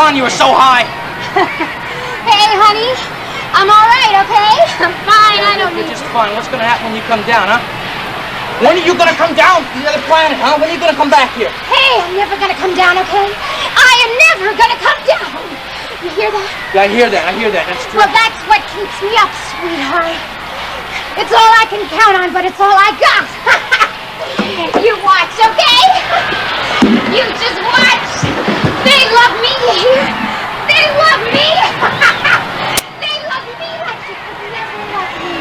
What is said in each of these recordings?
on, you were so high. Hey, honey. I'm all right, okay? I'm fine. I don't need... You're just fine. What's going to happen when you come down, huh? When are you going to come down to the other planet, huh? When are you going to come back here? Hey, I'm never going to come down, okay? I am never going to come down. You hear that? Yeah, I hear that. That's true. Well, that's what keeps me up, sweetheart. It's all I can count on, but it's all I got. You watch, okay? You just watch. They love me, you hear? They love me. They love me like you could never love me.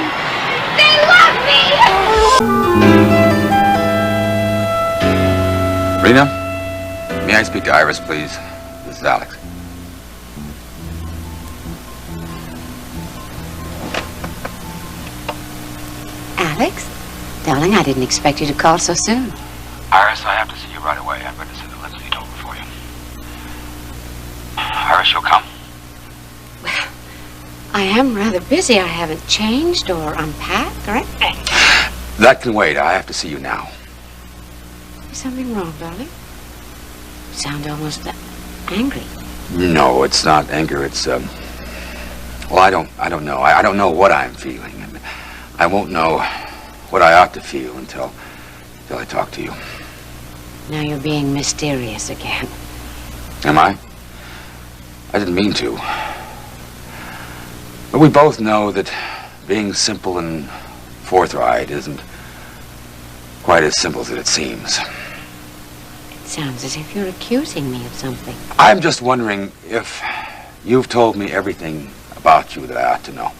They love me. Rena, may I speak to Iris, please? This is Alex. Alex? Darling, I didn't expect you to call so soon. Iris, I have to see you right away. I've got to send a Leslie over for you. Iris, you'll come? Well, I am rather busy. I haven't changed or unpacked or anything. That can wait. I have to see you now. Is something wrong, darling? You sound almost angry. No, it's not anger. It's, well, I don't know. I don't know what I'm feeling. I won't know what I ought to feel until I talk to you. Now you're being mysterious again. Am I? I didn't mean to. But we both know that being simple and forthright isn't quite as simple as it seems. It sounds as if you're accusing me of something. I'm just wondering if you've told me everything about you that I ought to know.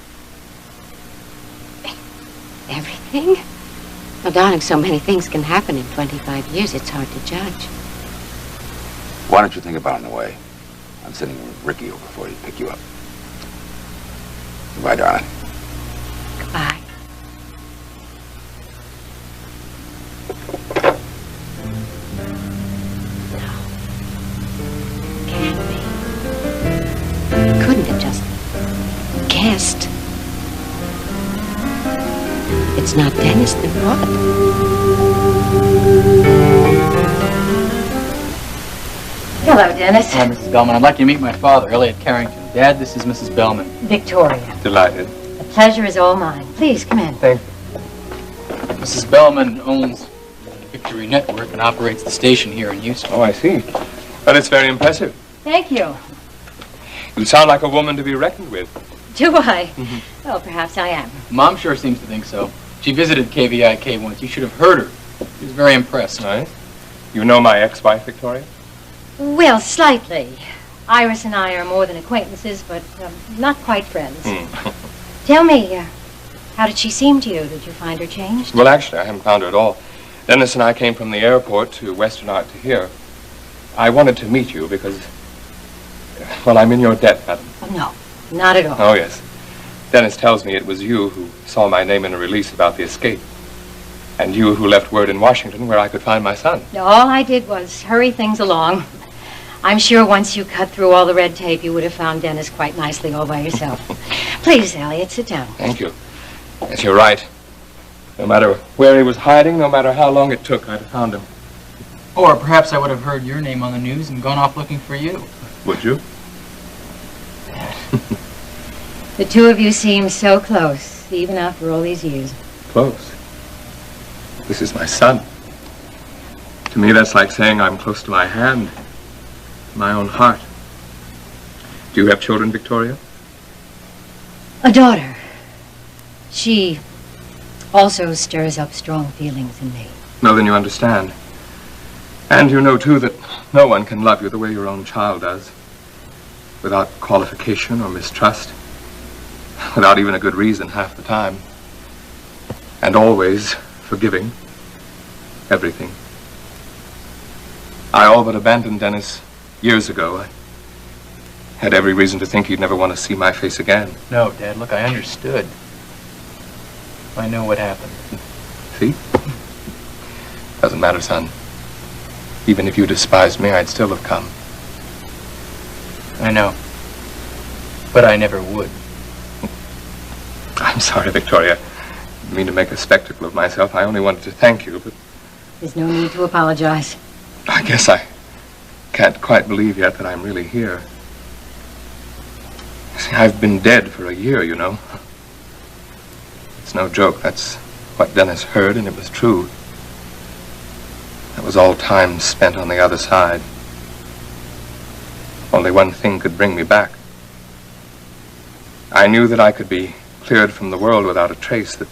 Everything? Well, darling, so many things can happen in 25 years, it's hard to judge. Why don't you think about it on the way? I'm sending Ricky over for you to pick you up. Goodbye, darling. Goodbye. No. Can't be. You couldn't have just guessed. It's not Dennis, then what? Hello, Dennis. Hi, Mrs. Bellman. I'd like you to meet my father, Elliot Carrington. Dad, this is Mrs. Bellman. Victoria. Delighted. The pleasure is all mine. Please, come in. Thank you. Mrs. Bellman owns Victory Network and operates the station here in Houston. Oh, I see. Well, it's very impressive. Thank you. You sound like a woman to be reckoned with. Do I? Well, perhaps I am. Mom sure seems to think so. She visited KVIK once. You should have heard her. She was very impressed. Nice. You know my ex-wife, Victoria? Well, slightly. Iris and I are more than acquaintances, but not quite friends. Tell me, how did she seem to you? Did you find her changed? Well, actually, I haven't found her at all. Dennis and I came from the airport to Western Art to here. I wanted to meet you because, well, I'm in your debt, madam. Oh, no, not at all. Oh, yes. Dennis tells me it was you who saw my name in a release about the escape. And you who left word in Washington where I could find my son. All I did was hurry things along. I'm sure once you cut through all the red tape, you would have found Dennis quite nicely all by yourself. Please, Elliot, sit down. Thank you. Yes, you're right. No matter where he was hiding, no matter how long it took, I'd have found him. Or perhaps I would have heard your name on the news and gone off looking for you. Would you? The two of you seem so close, even after all these years. Close. This is my son. To me, that's like saying I'm close to my hand, my own heart. Do you have children, Victoria? A daughter. She also stirs up strong feelings in me. No, then you understand. And you know, too, that no one can love you the way your own child does. Without qualification or mistrust. Without even a good reason half the time. And always forgiving everything. I all but abandoned Dennis years ago. I had every reason to think he'd never want to see my face again. No, Dad, look, I understood. I know what happened. See? Doesn't matter, son. Even if you despised me, I'd still have come. I know. But I never would. I'm sorry, Victoria. I didn't mean to make a spectacle of myself. I only wanted to thank you, but There's no need to apologize. I guess I can't quite believe yet that I'm really here. See, I've been dead for a year, you know. It's no joke. That's what Dennis heard, and it was true. That was all time spent on the other side. Only one thing could bring me back. I knew that I could be cleared from the world without a trace, that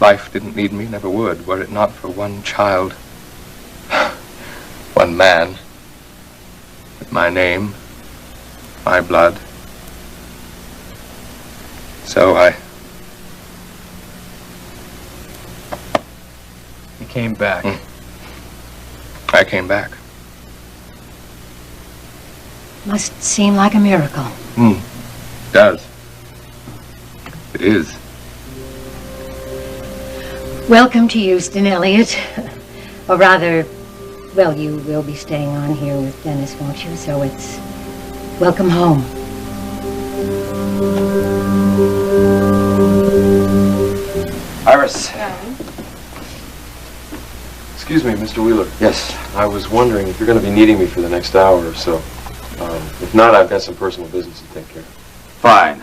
life didn't need me, never would, were it not for one child, one man, with my name, my blood. So You came back. I came back. Must seem like a miracle. It does. It is. Welcome to Houston, Elliot. Or rather, well, you will be staying on here with Dennis, won't you? So it's welcome home. Iris. Excuse me, Mr. Wheeler. Yes. I was wondering if you're going to be needing me for the next hour or so. If not, I've got some personal business to take care of. Fine.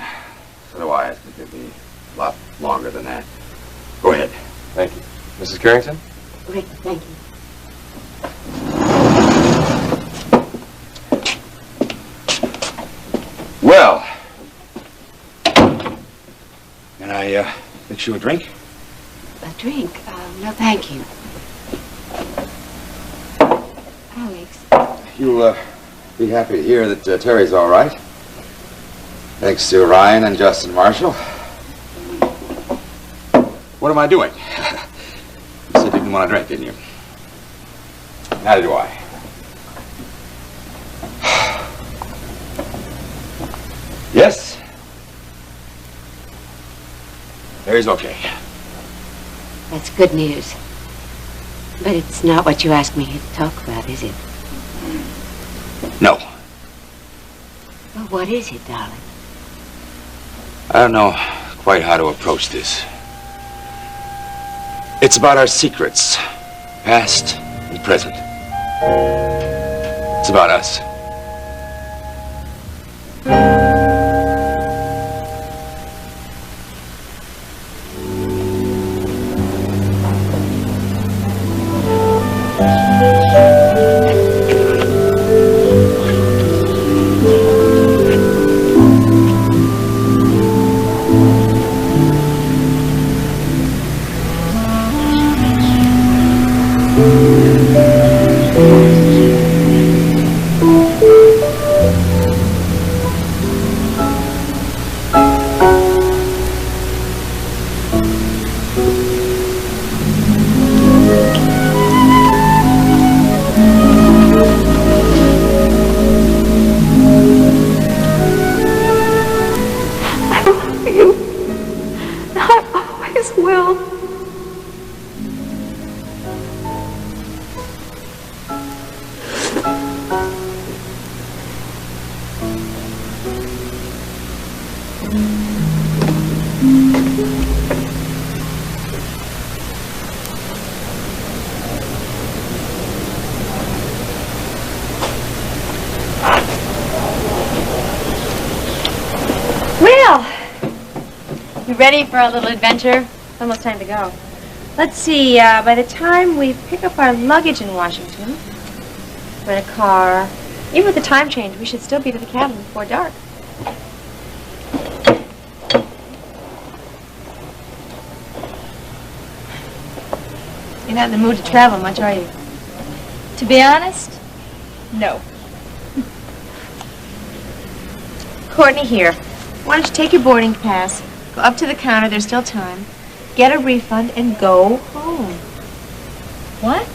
So do I. I think it'll be a lot longer than that. Go ahead. Thank you. Mrs. Carrington? Rick, thank you. Well. Can I fix you a drink? A drink? No, thank you. Alex. You'll be happy to hear that Terry's all right. Thanks to Ryan and Justin Marshall. What am I doing? You said you didn't want to drink, didn't you? Neither do I. Yes? Terry's okay. That's good news. But it's not what you asked me to talk about, is it? No. Well, what is it, darling? I don't know quite how to approach this. It's about our secrets, past and present. It's about us. Ready for our little adventure? It's almost time to go. Let's see, by the time we pick up our luggage in Washington, rent a car, even with the time change, we should still be to the cabin before dark. You're not in the mood to travel much, are you? To be honest, no. Courtney, here. Why don't you take your boarding pass? Go up to the counter, there's still time. Get a refund and go home. What?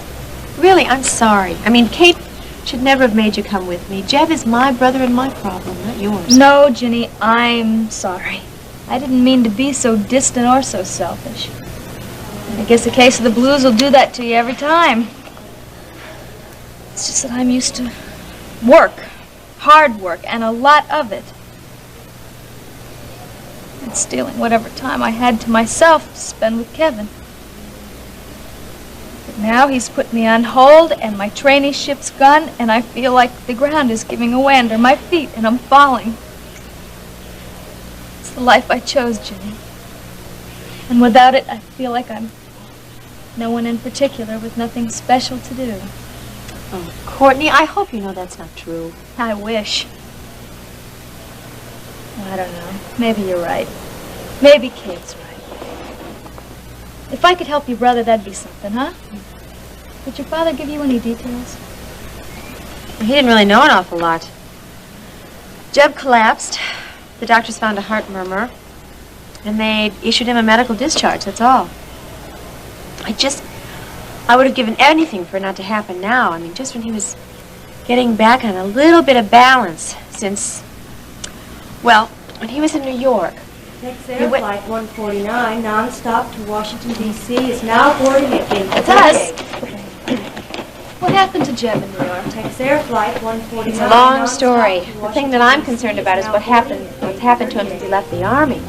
Really, I'm sorry. I mean, Kate should never have made you come with me. Jeb is my brother and my problem, not yours. No, Ginny, I'm sorry. I didn't mean to be so distant or so selfish. I guess a case of the blues will do that to you every time. It's just that I'm used to work, hard work, and a lot of it. And stealing whatever time I had to myself to spend with Kevin. But now he's put me on hold and my traineeship's gone and I feel like the ground is giving away under my feet and I'm falling. the life I chose, Jenny. And without it, I feel like I'm no one in particular with nothing special to do. Oh, Courtney, I hope you know that's not true. I wish. Well, I don't know. Maybe you're right. Maybe Kate's right. If I could help your brother, that'd be something, huh? Did your father give you any details? He didn't really know an awful lot. Jeb collapsed. The doctors found a heart murmur. And they issued him a medical discharge, that's all. I would have given anything for it not to happen now. I mean, just when he was getting back on a little bit of balance since, well, when he was in New York. Next air flight 149, non-stop to Washington, D.C. is now boarding at gate. It's us. What happened to Jeb in New York? Next air flight 149. It's a long story. The thing that I'm concerned about is what's happened to him since he left the Army.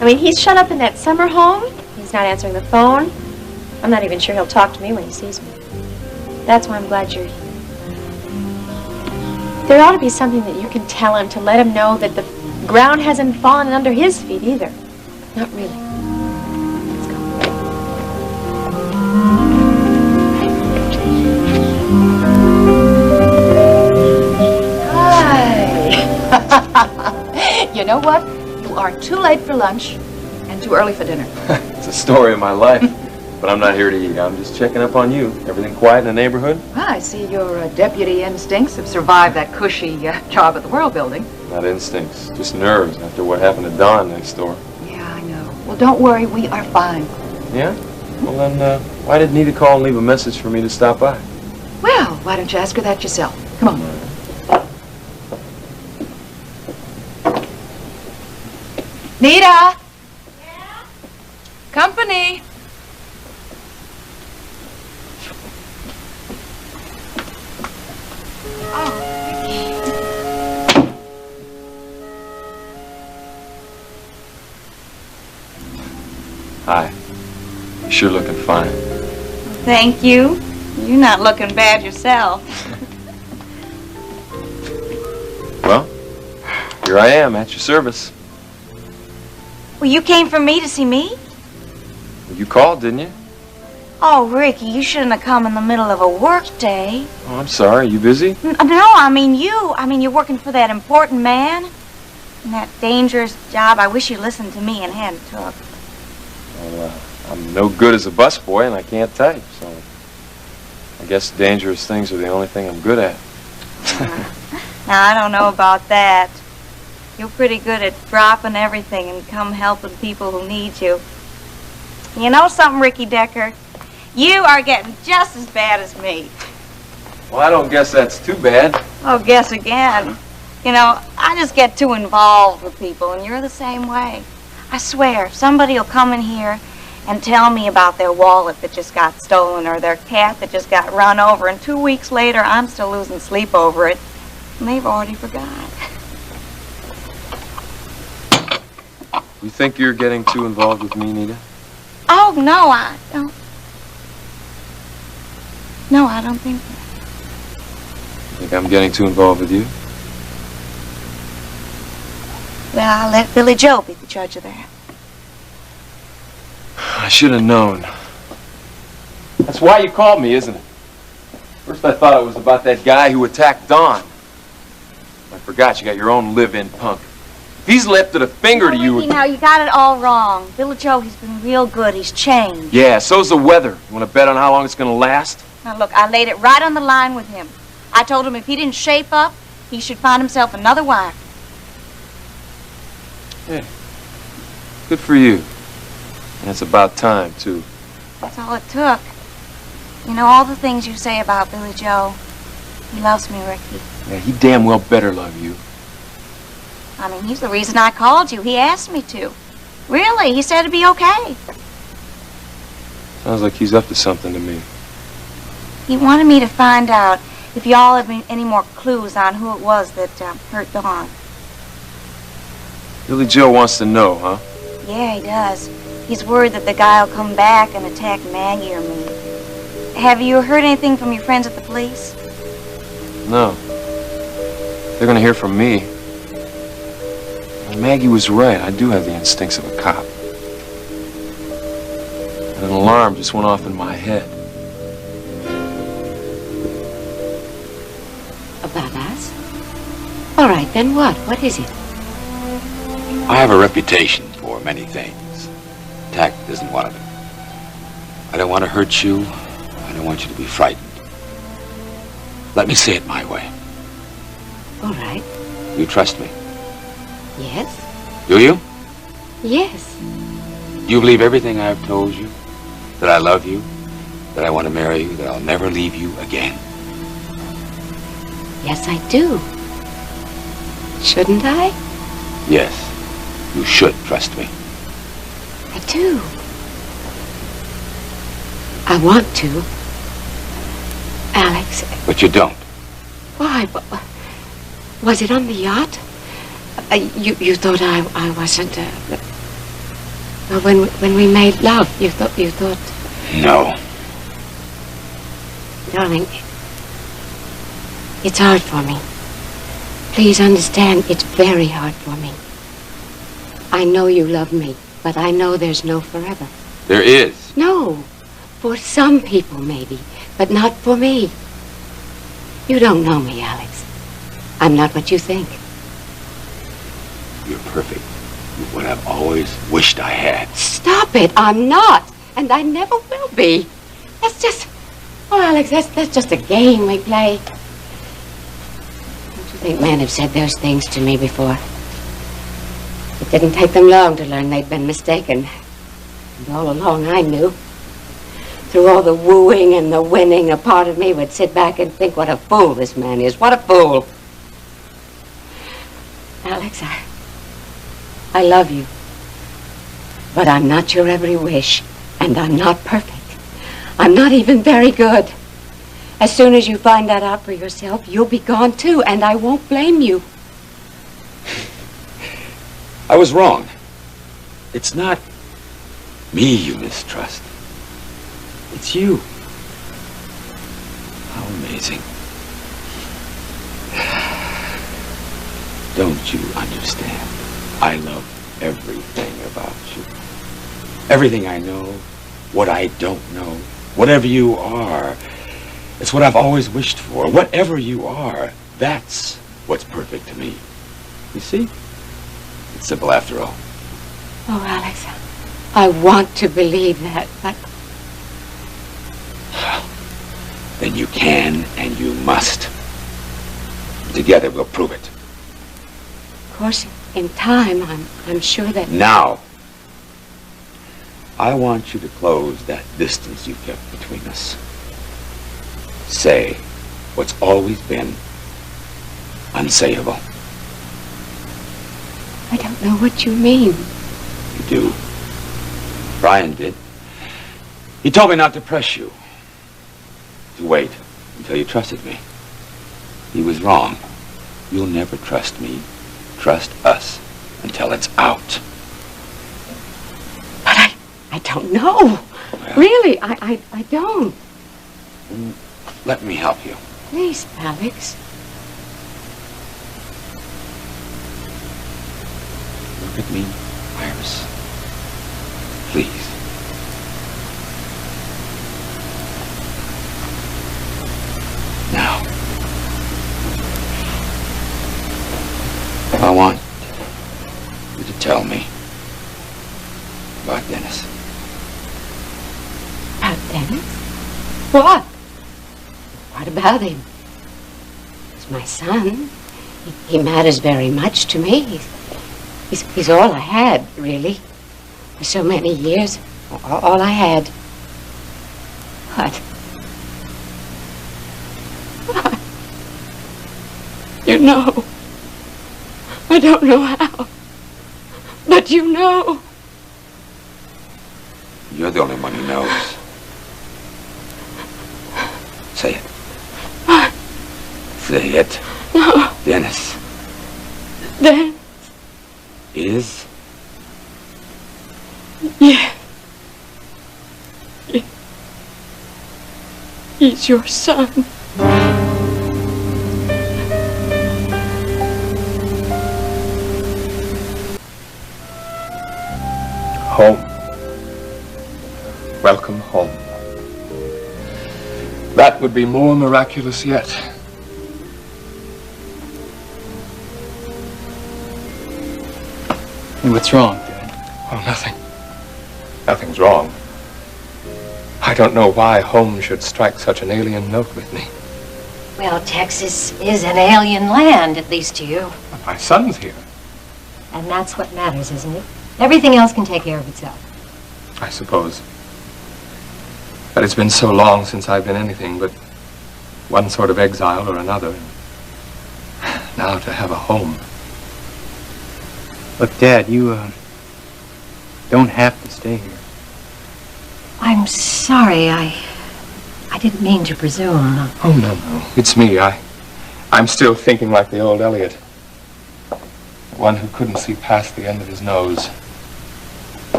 I mean, he's shut up in that summer home. He's not answering the phone. I'm not even sure he'll talk to me when he sees me. That's why I'm glad you're here. There ought to be something that you can tell him to let him know that the ground hasn't fallen under his feet either. Not really. Let's go. Hi. You know what? You are too late for lunch and too early for dinner. It's a story of my life. But I'm not here to eat. I'm just checking up on you. Everything quiet in the neighborhood? I see your deputy instincts have survived that cushy job at the World Building. Not instincts, just nerves after what happened to Don next door. Yeah, I know. Well, don't worry. We are fine. Yeah? Well, then, why did Nita call and leave a message for me to stop by? Well, why don't you ask her that yourself? Come on. Nita! Yeah? Company! Hi. You're sure looking fine. Thank you. You're not looking bad yourself. Well, here I am at your service. Well, you came for me to see me? You called, didn't you? Oh, Ricky, you shouldn't have come in the middle of a work day. Oh, I'm sorry. You busy? No, I mean you. I mean, you're working for that important man. And that dangerous job, I wish you listened to me and hadn't took. Well, I'm no good as a busboy, and I can't type, so I guess dangerous things are the only thing I'm good at. Now, I don't know about that. You're pretty good at dropping everything and come helping people who need you. You know something, Ricky Decker? You are getting just as bad as me. Well, I don't guess that's too bad. Oh, guess again. You know, I just get too involved with people, and you're the same way. I swear, if somebody will come in here and tell me about their wallet that just got stolen or their cat that just got run over, and 2 weeks later I'm still losing sleep over it, and they've already forgot. You think you're getting too involved with me, Nita? Oh, no, I don't. No, I don't think that. Think I'm getting too involved with you? Well, I'll let Billy Joe be the judge of that. I should have known. That's why you called me, isn't it? First I thought it was about that guy who attacked Don. I forgot you got your own live-in punk. If he's lifted a finger to you... Ricky, now, you got it all wrong. Billy Joe, he's been real good. He's changed. Yeah, so's the weather. You want to bet on how long it's going to last? Now, look, I laid it right on the line with him. I told him if he didn't shape up, he should find himself another wife. Yeah. Good for you. And it's about time, too. That's all it took. You know, all the things you say about Billy Joe, he loves me, Ricky. Yeah, he damn well better love you. I mean, he's the reason I called you. He asked me to. Really, he said it'd be okay. Sounds like he's up to something to me. He wanted me to find out if y'all have any more clues on who it was that hurt Dawn. Billy Joe wants to know, huh? Yeah, he does. He's worried that the guy will come back and attack Maggie or me. Have you heard anything from your friends at the police? No. They're gonna hear from me. Maggie was right. I do have the instincts of a cop. And an alarm just went off in my head. About us? All right, then what? What is it? I have a reputation for many things. Tact isn't one of them. I don't want to hurt you. I don't want you to be frightened. Let me say it my way. All right. You trust me? Yes? Do you? Yes. You believe everything I've told you? That I love you? That I want to marry you? That I'll never leave you again? Yes, I do. Shouldn't I? Yes. You should trust me. I do. I want to. Alex. But you don't. Why? Was it on the yacht? You thought I wasn't. Well, when we made love, you thought. No. Darling, it's hard for me. Please understand, it's very hard for me. I know you love me, but I know there's no forever. There is. No. For some people, maybe, but not for me. You don't know me, Alex. I'm not what you think. You're perfect. You're what I've always wished I had. Stop it. I'm not. And I never will be. That's just... Oh, Alex, that's just a game we play. Don't you think men have said those things to me before? It didn't take them long to learn they'd been mistaken. And all along I knew. Through all the wooing and the winning, a part of me would sit back and think what a fool this man is. What a fool. Alex, I love you. But I'm not your every wish. And I'm not perfect. I'm not even very good. As soon as you find that out for yourself, you'll be gone too, and I won't blame you. I was wrong. It's not me you mistrust. It's you. How amazing. Don't you understand? I love everything about you. Everything I know, what I don't know, whatever you are. It's what I've always wished for. Whatever you are, that's what's perfect to me. You see? It's simple after all. Oh, Alex, I want to believe that, but... Then you can and you must. Together we'll prove it. Of course, in time, I'm sure that... Now, I want you to close that distance you kept between us. Say what's always been unsayable. I don't know what you mean. You do. Brian did. He told me not to press you. To wait until you trusted me. He was wrong. You'll never trust me. Trust us until it's out. But I don't know. Well, really, I don't. Let me help you. Please, Alex. Look at me, Iris. Please. Now, I want you to tell me about Dennis. About Dennis? What? What about him? He's my son. He matters very much to me. He's all I had, really. For so many years, all I had. What? What? You know. I don't know how. But you know. You're the only one who knows. Say it. What? Say it. No. Dennis. Dennis. Is? Yeah. He's your son. Home. Welcome home. That would be more miraculous yet. What's wrong, Dad? Oh, nothing. Nothing's wrong. I don't know why home should strike such an alien note with me. Well, Texas is an alien land, at least to you. My son's here. And that's what matters, isn't it? Everything else can take care of itself. I suppose. But it's been so long since I've been anything but one sort of exile or another. Now to have a home. Look, Dad, you, don't have to stay here. I'm sorry, I didn't mean to presume. Oh, no. It's me. I'm still thinking like the old Elliot. The one who couldn't see past the end of his nose.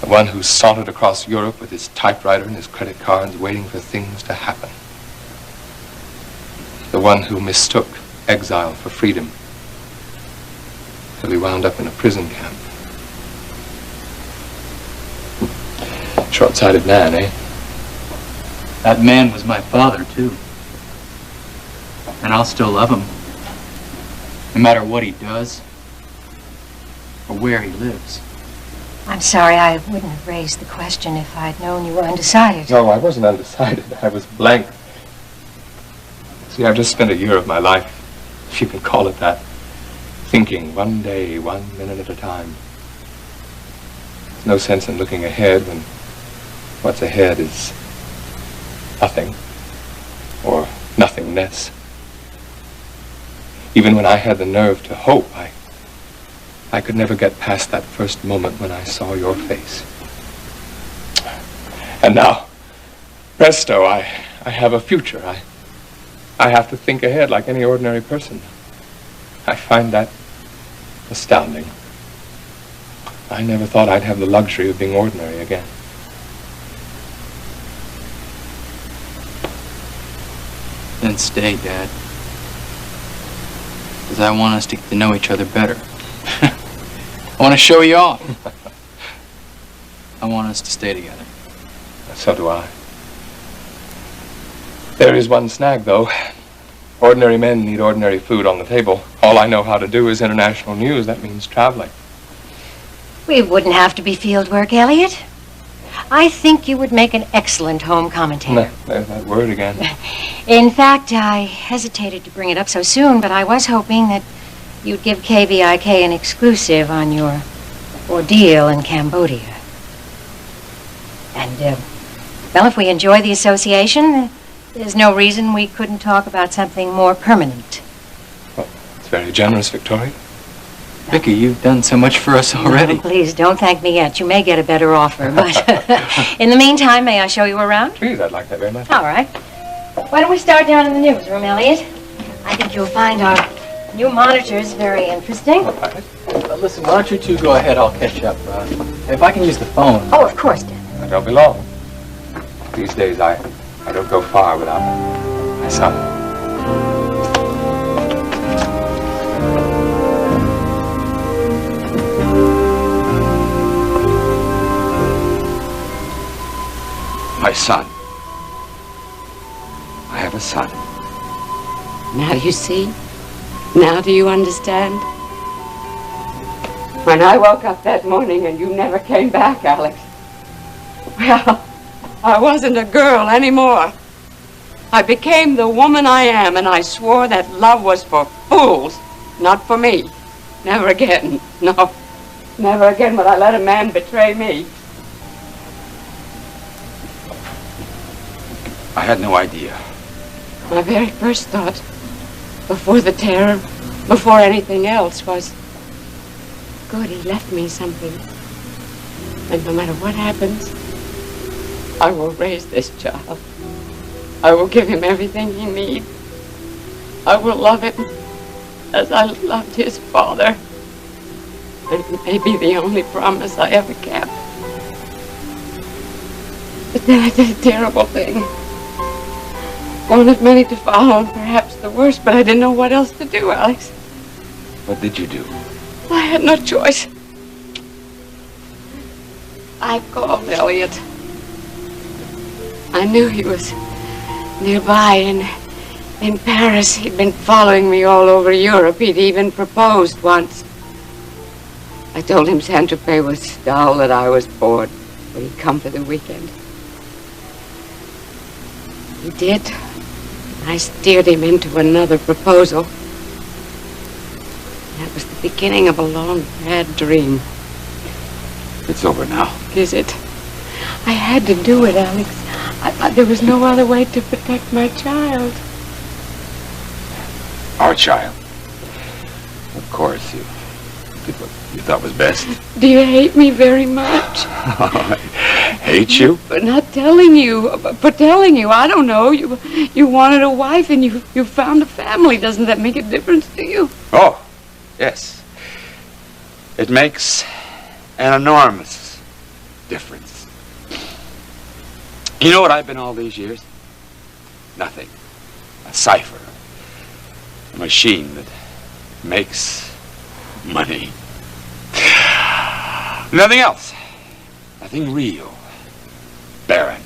The one who sauntered across Europe with his typewriter and his credit cards waiting for things to happen. The one who mistook exile for freedom. Till he wound up in a prison camp. Short-sighted man, eh? That man was my father, too. And I'll still love him. No matter what he does. Or where he lives. I'm sorry, I wouldn't have raised the question if I'd known you were undecided. No, I wasn't undecided. I was blank. See, I've just spent a year of my life, if you can call it that, thinking one day, 1 minute at a time. There's no sense in looking ahead when what's ahead is nothing, or nothingness. Even when I had the nerve to hope, I could never get past that first moment when I saw your face. And now, presto, I have a future. I have to think ahead like any ordinary person. I find that astounding. I never thought I'd have the luxury of being ordinary again. Then stay, Dad. Because I want us to get to know each other better. I want to show you off. I want us to stay together. So do I. There is one snag, though. Ordinary men need ordinary food on the table. All I know how to do is international news. That means traveling. We wouldn't have to be field work, Elliot. I think you would make an excellent home commentator. There's that word again. In fact, I hesitated to bring it up so soon, but I was hoping that you'd give KVIK an exclusive on your ordeal in Cambodia. And, well, if we enjoy the association, there's no reason we couldn't talk about something more permanent. Well, it's very generous, Victoria. Vicky, you've done so much for us already. No, please, don't thank me yet. You may get a better offer, but in the meantime, may I show you around? Please, I'd like that very much. All right. Why don't we start down in the newsroom, Elliot? I think you'll find our new monitors very interesting. Listen, why don't you two go ahead? I'll catch up. If I can use the phone. Oh, of course, Dan. I don't be long. These days, I don't go far without my son. My son. I have a son. Now you see? Now do you understand? When I woke up that morning and you never came back, Alex, well, I wasn't a girl anymore. I became the woman I am, and I swore that love was for fools, not for me. Never again. No, never again would I let a man betray me. I had no idea. My very first thought, before the terror, before anything else, was, good, he left me something. And no matter what happens, I will raise this child. I will give him everything he needs. I will love him as I loved his father. And it may be the only promise I ever kept. But then I did a terrible thing. Wanted many to follow, and perhaps the worst, but I didn't know what else to do, Alex. What did you do? I had no choice. I called Elliot. I knew he was nearby in Paris. He'd been following me all over Europe. He'd even proposed once. I told him Saint-Tropez was dull, that I was bored, but he'd come for the weekend. He did. I steered him into another proposal. That was the beginning of a long, bad dream. It's over now. Is it? I had to do it, Alex. There was no other way to protect my child. Our child. Of course, you did what you thought was best. Do you hate me very much? Hate you? For not telling you. For telling you. I don't know. You wanted a wife and you found a family. Doesn't that make a difference to you? Oh, yes. It makes an enormous difference. You know what I've been all these years? Nothing. A cipher. A machine that makes money. Nothing else. Nothing real. Barren.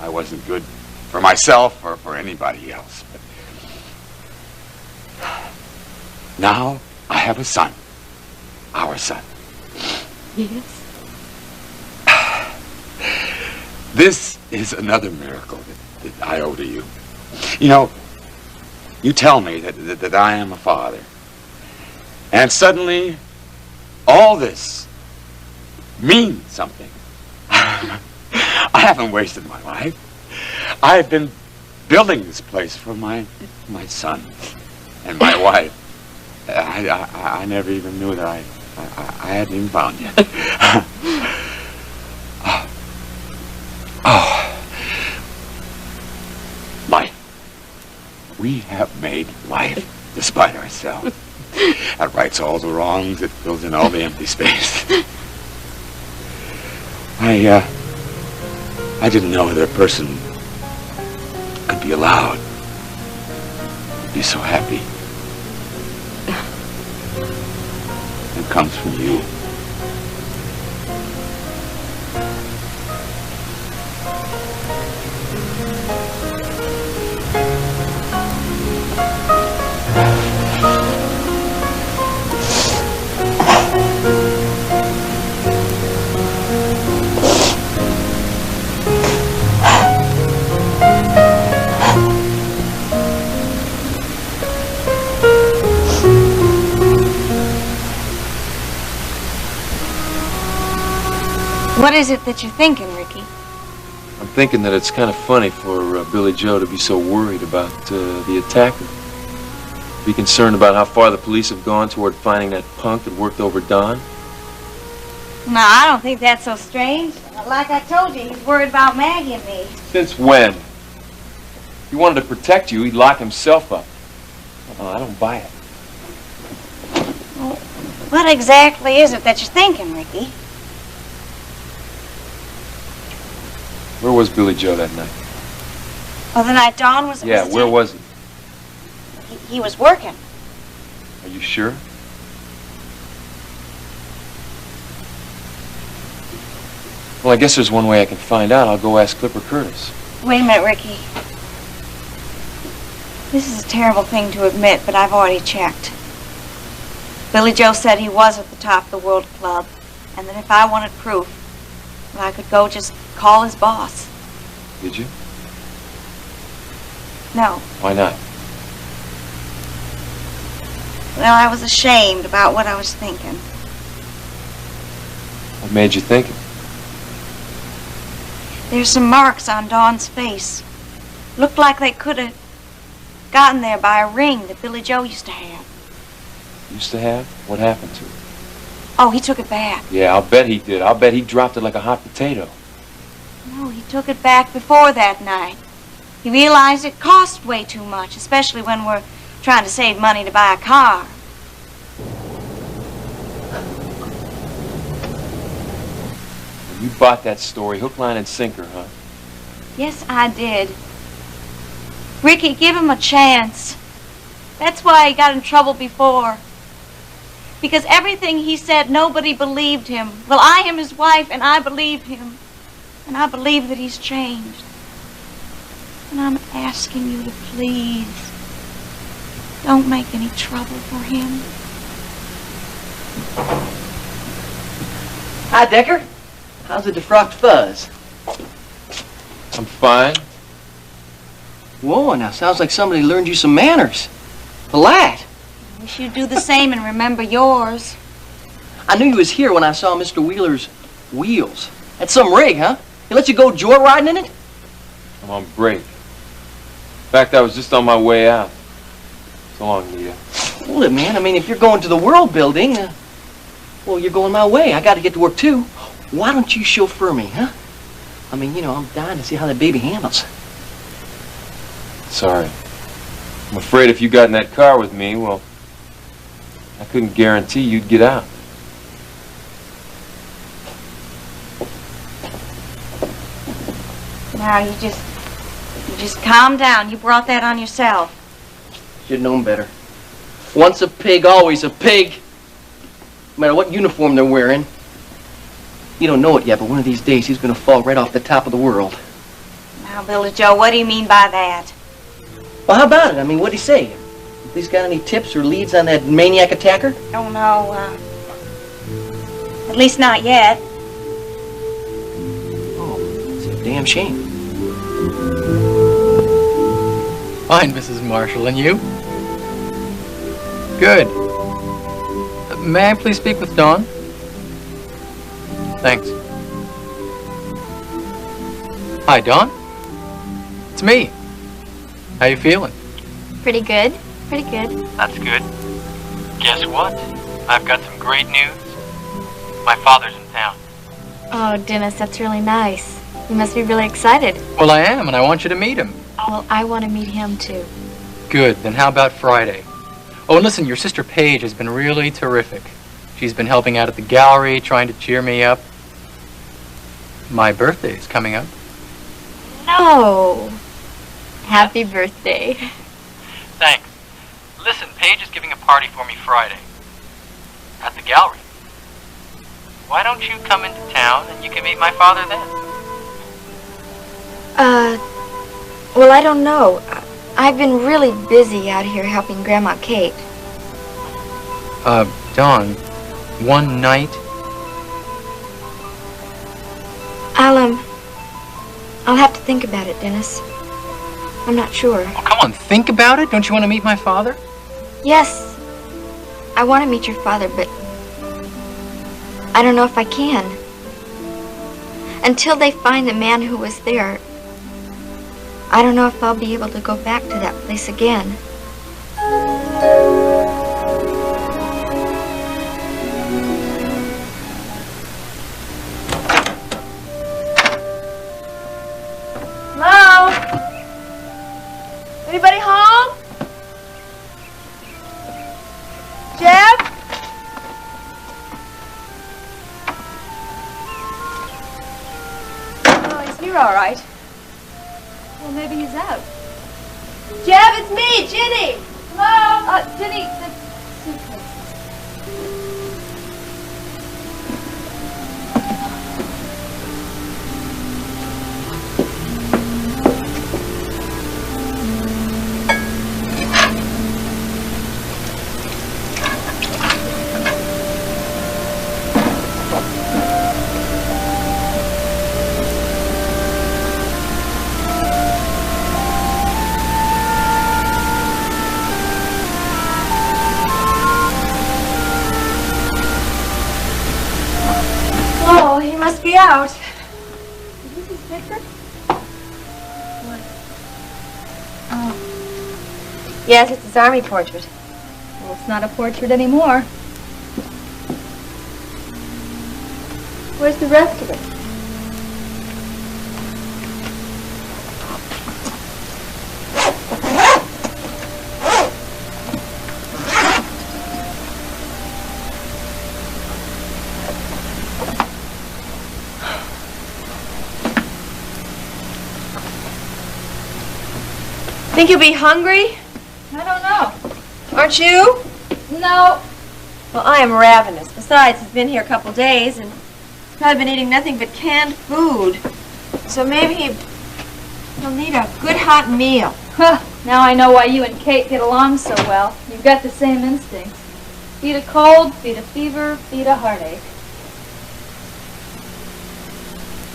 I wasn't good for myself or for anybody else. But now I have a son. Our son. Yes. This is another miracle that I owe to you. You know, you tell me that I am a father. And suddenly, all this means something. I haven't wasted my life. I've been building this place for my son and my wife. I never even knew that I hadn't even found yet. Life. We have made life despite ourselves. That rights all the wrongs. It fills in all the empty space. I didn't know that a person could be allowed to be so happy. It comes from you. What is it that you're thinking, Ricky? I'm thinking that it's kind of funny for Billy Joe to be so worried about the attacker. Be concerned about how far the police have gone toward finding that punk that worked over Don. No, I don't think that's so strange. Like I told you, he's worried about Maggie and me. Since when? If he wanted to protect you, he'd lock himself up. I don't buy it. Well, what exactly is it that you're thinking, Ricky? Where was Billy Joe that night? Well, the night Dawn was... Yeah, where was he? He was working. Are you sure? Well, I guess there's one way I can find out. I'll go ask Clipper Curtis. Wait a minute, Ricky. This is a terrible thing to admit, but I've already checked. Billy Joe said he was at the top of the World Club, and that if I wanted proof, well, I could go just call his boss. Did you? No. Why not? Well, I was ashamed about what I was thinking. What made you think it? There's some marks on Dawn's face. Looked like they could have gotten there by a ring that Billy Joe used to have. Used to have? What happened to it? Oh, he took it back. Yeah, I'll bet he did. I'll bet he dropped it like a hot potato. No, he took it back before that night. He realized it cost way too much, especially when we're trying to save money to buy a car. You bought that story, hook, line, and sinker, huh? Yes, I did. Ricky, give him a chance. That's why he got in trouble before. Because everything he said, nobody believed him. Well, I am his wife, and I believe him. And I believe that he's changed. And I'm asking you to please don't make any trouble for him. Hi, Decker. How's the defrocked fuzz? I'm fine. Whoa, now sounds like somebody learned you some manners. Polite. I wish you'd do the same and remember yours. I knew you was here when I saw Mr. Wheeler's wheels. That's some rig, huh? He let you go joyriding in it? I'm on break. In fact, I was just on my way out. So long, Nita. Hold it, man. I mean, if you're going to the World Building, well, you're going my way. I got to get to work, too. Why don't you chauffeur me, huh? I mean, you know, I'm dying to see how that baby handles. Sorry. I'm afraid if you got in that car with me, well, I couldn't guarantee you'd get out. Now, you just calm down. You brought that on yourself. Should've known better. Once a pig, always a pig. No matter what uniform they're wearing. You don't know it yet, but one of these days he's gonna fall right off the top of the world. Now, Billy Joe, what do you mean by that? Well, how about it? I mean, what'd he say? He's got any tips or leads on that maniac attacker? Oh, no, at least not yet. Oh, it's a damn shame. Fine, Mrs. Marshall. And you? Good. May I please speak with Dawn? Thanks. Hi, Dawn. It's me. How you feeling? Pretty good. Pretty good. That's good. Guess what? I've got some great news. My father's in town. Oh, Dennis, that's really nice. You must be really excited. Well, I am, and I want you to meet him. Well, I want to meet him, too. Good. Then how about Friday? Oh, and listen, your sister Paige has been really terrific. She's been helping out at the gallery, trying to cheer me up. My birthday is coming up. No. Happy birthday. Thanks. Listen, Paige is giving a party for me Friday. At the gallery. Why don't you come into town and you can meet my father then? Well, I don't know. I've been really busy out here helping Grandma Kate. Dawn, one night? I'll have to think about it, Dennis. I'm not sure. Oh, come on, think about it. Don't you want to meet my father? Yes, I want to meet your father, but I don't know if I can. Until they find the man who was there, I don't know if I'll be able to go back to that place again. Hello? Anybody home? Jeff? Oh, he's here all right. Well, maybe he's out. Jeff, it's me, Ginny. Hello? Jenny, the suitcase. Oh, he must be out. Is this his picture? What? Oh. Yes, it's his army portrait. Well, it's not a portrait anymore. Where's the rest of it? Think you'll be hungry? I don't know. Aren't you? No. Well, I am ravenous. Besides, he's been here a couple days and he's probably been eating nothing but canned food. So maybe he'll need a good hot meal. Huh, now I know why you and Kate get along so well. You've got the same instincts. Beat a cold, beat a fever, beat a heartache.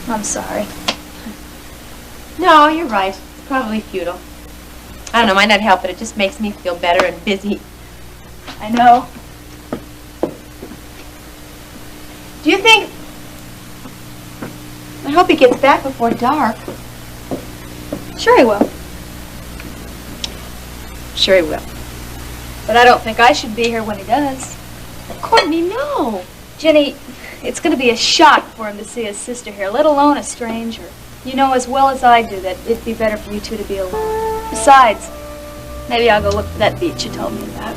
I'm sorry. No, you're right. It's probably futile. I don't know, might not help, but it just makes me feel better and busy. I know. Do you think... I hope he gets back before dark. Sure he will. Sure he will. But I don't think I should be here when he does. Courtney, no. Jenny, it's going to be a shock for him to see his sister here, let alone a stranger. You know as well as I do that it'd be better for you two to be alone. Besides, maybe I'll go look for that beach you told me about.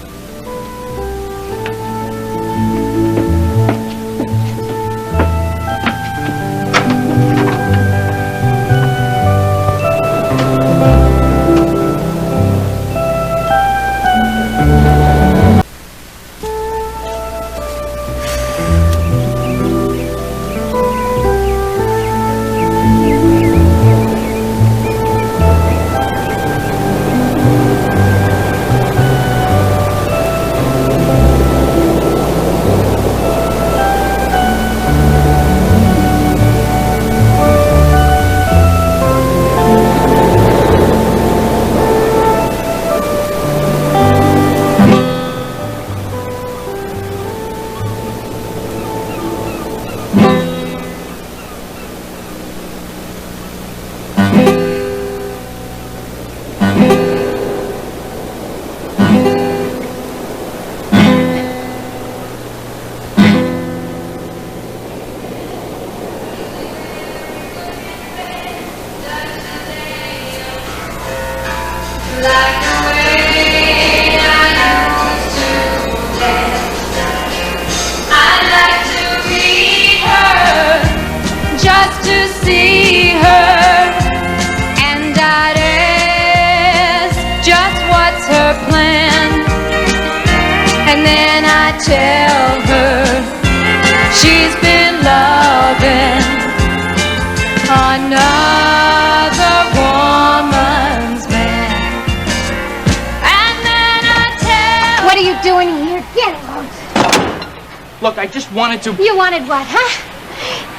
Look, I just wanted to... You wanted what, huh?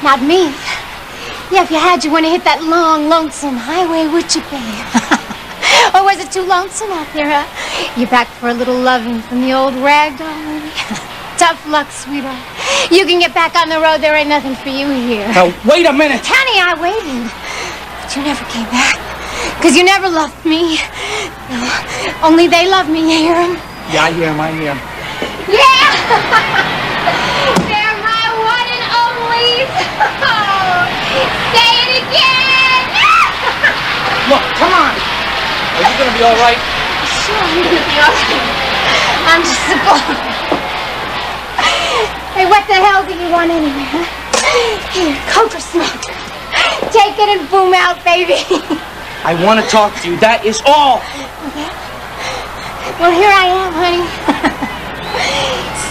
Not me. Yeah, if you had, you wouldn't hit that long, lonesome highway, would you, babe? Or was it too lonesome out there, huh? You're back for a little loving from the old rag doll movie? Tough luck, sweetheart. You can get back on the road. There ain't nothing for you here. Now, wait a minute. Honey, I waited. But you never came back. Because you never loved me. No, only they love me, you hear him? Yeah, I hear him, I hear him. Yeah! They're my one and onlys. Oh, say it again. Look, come on. Are you gonna be all right? Sure, I'm gonna be all right. I'm just a boy. Hey, what the hell do you want anyway, huh? Here, Coke or smoke. Take it and boom out, baby. I want to talk to you. That is all. Okay. Well, here I am, honey.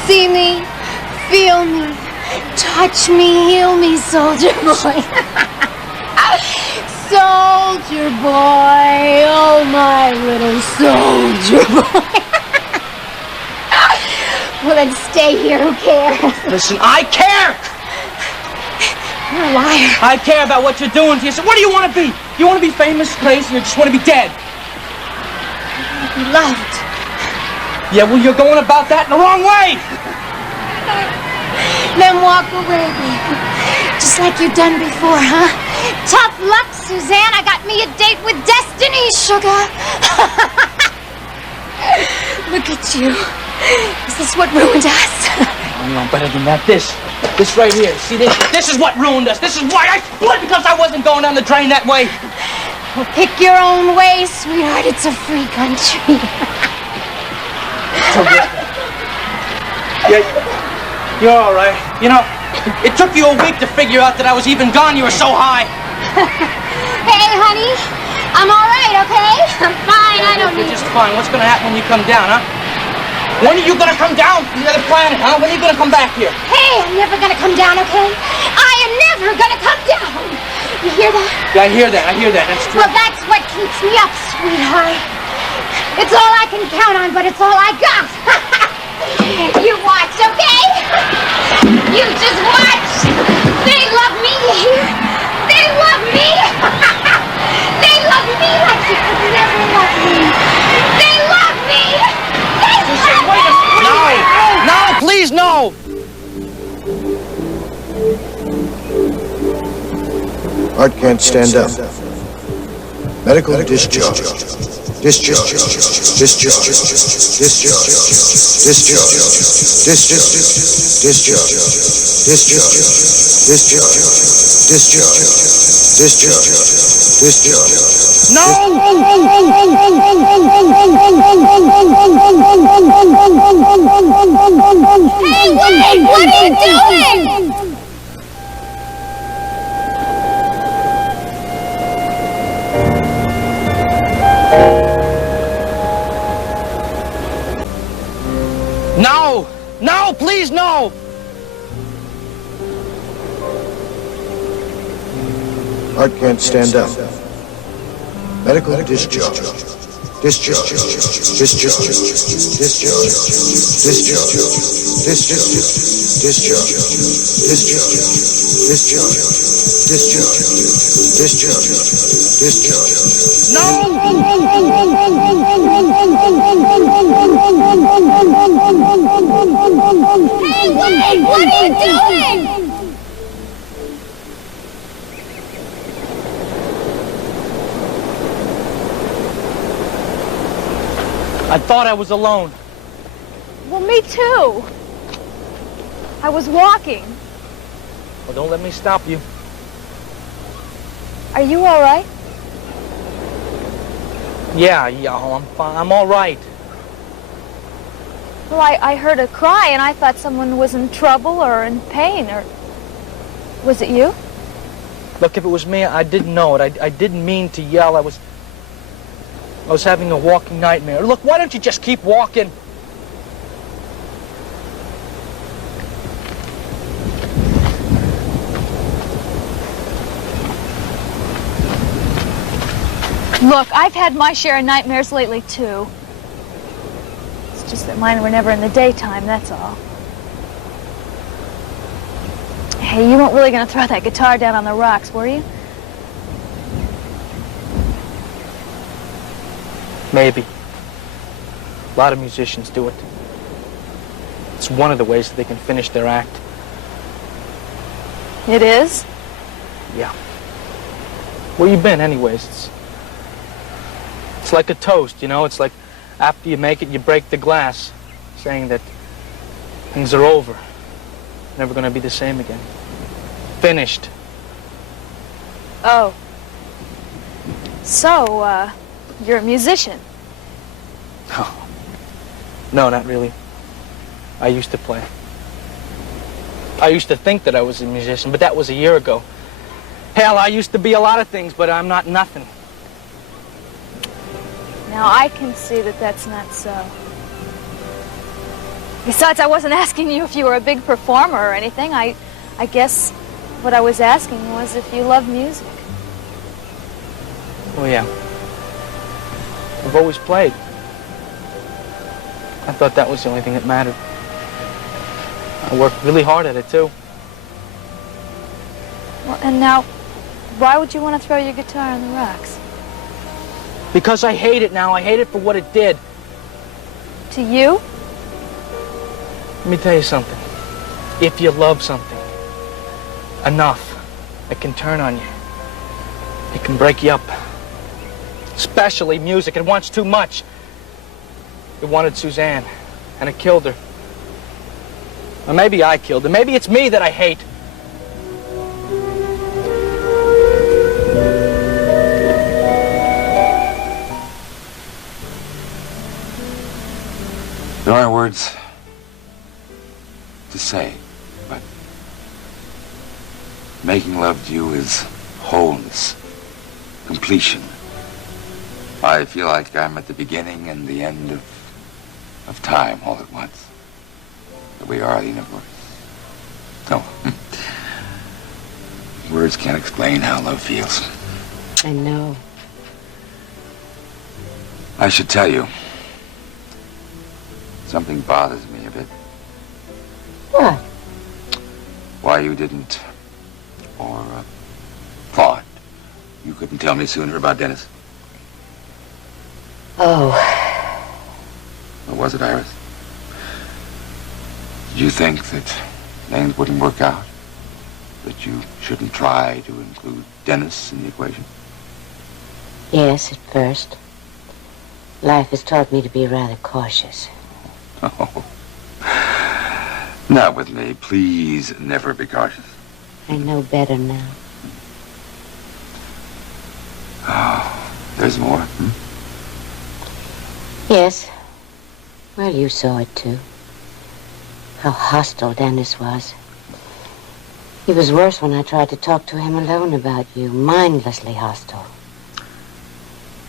See me. Feel me, touch me, heal me, soldier boy. Soldier boy, oh my little soldier boy. Well, then stay here, who cares? Listen, I care! You're a liar. I care about what you're doing to yourself. What do you want to be? You want to be famous, crazy, or just want to be dead? Be loved. Yeah, well, you're going about that in the wrong way! Then walk away, baby. Just like you've done before, huh? Tough luck, Suzanne. I got me a date with destiny, sugar. Look at you. Is this what ruined us? You know better than that. This right here. See, this is what ruined us. This is why I split, because I wasn't going down the drain that way. Well, pick your own way, sweetheart. It's a free country. Yeah. You're all right. You know, it took you a week to figure out that I was even gone. You were so high. Hey, honey. I'm all right, okay? I'm fine. I don't need... You're just fine. What's going to happen when you come down, huh? When are you gonna come down from the other planet, huh? When are you gonna come back here? Hey, I'm never gonna come down, okay? I am never gonna come down. You hear that? Yeah, I hear that. That's true. Well, that's what keeps me up, sweetheart. It's all I can count on, but it's all I got. You watch, okay? You just watch. They love me here. They love me. They love me like you could never love me. They love me. They love me. No, please, no. Art can't stand up. Medical discharge. Discharge. Discharge. Discharge. Discharge. Discharge. Discharge. Discharge. Discharge. Discharge. Discharge. Discharge. No! Hey, wait! What are you doing? No! No, please, no! Art can't stand up. Medical discharge. Discharge. Discharge. Discharge. Discharge. Discharge. Discharge. Discharge. Discharge. Discharge. Discharge. Discharge. Hey, wait! What are you doing? I thought I was alone. Well, me too. I was walking. Well, don't let me stop you. Are you all right? Yeah, I'm fine. I'm all right. Well, I heard a cry and I thought someone was in trouble or in pain, or... Was it you? Look, if it was me, I didn't know it. I didn't mean to yell. I was having a walking nightmare. Look, why don't you just keep walking? Look, I've had my share of nightmares lately, too. It's just that mine were never in the daytime, that's all. Hey, you weren't really going to throw that guitar down on the rocks, were you? Maybe. A lot of musicians do it. It's one of the ways that they can finish their act. It is? Yeah. Where you been, anyways? It's like a toast, you know? It's like after you make it, you break the glass, saying that things are over. Never gonna be the same again. Finished. Oh. So, you're a musician? Oh. No, not really. I used to play. I used to think that I was a musician, but that was a year ago. Hell, I used to be a lot of things, but I'm not nothing. Now, I can see that that's not so. Besides, I wasn't asking you if you were a big performer or anything. I guess what I was asking was if you love music. Oh, yeah. I've always played. I thought that was the only thing that mattered. I worked really hard at it, too. Well, and now, why would you want to throw your guitar on the rocks? Because I hate it now. I hate it for what it did. To you? Let me tell you something. If you love something enough, it can turn on you. It can break you up. Especially music. It wants too much. It wanted Suzanne, and it killed her. Or maybe I killed her. Maybe it's me that I hate. There aren't words to say, but making love to you is wholeness, completion. I feel like I'm at the beginning and the end of of time all at once. That we are the universe. No. Words can't explain how love feels. I know. I should tell you. Something bothers me a bit. What? Why you didn't, or thought you couldn't tell me sooner about Dennis. Oh. Or was it, Iris? Did you think that things wouldn't work out? That you shouldn't try to include Dennis in the equation? Yes, at first. Life has taught me to be rather cautious. Oh. Not with me. Please never be cautious. I know better now. Oh, there's more. Yes. Well, you saw it too. How hostile Dennis was. He was worse when I tried to talk to him alone about you. Mindlessly hostile.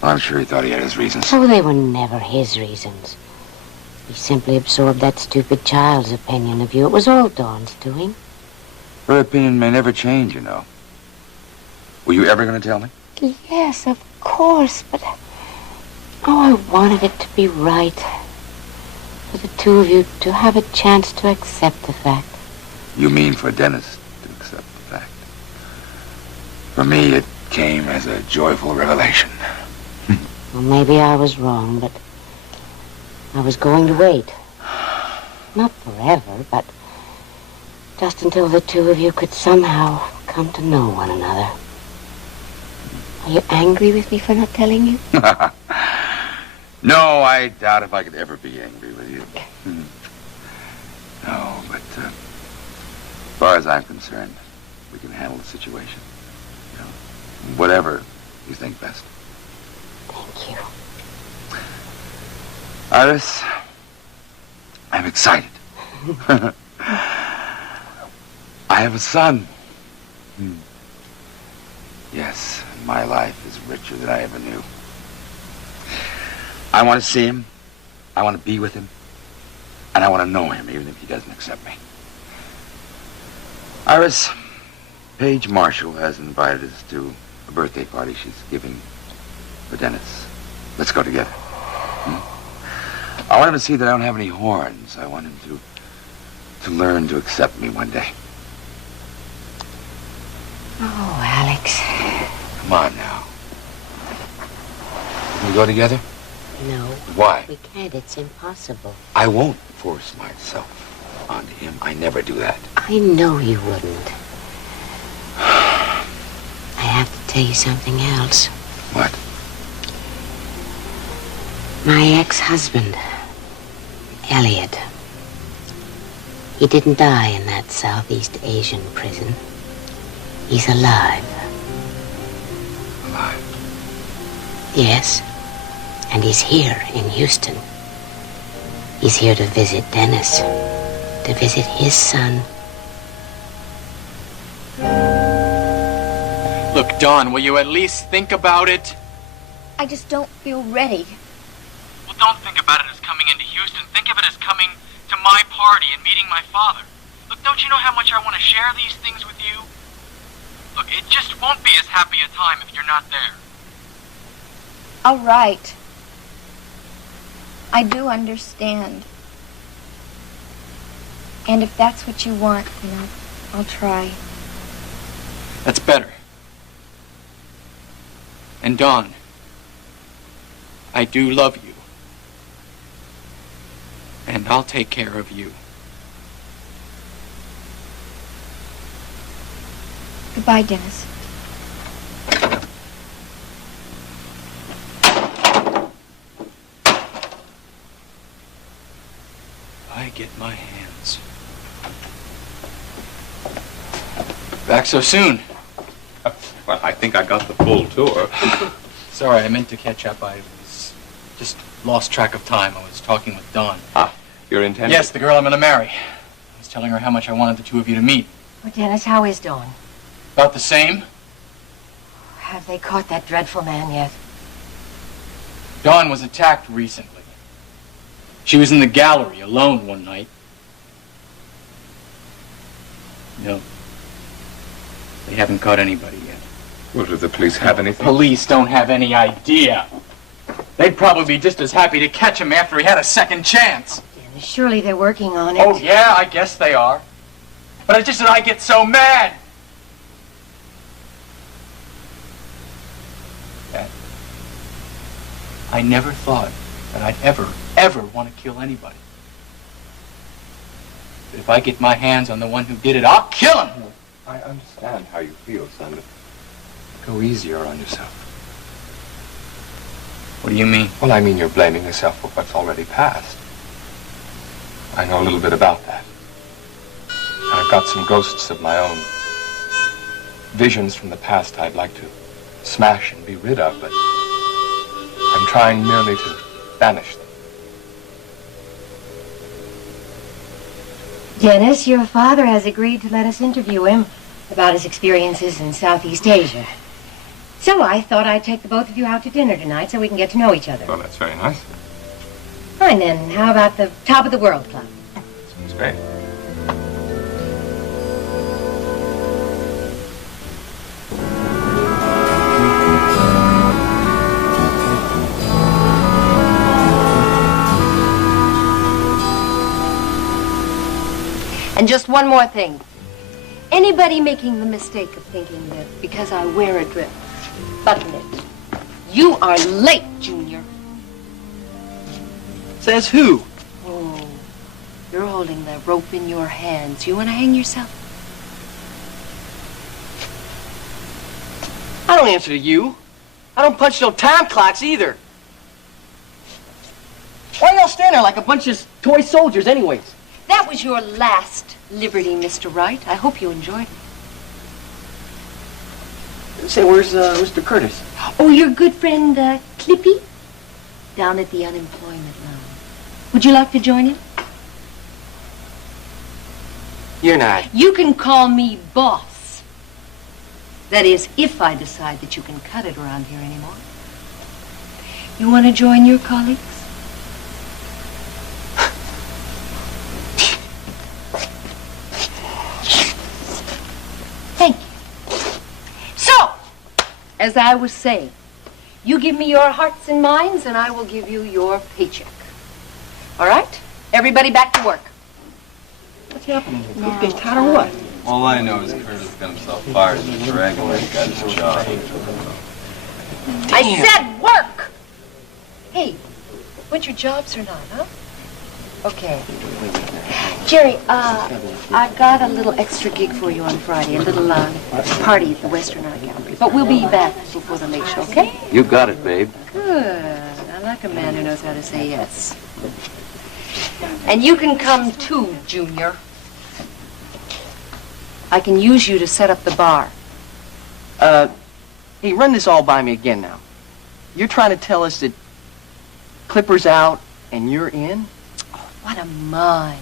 I'm sure he thought he had his reasons. Oh, they were never his reasons. He simply absorbed that stupid child's opinion of you. It was all Dawn's doing. Her opinion may never change, you know. Were you ever going to tell me? Yes, of course, but... Oh, I wanted it to be right. For the two of you to have a chance to accept the fact. You mean for Dennis to accept the fact? For me, it came as a joyful revelation. Well, maybe I was wrong, but I was going to wait. Not forever, but just until the two of you could somehow come to know one another. Are you angry with me for not telling you? No, I doubt if I could ever be angry with you. No, but as far as I'm concerned, we can handle the situation. You know, whatever you think best. Thank you. Iris, I'm excited. I have a son. Yes, my life is richer than I ever knew. I want to see him. I want to be with him. And I want to know him, even if he doesn't accept me. Iris, Paige Marshall has invited us to a birthday party she's giving for Dennis. Let's go together. I want him to see that I don't have any horns. I want him to learn to accept me one day. Oh, Alex. Come on now. Can we go together? No. Why? We can't. It's impossible. I won't force myself onto him. I never do that. I know you wouldn't. I have to tell you something else. What? My ex-husband, Elliot. He didn't die in that Southeast Asian prison. He's alive. Alive? Yes. And he's here in Houston. He's here to visit Dennis. To visit his son. Look, Dawn, will you at least think about it? I just don't feel ready. Well, don't think about it as coming into Houston. Think of it as coming to my party and meeting my father. Look, don't you know how much I want to share these things with you? Look, it just won't be as happy a time if you're not there. All right. I do understand. And if that's what you want, then I'll try. That's better. And Dawn, I do love you. And I'll take care of you. Goodbye, Dennis. I get my hands. Back so soon? Well, I think I got the full tour. Sorry, I meant to catch up. I was just lost track of time. I was talking with Dawn. Ah, you're intending? Yes, the girl I'm going to marry. I was telling her how much I wanted the two of you to meet. Oh, Dennis, how is Dawn? About the same? Have they caught that dreadful man yet? Dawn was attacked recently. She was in the gallery alone one night. No. They haven't caught anybody yet. Well, do the police have anything? Police don't have any idea. They'd probably be just as happy to catch him after he had a second chance. Surely they're working on it. Oh, yeah, I guess they are. But it's just that I get so mad. Dad, I never thought that I'd ever want to kill anybody. But if I get my hands on the one who did it, I'll kill him. I understand how you feel, son, but go easier on yourself. What do you mean? Well, I mean you're blaming yourself for what's already passed. I know a little bit about that. I've got some ghosts of my own. Visions from the past I'd like to smash and be rid of, but I'm trying merely to banish them. Dennis, your father has agreed to let us interview him about his experiences in Southeast Asia. So I thought I'd take the both of you out to dinner tonight so we can get to know each other. Well, that's very nice. Fine, then. How about the Top of the World Club? Sounds great. And just one more thing. Anybody making the mistake of thinking that because I wear a dress, button it, you are late, Junior. Says who? Oh, you're holding that rope in your hands. You want to hang yourself? I don't answer to you. I don't punch no time clocks either. Why y'all stand there like a bunch of toy soldiers anyways? That was your last liberty, Mr. Wright. I hope you enjoyed it. Say, where's Mr. Curtis? Oh, your good friend, Clippy? Down at the unemployment loan. Would you like to join him? You're not. You can call me boss. That is, if I decide that you can cut it around here anymore. You want to join your colleagues? Thank you. So, as I was saying, you give me your hearts and minds, and I will give you your paycheck. All right? Everybody back to work. What's happening here? Cook getting tired or what? All I know is Curtis got himself fired and the Dragon Lady got his job. I said work! Hey, want your jobs or not, huh? Okay. Jerry, I've got a little extra gig for you on Friday, a little party at the Western Art Gallery. But we'll be back before the late show, okay? You got it, babe. Good. I like a man who knows how to say yes. And you can come too, Junior. I can use you to set up the bar. Hey, run this all by me again now. You're trying to tell us that Clipper's out and you're in? Oh, what a mind.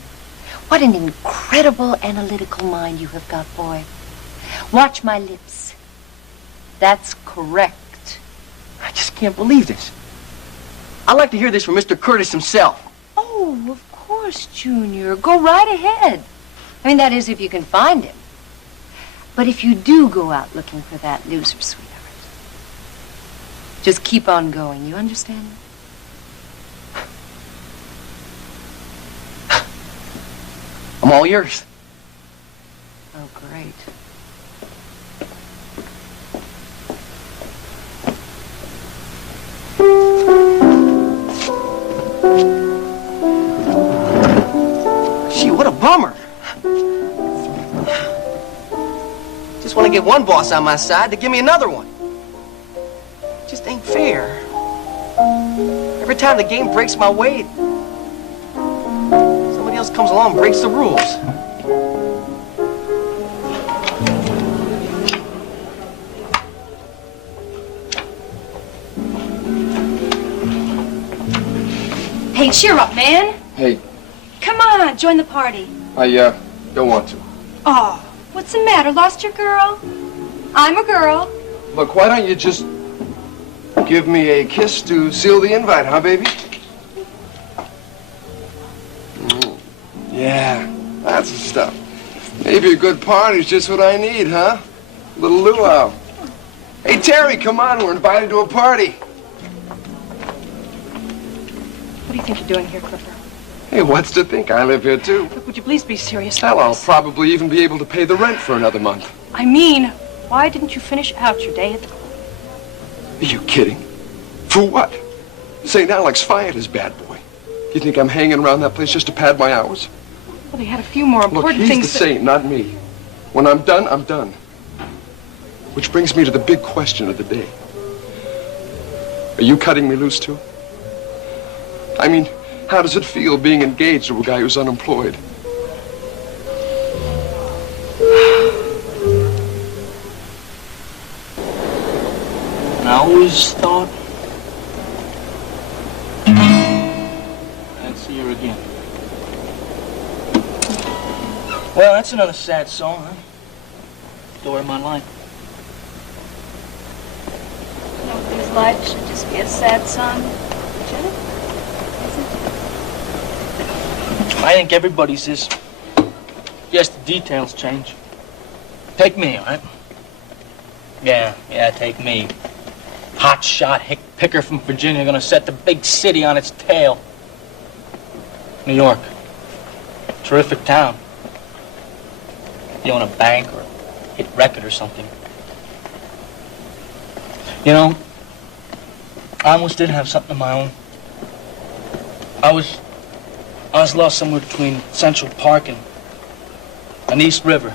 What an incredible analytical mind you have got, boy. Watch my lips. That's correct. I just can't believe this. I'd like to hear this from Mr. Curtis himself. Oh, of course, Junior. Go right ahead. I mean, that is, if you can find him. But if you do go out looking for that loser, sweetheart, just keep on going. You understand? I'm all yours. Oh, great. Gee, what a bummer. Just want to get one boss on my side to give me another one. Just ain't fair. Every time the game breaks my way, somebody else comes along and breaks the rules. Hey, cheer up, man. Hey, Come on, join the party. I don't want to. Oh, what's the matter? Lost your girl? I'm a girl. Look, why don't you just give me a kiss to seal the invite, huh, baby? Yeah, that's the stuff. Maybe a good party's just what I need, huh? A little luau. Hey, Terry, come on. We're invited to a party. What do you think you're doing here, Clifford? Hey, what's to think? I live here, too. Look, would you please be serious? Hell, I'll probably even be able to pay the rent for another month. I mean, why didn't you finish out your day at the club? Are you kidding? For what? St. Alex fired his bad boy. You think I'm hanging around that place just to pad my hours? Well, they had a few more important Look, he's things the saint, not me. When I'm done, I'm done. Which brings me to the big question of the day. Are you cutting me loose, too? I mean, how does it feel being engaged to a guy who's unemployed? I always thought I'd see her again. Well, that's another sad song, huh? Story of my life. Nobody's life should just be a sad song, should it? I think everybody's is. Yes, the details change. Take me, all right? Yeah, take me. Hot shot hick picker from Virginia, gonna set the big city on its tail. New York. Terrific town. You own a bank or a hit record or something. You know, I almost did have something of my own. I was lost somewhere between Central Park and East River.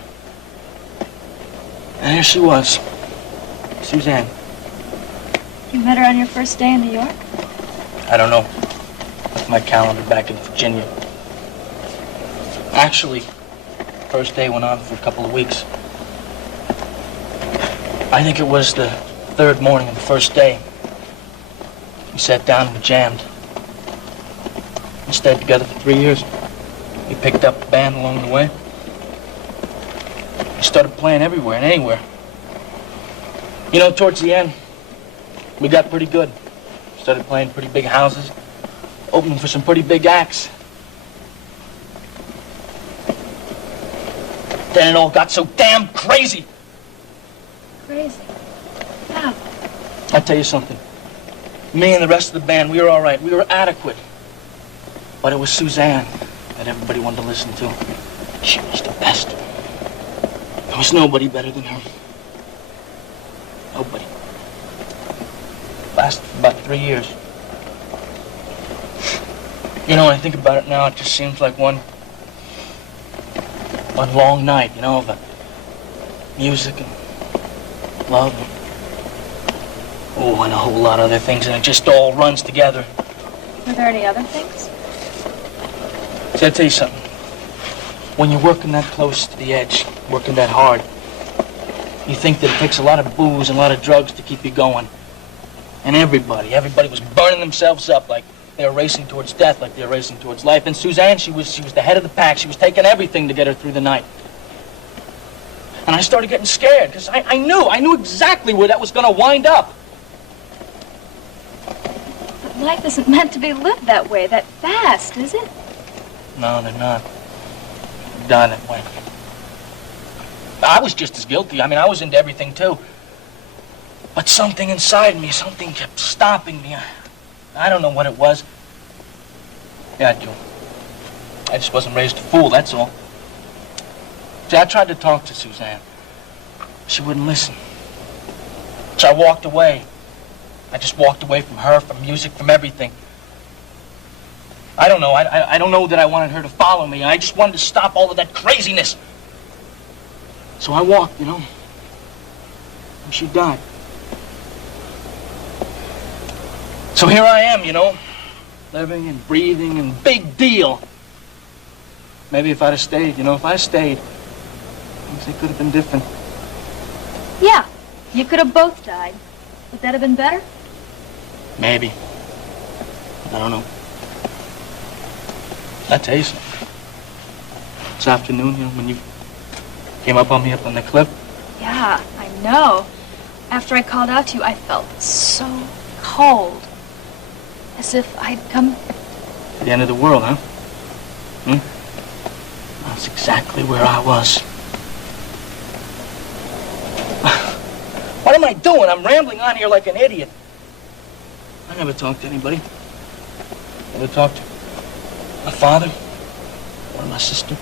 And here she was, Suzanne. You met her on your first day in New York? I don't know. Left my calendar back in Virginia. Actually, first day went on for a couple of weeks. I think it was the third morning of the first day. We sat down and we jammed. We stayed together for 3 years. We picked up a band along the way. We started playing everywhere and anywhere. You know, towards the end, we got pretty good. Started playing pretty big houses, opening for some pretty big acts. Then it all got so damn crazy. Crazy. How? I'll tell you something. Me and the rest of the band, we were all right. We were adequate. But it was Suzanne that everybody wanted to listen to. She was the best. There was nobody better than her. Nobody. Lasted for about 3 years. You know, when I think about it now, it just seems like one long night, you know, of music and love and a whole lot of other things, and it just all runs together. Were there any other things? See, I'll tell you something. When you're working that close to the edge, working that hard, you think that it takes a lot of booze and a lot of drugs to keep you going. And everybody was burning themselves up like they were racing towards death, like they were racing towards life. And Suzanne, she was the head of the pack. She was taking everything to get her through the night. And I started getting scared, because I knew exactly where that was going to wind up. But life isn't meant to be lived that way, that fast, is it? No, they're not. They're done that way. I was just as guilty. I mean, I was into everything, too. But something inside me, something kept stopping me. I don't know what it was. Yeah, I do. I just wasn't raised a fool, that's all. See, I tried to talk to Suzanne. She wouldn't listen. So I walked away. I just walked away from her, from music, from everything. I don't know. I don't know that I wanted her to follow me. I just wanted to stop all of that craziness. So I walked, you know. And she died. So here I am, you know, living and breathing and big deal. Maybe if I'd have stayed, you know, if I stayed, things could have been different. Yeah, you could have both died. Would that have been better? Maybe. I don't know. I'll tell you something. This afternoon, you know, when you came up on me up on the cliff. Yeah, I know. After I called out to you, I felt so cold. As if I'd come... The end of the world, huh? That's exactly where I was. What am I doing? I'm rambling on here like an idiot. I never talked to anybody. Never talked to my father or my sister.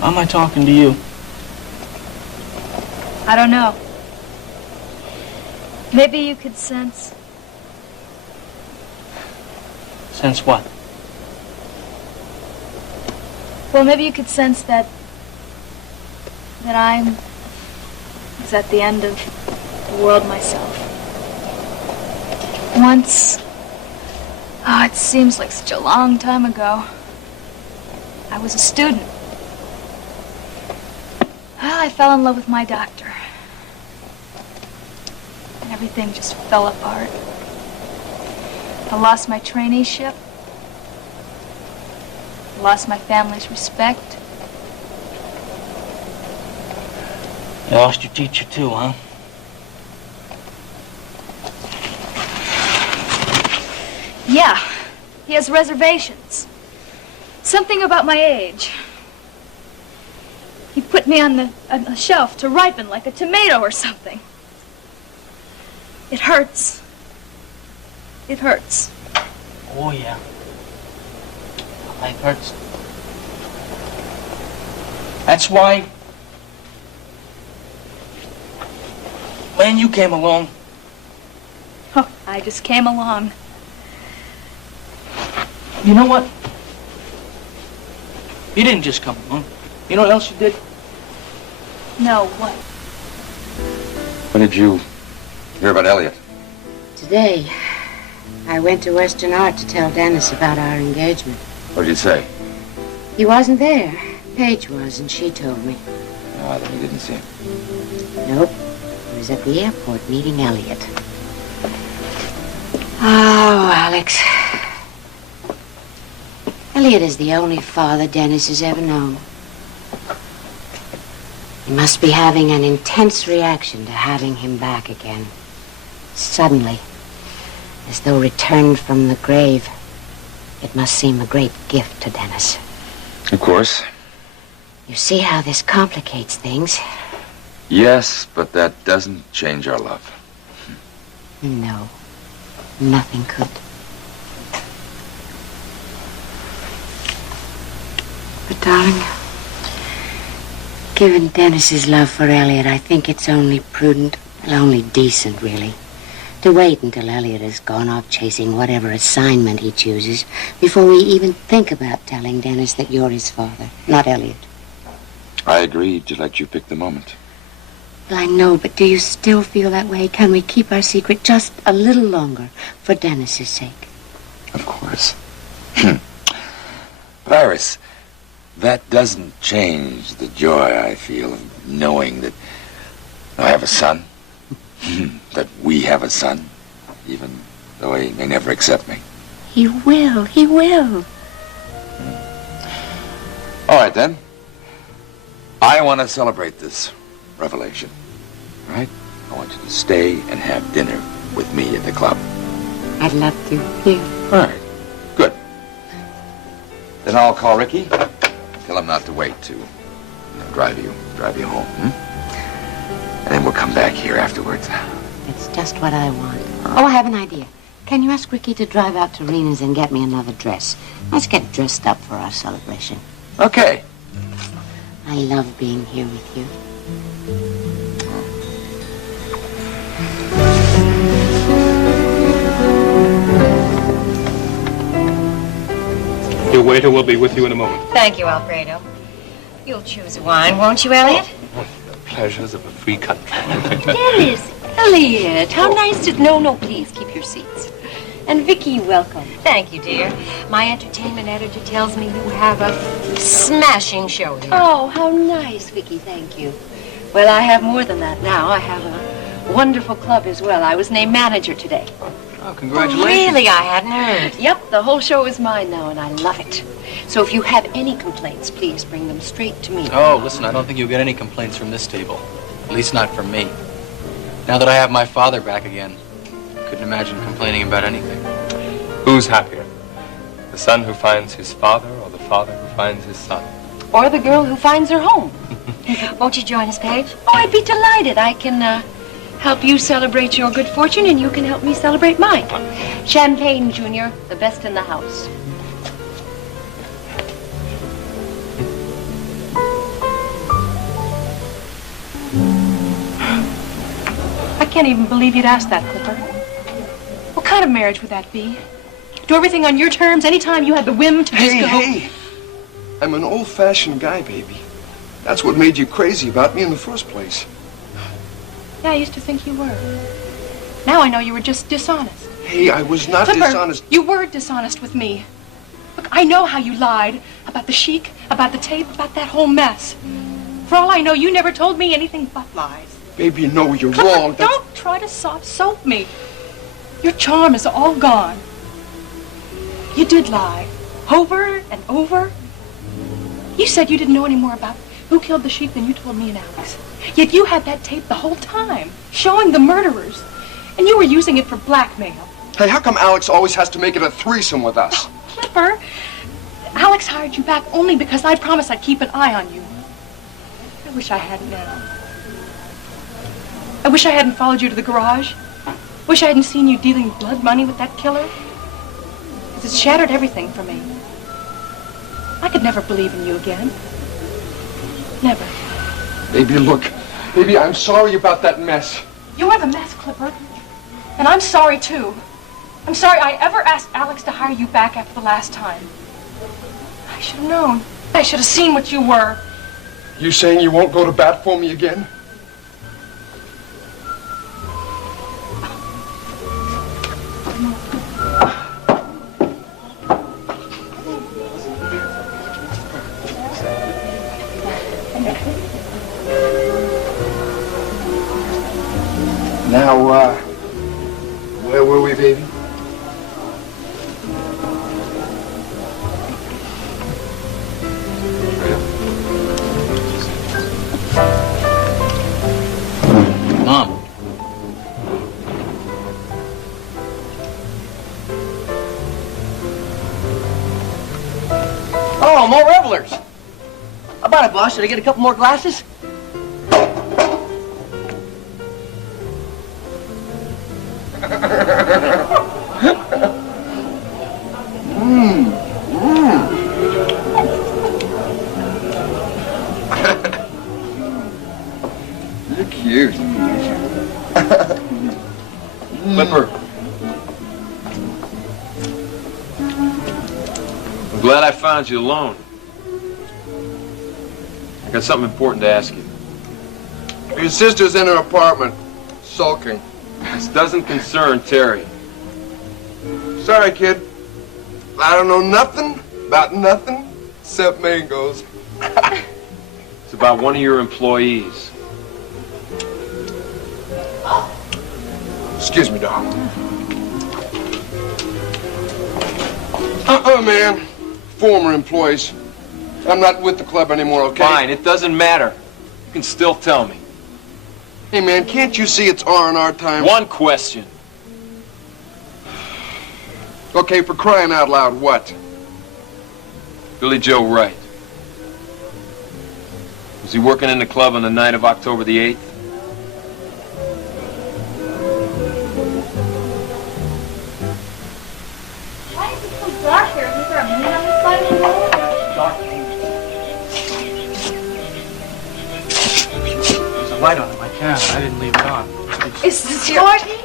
Why am I talking to you? I don't know. Maybe you could sense. Sense what? Well, maybe you could sense that I was at the end of the world myself. Once, oh, it seems like such a long time ago, I was a student. Well, I fell in love with my doctor. And everything just fell apart. I lost my traineeship. I lost my family's respect. You lost your teacher too, huh? Yeah, he has reservations. Something about my age. He put me on the shelf to ripen like a tomato or something. It hurts. It hurts. Oh, yeah. Life hurts. That's why when you came along. Oh, I just came along. You know what? You didn't just come along. You know what else you did? No, what? When did you hear about Elliot? Today, I went to Western Art to tell Dennis about our engagement. What did he say? He wasn't there. Paige was, and she told me. Ah, then you didn't see him. Nope. He was at the airport meeting Elliot. Oh, Alex. Elliot is the only father Dennis has ever known. He must be having an intense reaction to having him back again. Suddenly, as though returned from the grave. It must seem a great gift to Dennis. Of course. You see how this complicates things? Yes, but that doesn't change our love. No, nothing could. But darling, given Dennis's love for Elliot, I think it's only prudent, well, only decent, really, to wait until Elliot has gone off chasing whatever assignment he chooses before we even think about telling Dennis that you're his father, not Elliot. I agreed to let you pick the moment. Well, I know, but do you still feel that way? Can we keep our secret just a little longer for Dennis's sake? Of course. But Iris, that doesn't change the joy I feel of knowing that I have a son. That we have a son, even though he may never accept me. He will. He will. All right, then. I want to celebrate this revelation. All right? I want you to stay and have dinner with me at the club. I'd love to. Yeah. All right. Good. Then I'll call Ricky. Tell him not to wait to drive you home. And then we'll come back here afterwards. It's just what I want. Oh, I have an idea. Can you ask Ricky to drive out to Rena's and get me another dress? Let's get dressed up for our celebration. Okay. I love being here with you. Your waiter will be with you in a moment. Thank you, Alfredo. You'll choose wine, won't you, Elliot? The pleasures of a free country. Dennis, Elliot, how nice to... No, please, keep your seats. And Vicky, welcome. Thank you, dear. My entertainment editor tells me you have a smashing show here. Oh, how nice, Vicky, thank you. Well, I have more than that now. I have a wonderful club as well. I was named manager today. Oh, congratulations. Oh, really? I hadn't heard. Yep, the whole show is mine now, and I love it. So if you have any complaints, please bring them straight to me. Oh, listen, I don't think you'll get any complaints from this table. At least not from me. Now that I have my father back again, I couldn't imagine complaining about anything. Who's happier? The son who finds his father, or the father who finds his son? Or the girl who finds her home. Won't you join us, Paige? Oh, I'd be delighted. I can help you celebrate your good fortune, and you can help me celebrate mine. Champagne, Junior, the best in the house. I can't even believe you'd ask that, Clipper. What kind of marriage would that be? Do everything on your terms anytime you had the whim to just go? Hey! I'm an old-fashioned guy, baby. That's what made you crazy about me in the first place. Yeah, I used to think you were. Now I know you were just dishonest. Hey, I was not Clipper, dishonest. You were dishonest with me. Look, I know how you lied about the chic, about the tape, about that whole mess. For all I know, you never told me anything but lies. Baby, no, you're Clipper, wrong. Don't try to soft soap me. Your charm is all gone. You did lie, over and over. You said you didn't know any more about who killed the sheep than you told me and Alex. Yet you had that tape the whole time, showing the murderers. And you were using it for blackmail. Hey, how come Alex always has to make it a threesome with us? Clipper, Alex hired you back only because I promised I'd keep an eye on you. I wish I hadn't now. I wish I hadn't followed you to the garage. Wish I hadn't seen you dealing blood money with that killer. Because it's shattered everything for me. I could never believe in you again. Never. Baby, look. Baby, I'm sorry about that mess. You're the mess, Clipper. And I'm sorry, too. I'm sorry I ever asked Alex to hire you back after the last time. I should have known. I should have seen what you were. You saying you won't go to bat for me again? Now, where were we, baby? Mom. Oh, more revelers. How about it, boss? Should I get a couple more glasses? You're cute. Clipper. I'm glad I found you alone. I got something important to ask you. Your sister's in her apartment, sulking. This doesn't concern Terry. Sorry, kid. I don't know nothing about nothing except mangoes. It's about one of your employees. Excuse me, dog. Man. Former employees. I'm not with the club anymore, okay? Fine, it doesn't matter. You can still tell me. Hey, man, can't you see it's R&R time? One question. Okay, for crying out loud, what? Billy Joe Wright. Was he working in the club on the night of October the 8th? Why is it so dark here? Is there a man on this side of the road? Dark. There's a light on in my cab. I didn't leave it on. Is this Courtney?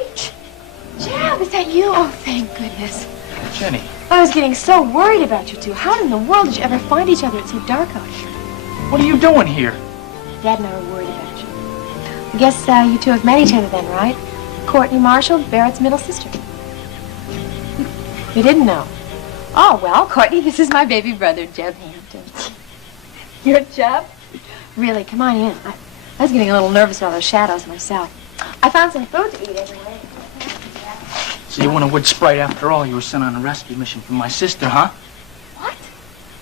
Jeb, is that you? Oh, thank goodness. Jenny. I was getting so worried about you two. How in the world did you ever find each other? It's so dark out here. What are you doing here? Dad and I were worried about you. I guess you two have met each other then, right? Courtney Marshall, Barrett's middle sister. You didn't know. Oh, well, Courtney, this is my baby brother, Jeb Hampton. You're Jeb? Really, come on in. I was getting a little nervous about those shadows myself. I found some food to eat anyway. So you want a wood sprite after all? You were sent on a rescue mission from my sister, huh? What?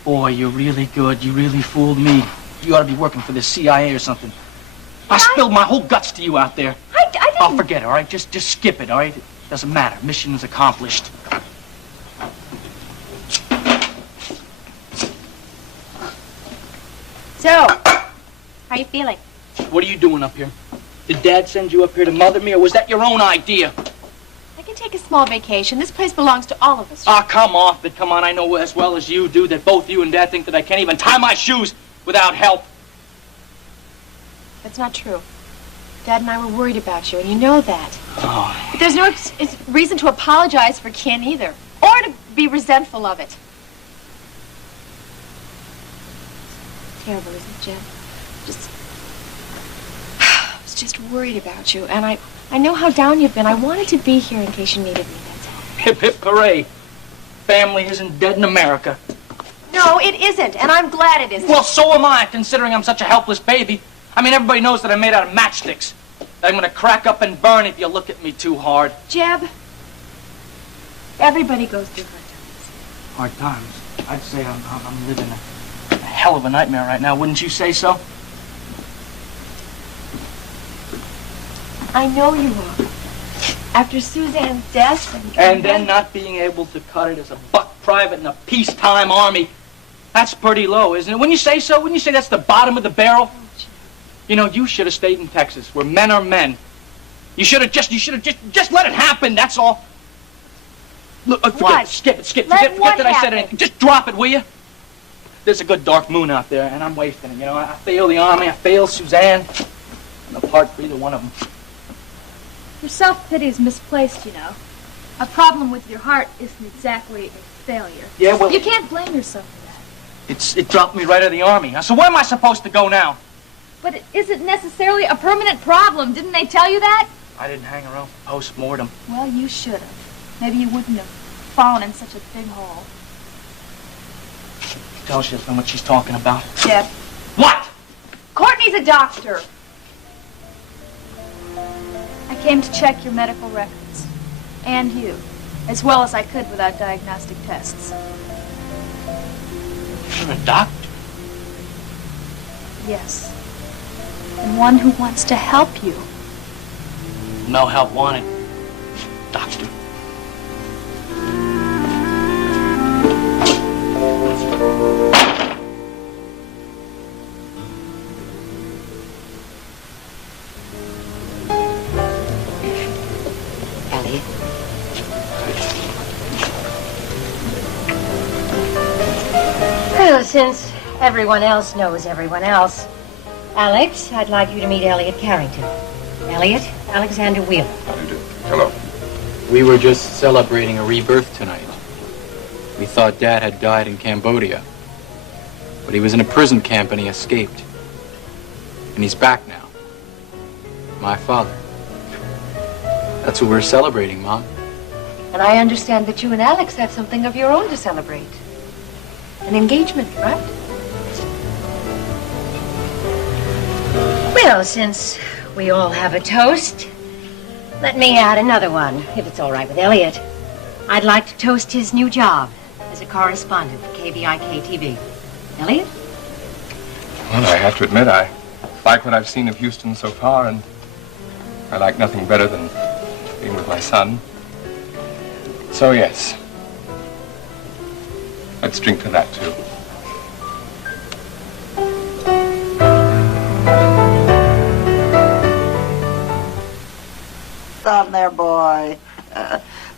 Boy, you're really good. You really fooled me. You ought to be working for the CIA or something. I spilled my whole guts to you out there. I didn't. I'll forget, all right? Just skip it, all right? It doesn't matter. Mission is accomplished. So, how you feeling? What are you doing up here? Did Dad send you up here to mother me, or was that your own idea? I can take a small vacation. This place belongs to all of us. Ah, come off it. Come on, I know as well as you do that both you and Dad think that I can't even tie my shoes without help. That's not true. Dad and I were worried about you, and you know that. Oh. But there's no reason to apologize for Ken either, or to be resentful of it. Terrible, isn't it, Jeb? I was just worried about you, and I know how down you've been. I wanted to be here in case you needed me, that's all. Hip, hip, hooray. Family isn't dead in America. No, it isn't, and I'm glad it isn't. Well, so am I, considering I'm such a helpless baby. I mean, everybody knows that I'm made out of matchsticks. That I'm gonna crack up and burn if you look at me too hard. Jeb, everybody goes through hard times. Hard times? I'd say I'm living a hell of a nightmare right now, wouldn't you say so? I know you are. After Suzanne's death and then not being able to cut it as a buck private in a peacetime army. That's pretty low, isn't it? Wouldn't you say so? Wouldn't you say that's the bottom of the barrel? You know, you should have stayed in Texas, where men are men. You should have just let it happen, that's all. Look, forget it, skip it, forget that I said anything. Just drop it, will you? There's a good dark moon out there, and I'm wasting it, you know. I fail the Army, I fail Suzanne. I'm apart for either one of them. Your self-pity is misplaced, you know. A problem with your heart isn't exactly a failure. Yeah, well... You can't blame yourself for that. It dropped me right out of the Army. So where am I supposed to go now? But it isn't necessarily a permanent problem. Didn't they tell you that? I didn't hang around for post-mortem. Well, you should have. Maybe you wouldn't have fallen in such a big hole. Tell she doesn't know what she's talking about. Jeb. What? Courtney's a doctor. I came to check your medical records. And you. As well as I could without diagnostic tests. You're a doctor? Yes. And one who wants to help you. No help wanted. Doctor. Elliot. Well, since everyone else knows everyone else, Alex, I'd like you to meet Elliot Carrington. Elliot, Alexander Wheeler. Hello. We were just celebrating a rebirth tonight. We thought Dad had died in Cambodia. But he was in a prison camp and he escaped. And he's back now. My father. That's what we're celebrating, Mom. And I understand that you and Alex have something of your own to celebrate. An engagement, right? Well, since we all have a toast, let me add another one, if it's all right with Elliot. I'd like to toast his new job as a correspondent for KVIK TV. Elliot? Well, I have to admit, I like what I've seen of Houston so far, and I like nothing better than being with my son. So, yes. Let's drink to that, too. On there, boy.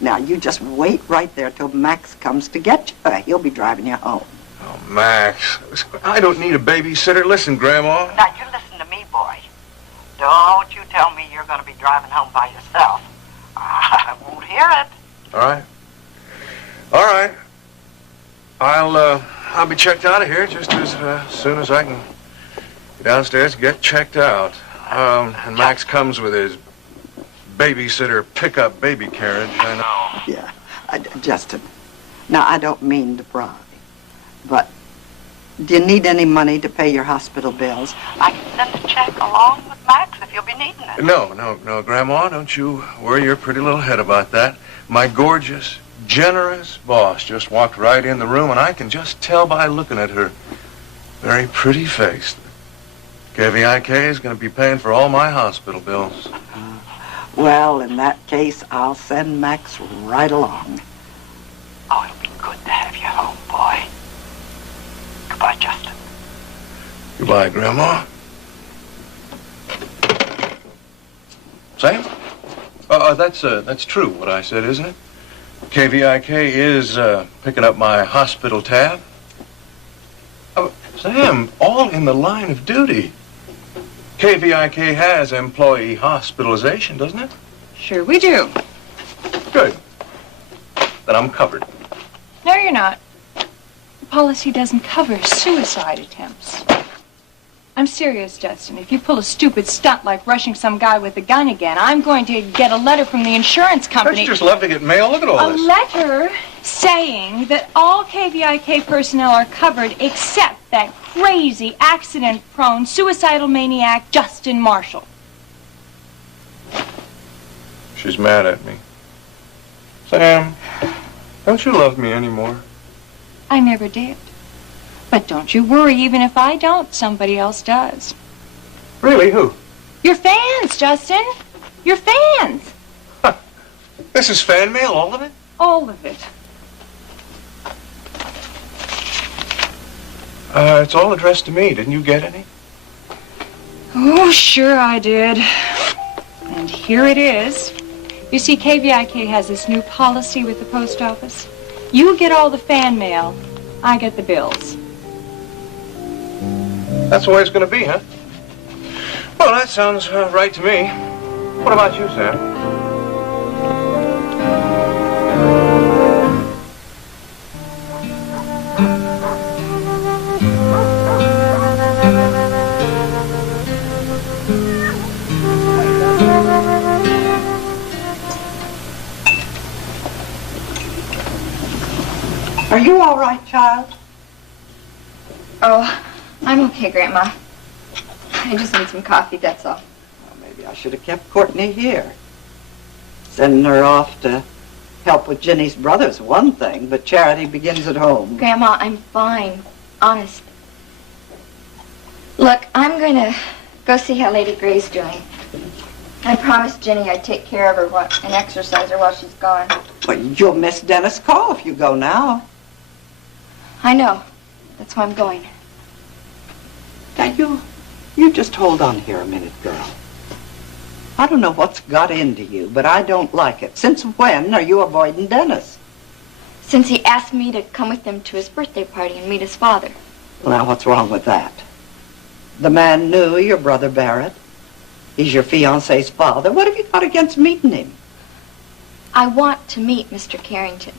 Now, you just wait right there till Max comes to get you. He'll be driving you home. Oh, Max, I don't need a babysitter. Listen, Grandma. Now, you listen to me, boy. Don't you tell me you're going to be driving home by yourself. I won't hear it. All right. All right. I'll be checked out of here just as soon as I can get downstairs and get checked out. And Max comes with his babysitter pickup baby carriage, I know. Yeah, Justin. Now, I don't mean to pry, but do you need any money to pay your hospital bills? I can send a check along with Max if you'll be needing it. No, Grandma, don't you worry your pretty little head about that. My gorgeous, generous boss just walked right in the room, and I can just tell by looking at her very pretty face that KVIK is going to be paying for all my hospital bills. Well, in that case, I'll send Max right along. Oh, it'll be good to have you home, boy. Goodbye, Justin. Goodbye, Grandma. Sam? That's true what I said, isn't it? KVIK is picking up my hospital tab. Oh, Sam, all in the line of duty. KVIK has employee hospitalization, doesn't it? Sure we do. Good. Then I'm covered. No, you're not. The policy doesn't cover suicide attempts. I'm serious, Justin. If you pull a stupid stunt like rushing some guy with a gun again, I'm going to get a letter from the insurance company. Don't you just love to get mail? Look at all this. A letter saying that all KVIK personnel are covered except that crazy, accident-prone, suicidal maniac Justin Marshall. She's mad at me. Sam, don't you love me anymore? I never did. But don't you worry, even if I don't, somebody else does. Really? Who? Your fans, Justin. Your fans. This is fan mail, all of it? All of it. It's all addressed to me. Didn't you get any? Oh, sure I did. And here it is. You see, KVIK has this new policy with the post office. You get all the fan mail. I get the bills. That's the way it's going to be, huh? Well, that sounds right to me. What about you, Sam? Are you all right, child? Oh, I'm okay, Grandma. I just need some coffee, that's all. Well, maybe I should have kept Courtney here. Sending her off to help with Jenny's brother's one thing, but charity begins at home. Grandma, I'm fine. Honest. Look, I'm going to go see how Lady Gray's doing. I promised Jenny I'd take care of her and exercise her while she's gone. Well, you'll miss Dennis' call if you go now. I know. That's why I'm going. Now, you just hold on here a minute, girl. I don't know what's got into you, but I don't like it. Since when are you avoiding Dennis? Since he asked me to come with him to his birthday party and meet his father. Well, now, what's wrong with that? The man knew your brother Barrett. He's your fiancé's father. What have you got against meeting him? I want to meet Mr. Carrington.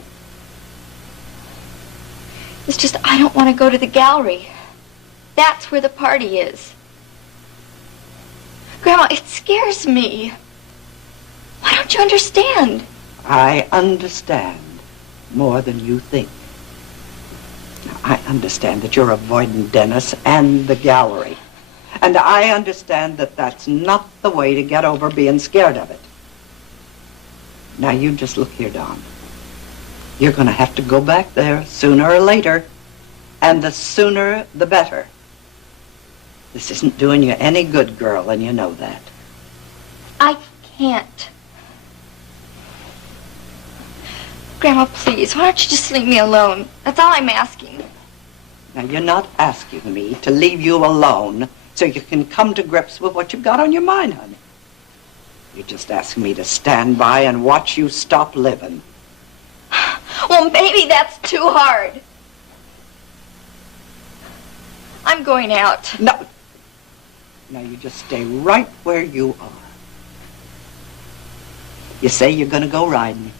It's just I don't want to go to the gallery. That's where the party is. Grandma, it scares me. Why don't you understand? I understand more than you think. Now, I understand that you're avoiding Dennis and the gallery. And I understand that that's not the way to get over being scared of it. Now, you just look here, Don. You're going to have to go back there sooner or later. And the sooner, the better. This isn't doing you any good, girl, and you know that. I can't. Grandma, please, why don't you just leave me alone? That's all I'm asking. Now, you're not asking me to leave you alone so you can come to grips with what you've got on your mind, honey. You're just asking me to stand by and watch you stop living. Well, maybe that's too hard. I'm going out. No. Now, you just stay right where you are. You say you're going to go riding.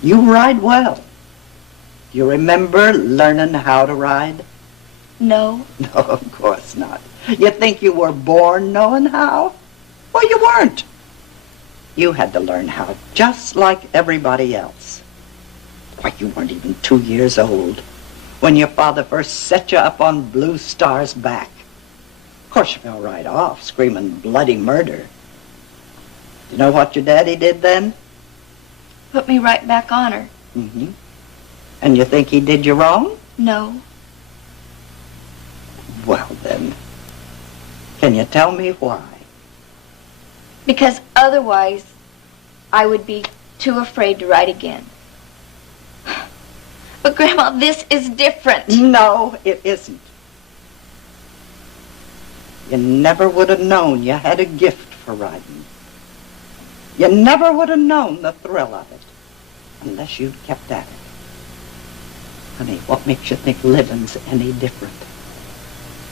You ride well. You remember learning how to ride? No. No, of course not. You think you were born knowing how? Well, you weren't. You had to learn how just like everybody else. Why, you weren't even 2 years old when your father first set you up on Blue Star's back. Of course, you fell right off, screaming bloody murder. You know what your daddy did then? Put me right back on her. Mm-hmm. And you think he did you wrong? No. Well, then, can you tell me why? Because otherwise, I would be too afraid to ride again. But, Grandma, this is different. No, it isn't. You never would have known you had a gift for riding. You never would have known the thrill of it unless you'd kept at it. Honey, what makes you think living's any different?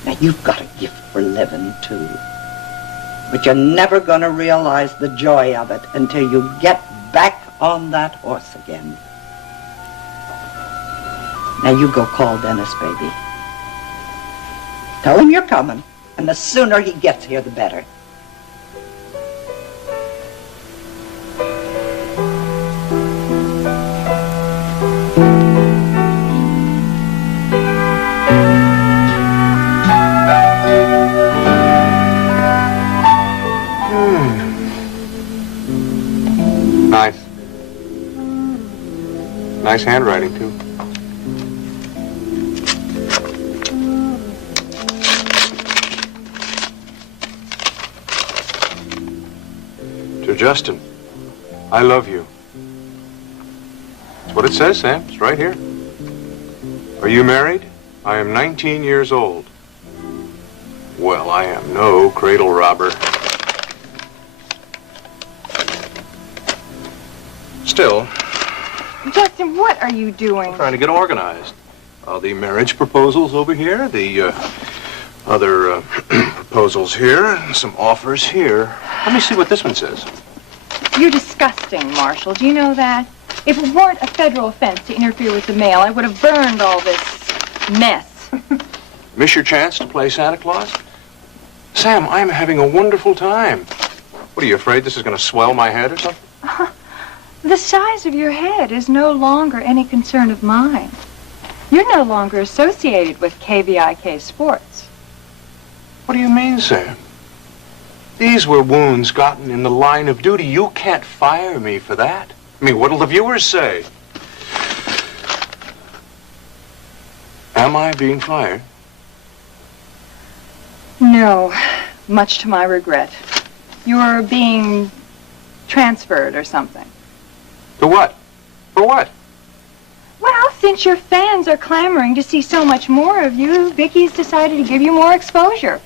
Now, you've got a gift for living, too. But you're never going to realize the joy of it until you get back on that horse again. Now, you go call Dennis, baby. Tell him you're coming, and the sooner he gets here, the better. Nice handwriting, too. To Justin, I love you. That's what it says, Sam. It's right here. Are you married? I am 19 years old. Well, I am no cradle robber. Still, Justin, what are you doing? I'm trying to get organized. The marriage proposals over here, the other proposals here, and some offers here. Let me see what this one says. You're disgusting, Marshall. Do you know that? If it weren't a federal offense to interfere with the mail, I would have burned all this mess. Miss your chance to play Santa Claus? Sam, I'm having a wonderful time. What, are you afraid this is going to swell my head or something? The size of your head is no longer any concern of mine. You're no longer associated with KVIK Sports. What do you mean, Sam? These were wounds gotten in the line of duty. You can't fire me for that. I mean, what'll the viewers say? Am I being fired? No, much to my regret. You're being transferred or something. To what? For what? Well, since your fans are clamoring to see so much more of you, Vicky's decided to give you more exposure.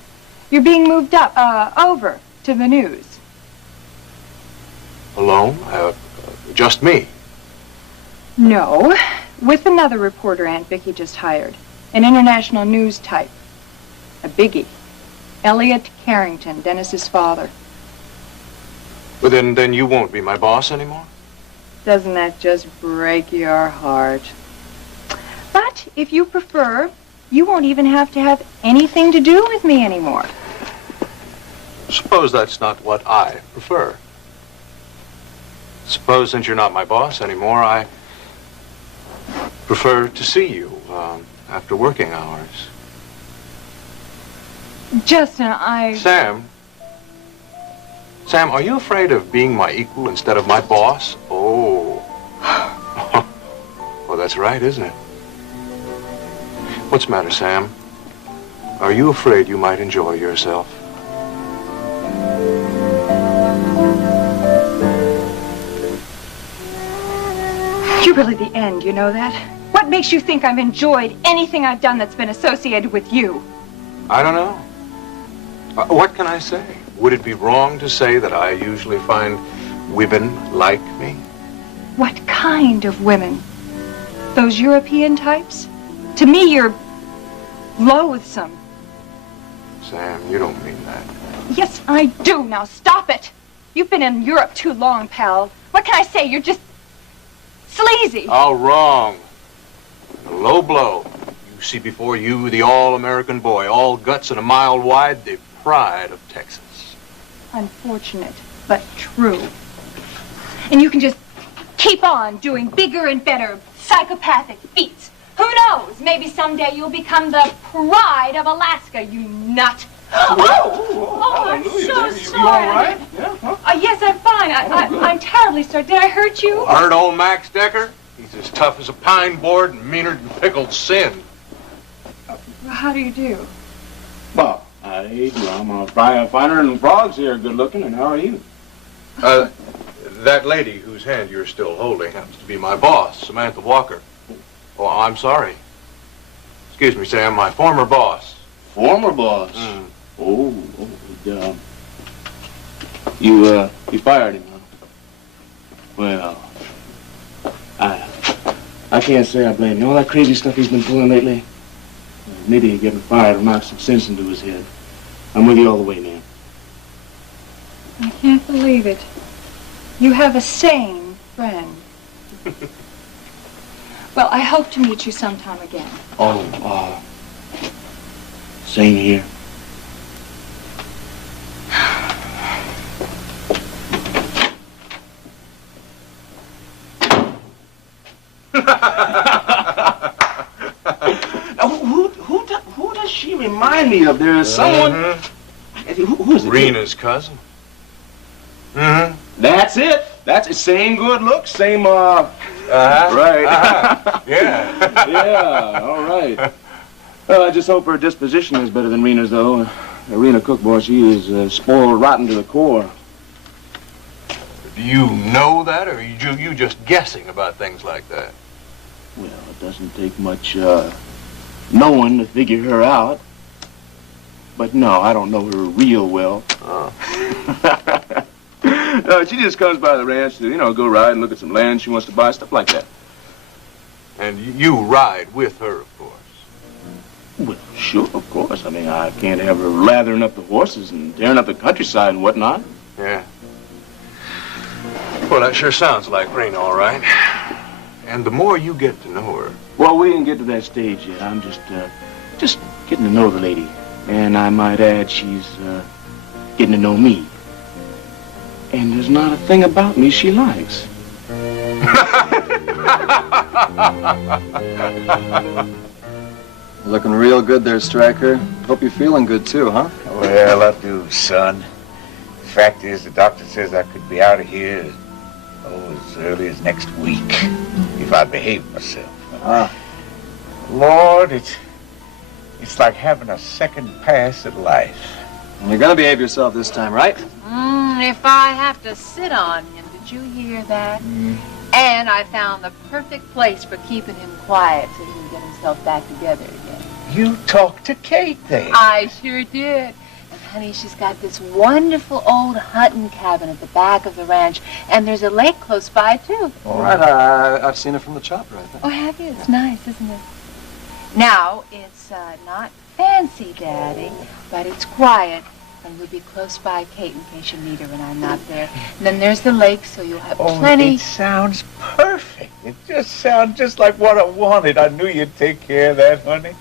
You're being moved up, over to the news. Alone? Just me? No, with another reporter Aunt Vicky just hired. An international news type. A biggie. Elliot Carrington, Dennis's father. Well, then you won't be my boss anymore? Doesn't that just break your heart? But if you prefer, you won't even have to have anything to do with me anymore. Suppose that's not what I prefer. Suppose since you're not my boss anymore, I prefer to see you after working hours. Justin, Sam, are you afraid of being my equal instead of my boss? Oh. Well, that's right, isn't it? What's the matter, Sam? Are you afraid you might enjoy yourself? You're really the end, you know that? What makes you think I've enjoyed anything I've done that's been associated with you? I don't know. What can I say? Would it be wrong to say that I usually find women like me? What kind of women? Those European types? To me, you're loathsome. Sam, you don't mean that. Yes, I do. Now stop it. You've been in Europe too long, pal. What can I say? You're just sleazy. All wrong. A low blow. You see before you the all-American boy, all guts and a mile wide, the pride of Texas. Unfortunate, but true. And you can just keep on doing bigger and better psychopathic feats. Who knows? Maybe someday you'll become the pride of Alaska, you nut. Oh, I'm so sorry. You all right? Yeah? Huh? Yes, I'm fine. I'm terribly sorry. Did I hurt you? Hurt old Max Decker? He's as tough as a pine board and meaner than pickled sin. How do you do? Well, I'm a finer than frogs here, good looking, and how are you? That lady whose hand you're still holding happens to be my boss, Samantha Walker. Oh, I'm sorry. Excuse me, Sam, my former boss. Former boss? You fired him, huh? Well, I can't say I blame you. All that crazy stuff he's been pulling lately, maybe getting fired will knock some sense into his head. I'm with you all the way, man. I can't believe it. You have a sane friend. Well, I hope to meet you sometime again. Same here. Now, who does she remind me of? There is someone. Who is it? Rena's cousin. Mm-hmm. That's it. That's it. Same good look, same Right. Yeah. Yeah. All right. Well, I just hope her disposition is better than Rena's, though. Rena Cook, boy, she is spoiled rotten to the core. Do you know that, or are you just guessing about things like that? Well, it doesn't take much knowing to figure her out. But no, I don't know her real well. Oh. No, she just comes by the ranch to, go ride and look at some land she wants to buy, stuff like that. And you ride with her, of course. Well, sure, of course. I mean, I can't have her lathering up the horses and tearing up the countryside and whatnot. Yeah. Well, that sure sounds like Rena, all right. And the more you get to know her... Well, we didn't get to that stage yet. I'm just getting to know the lady. And I might add, she's getting to know me. And there's not a thing about me she likes. Looking real good there, Stryker. Hope you're feeling good too, huh? Well, I do, son. Fact is, the doctor says I could be out of here, as early as next week, if I behave myself. Lord, it's like having a second pass at life. You're gonna behave yourself this time, right? If I have to sit on him, did you hear that? And I found the perfect place for keeping him quiet so he can get himself back together again. You talked to Kate, then? I sure did. And honey, she's got this wonderful old hunting cabin at the back of the ranch, and there's a lake close by, too. All right, I've seen it from the chopper, I think. Oh, have you? It's nice, isn't it? Now, it's not fancy, Daddy, but it's quiet. And we'll be close by Kate in case you need her when I'm not there. And then there's the lake, so you'll have plenty. It sounds perfect. It just sounds just like what I wanted. I knew you'd take care of that, honey.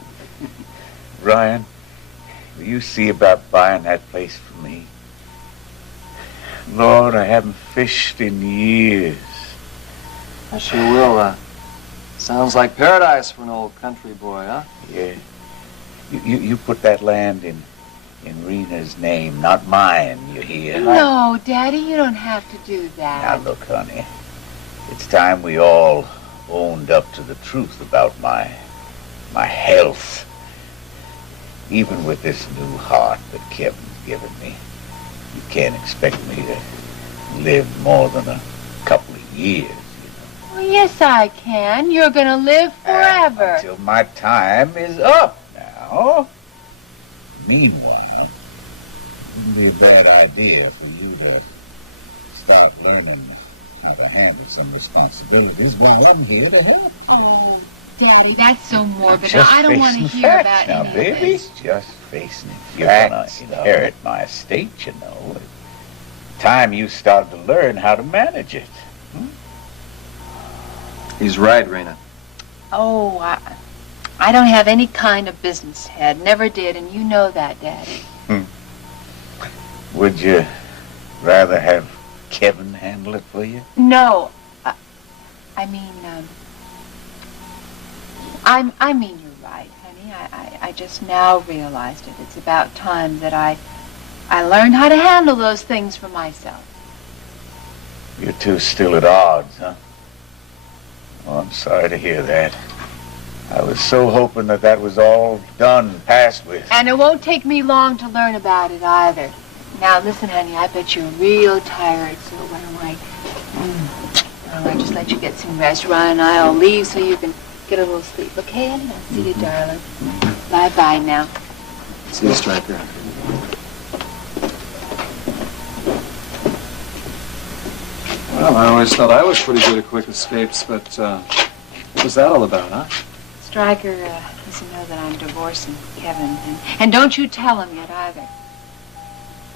Ryan, will you see about buying that place for me? Lord, I haven't fished in years. I sure will. Sounds like paradise for an old country boy, huh? Yeah. You put that land in Rena's name, not mine, you hear? No, Daddy, you don't have to do that. Now, look, honey, it's time we all owned up to the truth about my health. Even with this new heart that Kevin's given me, you can't expect me to live more than a couple of years. Well, yes, I can. You're going to live forever. Until my time is up now. Meanwhile, it wouldn't be a bad idea for you to start learning how to handle some responsibilities while I'm here to help. Oh, Daddy, that's so morbid. Just I don't want to facing hear facts about now, any of baby. this. Just facing it. You're gonna inherit my estate, you know. Time you started to learn how to manage it. He's right, Rena. Oh, I don't have any kind of business head. Never did, and you know that, Daddy. Would you rather have Kevin handle it for you? No. I mean you're right, honey. I just now realized it. It's about time that I learned how to handle those things for myself. You two still at odds, huh? Oh, I'm sorry to hear that. I was so hoping that was all done, passed with. And it won't take me long to learn about it either. Now, listen, honey, I bet you're real tired, so why don't I just let you get some rest? Ryan and I'll leave so you can get a little sleep, okay, honey? I'll see you, darling. Bye-bye now. See you, Stryker. I always thought I was pretty good at quick escapes, but what was that all about, huh? Stryker doesn't know that I'm divorcing Kevin. And don't you tell him yet either.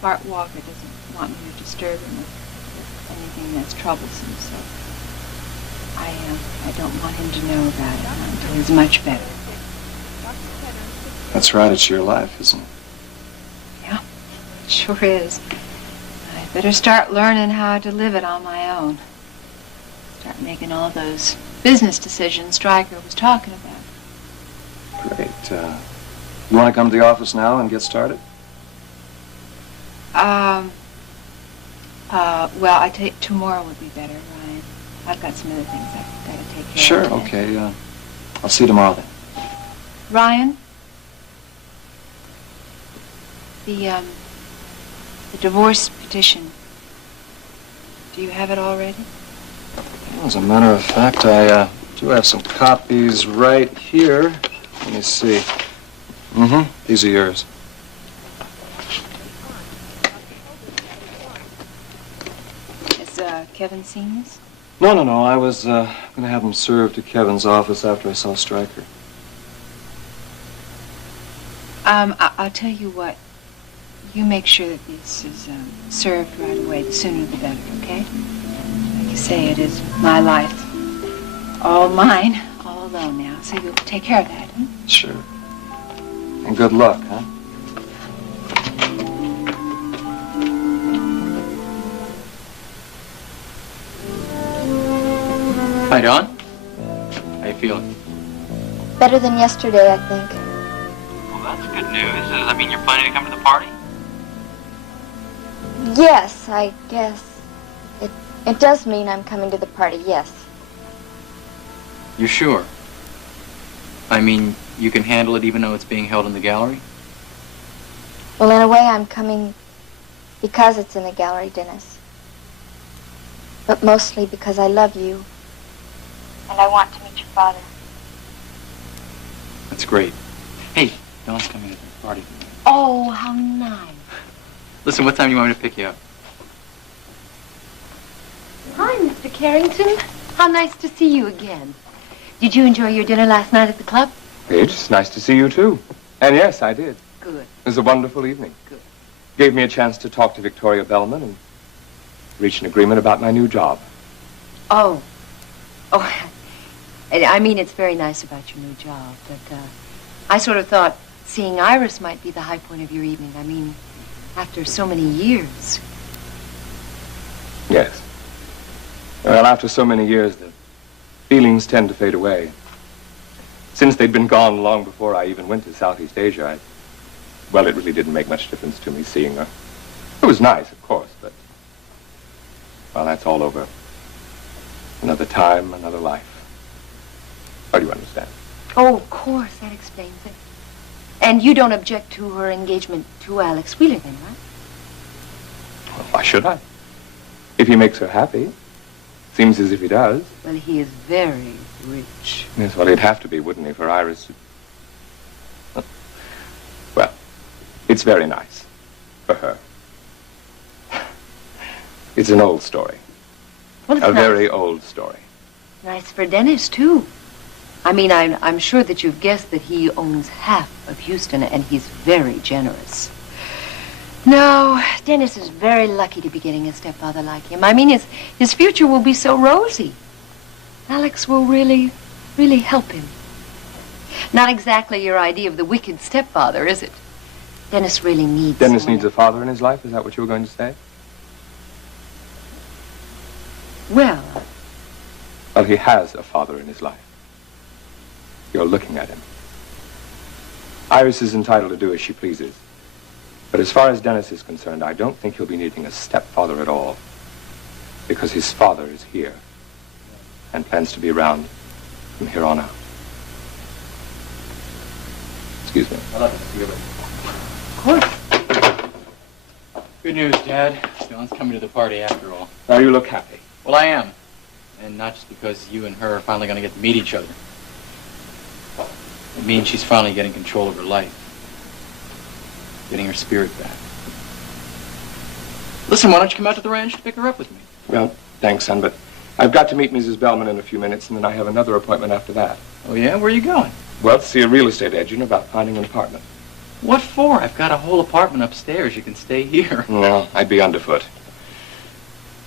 Bart Walker doesn't want me to disturb him with anything that's troublesome, so I don't want him to know about it until he's much better. That's right, it's your life, isn't it? Yeah, it sure is. I better start learning how to live it on my own. Start making all those business decisions Stryker was talking about. Great. You want to come to the office now and get started? Well, I take tomorrow would be better, Ryan. I've got some other things I've got to take care Sure, of. okay. I'll see you tomorrow then. Ryan? The divorce petition. Do you have it already? Well, as a matter of fact, I do have some copies right here. Let me see. These are yours. Has Kevin seen this? No. I was going to have them served to Kevin's office after I saw Stryker. I'll tell you what. You make sure that this is served right away. The sooner the better, okay? Like you say, it is my life. All mine, all alone now. So you'll take care of that, huh? Sure. And good luck, huh? Hi, Don. How you feeling? Better than yesterday, I think. Well, that's good news. Does that mean you're planning to come to the party? Yes, I guess. It does mean I'm coming to the party, yes. You sure? I mean, you can handle it even though it's being held in the gallery? Well, in a way, I'm coming because it's in the gallery, Dennis. But mostly because I love you. And I want to meet your father. That's great. Hey, Don's coming to the party. Oh, how nice. Listen, what time do you want me to pick you up? Hi, Mr. Carrington. How nice to see you again. Did you enjoy your dinner last night at the club? It's nice to see you, too. And yes, I did. Good. It was a wonderful evening. Good. Gave me a chance to talk to Victoria Bellman and reach an agreement about my new job. Oh. I mean, it's very nice about your new job, but I sort of thought seeing Iris might be the high point of your evening. I mean, after so many years. Yes. Well, after so many years, the feelings tend to fade away. Since they'd been gone long before I even went to Southeast Asia, well, it really didn't make much difference to me seeing her. It was nice, of course, but, well, that's all over. Another time, another life. How do you understand? Oh, of course, that explains it. And you don't object to her engagement to Alex Wheeler then, right? Well, why should I? If he makes her happy. Seems as if he does. Well, he is very rich. Yes, well, he'd have to be, wouldn't he, for Iris? Well, it's very nice for her. It's an old story. Well, it's a nice. very old story. Nice for Dennis, too. I mean, I'm sure that you've guessed that he owns half of Houston, and he's very generous. No, Dennis is very lucky to be getting a stepfather like him. I mean, his future will be so rosy. Alex will really help him. Not exactly your idea of the wicked stepfather, is it? Dennis really needs Dennis someone. needs a father in his life? Is that what you were going to say? Well, Well, he has a father in his life. You're looking at him. Iris is entitled to do as she pleases. But as far as Dennis is concerned, I don't think he'll be needing a stepfather at all. Because his father is here. And plans to be around from here on out. Excuse me. I'd like to see you. of course. Good news, Dad. Dawn's coming to the party after all. Now you look happy. Well, I am. And not just because you and her are finally going to get to meet each other. It means she's finally getting control of her life. Getting her spirit back. Listen, why don't you come out to the ranch to pick her up with me? Well, Thanks, son, but I've got to meet Mrs. Bellman in a few minutes, and then I have another appointment after that. Oh, yeah? Where are you going? Well, to see a real estate agent about finding an apartment. What for? I've got a whole apartment upstairs. You can stay here. No, I'd be underfoot.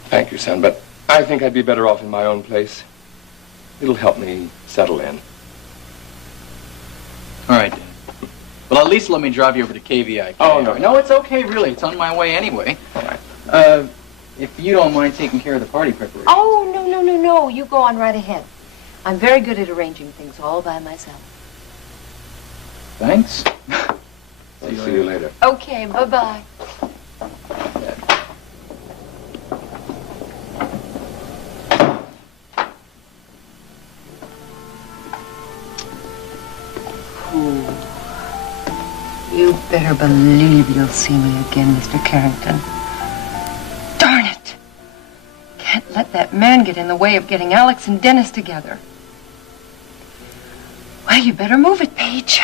Thank you, son, but I think I'd be better off in my own place. It'll help me settle in. All right, Dad. Well, at least let me drive you over to KVI. Oh, no. No, it's okay, really. It's on my way anyway. All right. If you don't mind taking care of the party preparation. Oh, no. You go on right ahead. I'm very good at arranging things all by myself. Thanks. I'll see you later. Okay, bye-bye. You better believe you'll see me again, Mr. Carrington. Darn it! Can't let that man get in the way of getting Alex and Dennis together. Well, you better move it, Paige.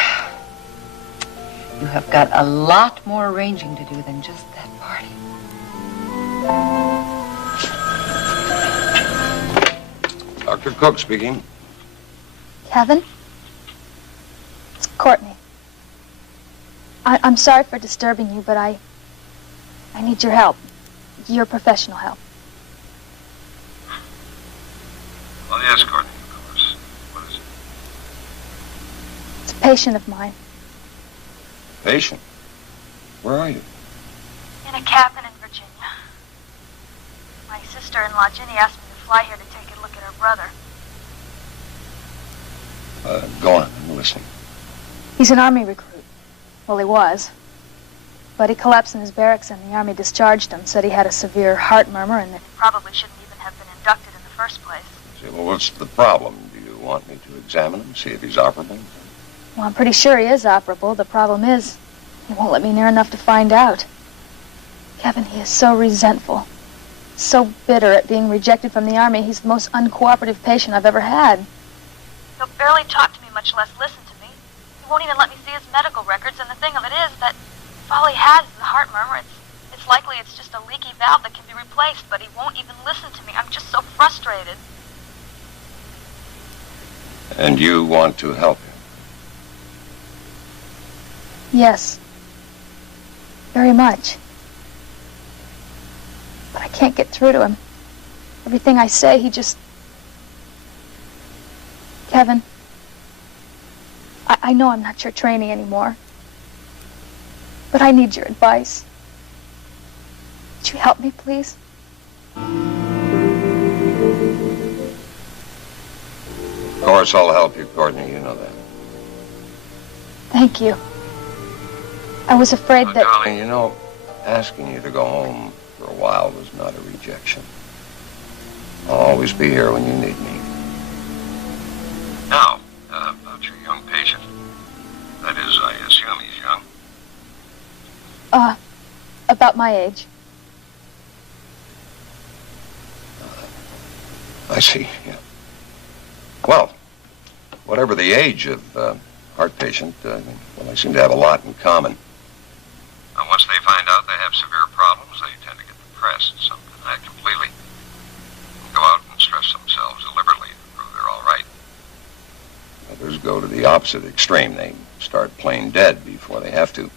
You have got a lot more arranging to do than just that party. Dr. Cook speaking. Kevin? It's Courtney. I'm sorry for disturbing you, but I need your help. Your professional help. Well, yes, Courtney, of course. What is it? It's a patient of mine. Patient? Where are you? In a cabin in Virginia. My sister-in-law, Ginny, asked me to fly here to take a look at her brother. Go on, I'm listening. He's an Army recruit. Well, he was. But he collapsed in his barracks and the Army discharged him, said he had a severe heart murmur and that he probably shouldn't even have been inducted in the first place. Say, well, what's the problem? Do you want me to examine him, see if he's operable? Well, I'm pretty sure he is operable. The problem is, he won't let me near enough to find out. Kevin, he is so resentful, so bitter at being rejected from the Army. He's the most uncooperative patient I've ever had. He'll barely talk to me, much less listen to me. He won't even let me see his medical records, and the thing of it is that if all he has is a heart murmur, it's likely it's just a leaky valve that can be replaced, but he won't even listen to me. I'm just so frustrated. And you want to help him? Yes. Very much. But I can't get through to him. Everything I say, he just... Kevin, I know I'm not your trainee anymore, but I need your advice. Would you help me, please? Of course I'll help you, Courtney, you know that. Thank you. I was afraid that... Darling, you know, asking you to go home for a while was not a rejection. I'll always be here when you need me. Now, about your young patient. That is, I assume he's young. About my age. I see, yeah. Well, whatever the age of heart patient, well, they seem to have a lot in common. And once they find out they have severe problems, they tend to get depressed. Some deny it completely. Go out and stress themselves deliberately to prove they're all right. Others go to the opposite extreme. They start plain dead before they have to.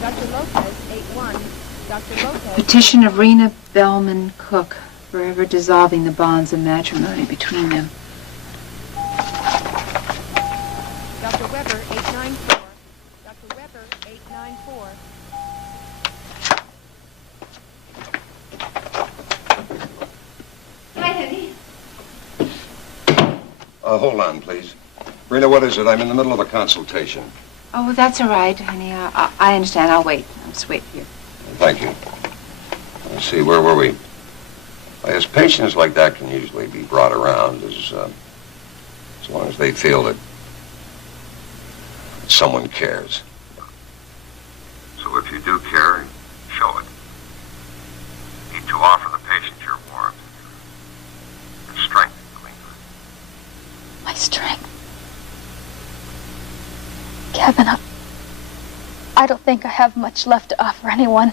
Dr. Lopez, 8-1. Dr. Lopez. Petition of Rena Bellman Cook, forever dissolving the bonds of matrimony between them. Dr. Weber, 894. Dr. Weber, 894. Hi, honey. Hold on, please. Rena, what is it? I'm in the middle of a consultation. Oh, that's all right, honey. I understand. I'll wait. I'll just wait here. Thank you. Let's see, where were we? As patients like that can usually be brought around as long as they feel that someone cares. So if you do care, show it. You need to offer the patient your warmth, your strength, Cleveland. My strength. Kevin, I don't think I have much left to offer anyone.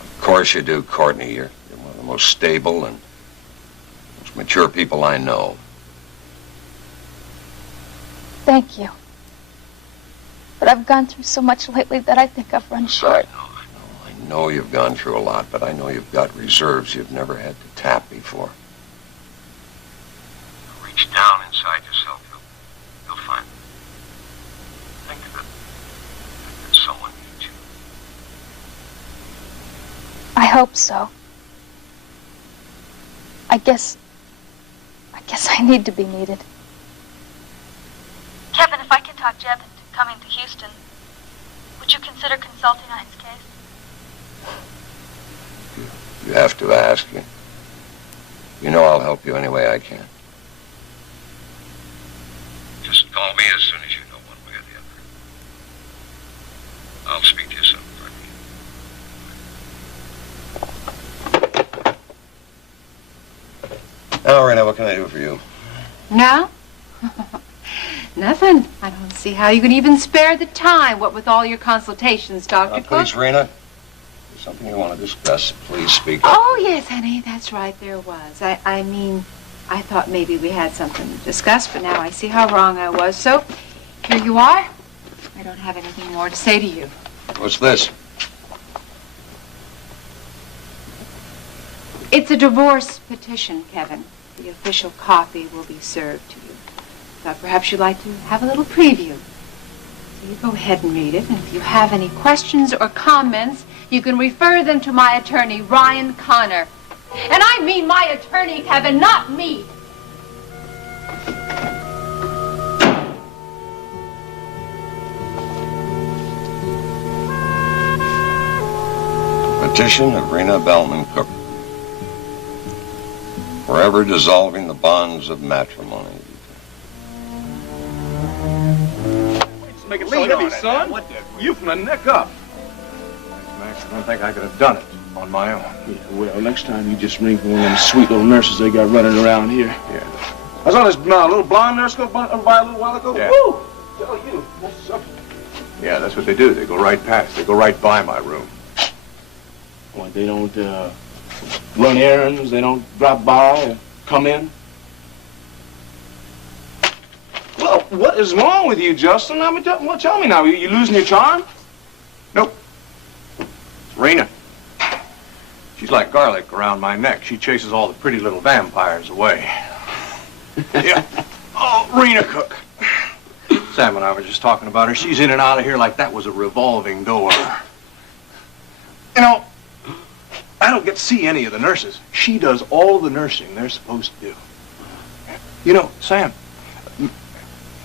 Of course you do, Courtney. You're one of the most stable and most mature people I know. Thank you. But I've gone through so much lately that I think I've run short. I know you've gone through a lot, but I know you've got reserves you've never had to tap before. Reach down inside yourself. You'll find it. Think that someone needs you. I hope so. I guess I need to be needed. Kevin, if I can talk Jeb into coming to Houston, would you consider consulting on his case? You have to ask. You know I'll help you any way I can. Just call me as soon as you know one way or the other. I'll speak to you soon. Now, Rena, what can I do for you? Now? Nothing. I don't see how you can even spare the time, what with all your consultations, Dr. Cook. Please, Rena. There's something you want to discuss. Please speak up. Oh, yes, honey, that's right, there was. I mean, I thought maybe we had something to discuss, but now I see how wrong I was. So, here you are. I don't have anything more to say to you. What's this? It's a divorce petition, Kevin. The official copy will be served to you. Thought perhaps you'd like to have a little preview. So you go ahead and read it, and if you have any questions or comments, you can refer them to my attorney, Ryan Connor. And I mean my attorney, Kevin, not me. Petition of Rena Bellman Cook. Forever dissolving the bonds of matrimony. Make it so heavy, son. You from the neck up. Max, I don't think I could have done it on my own. Yeah, well, next time you just ring for one of them sweet little nurses they got running around here. Yeah. I saw this little blonde nurse go by a little while ago. Yeah. Woo! Tell you, that's something. Yeah, that's what they do. They go right past. They go right by my room. What, they don't run errands? They don't drop by or come in? Well, what is wrong with you, Justin? I mean, tell me now. You losing your charm? Nope. It's Rena. She's like garlic around my neck. She chases all the pretty little vampires away. Yeah. Oh, Rena Cook. Sam and I were just talking about her. She's in and out of here like that was a revolving door. You know, I don't get to see any of the nurses. She does all the nursing they're supposed to do. You know, Sam,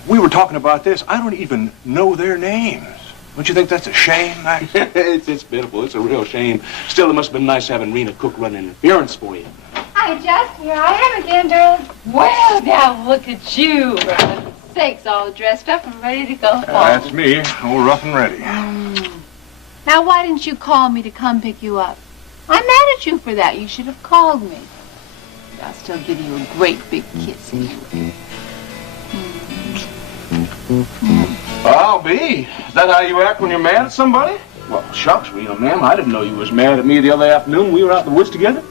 we were talking about this. I don't even know their names. Don't you think that's a shame, Max? It's pitiful. It's a real shame. Still, it must have been nice having Rena Cook run interference for you. Hi, Just. Here I am again, darling. Well, now look at you. For heaven's sakes, all dressed up and ready to go home. That's me, all rough and ready. Now, why didn't you call me to come pick you up? I'm mad at you for that. You should have called me. But I'll still give you a great big kiss anyway. I'll be. Is that how you act when you're mad at somebody? Well, shucks, Rena, ma'am. I didn't know you was mad at me the other afternoon when we were out in the woods together.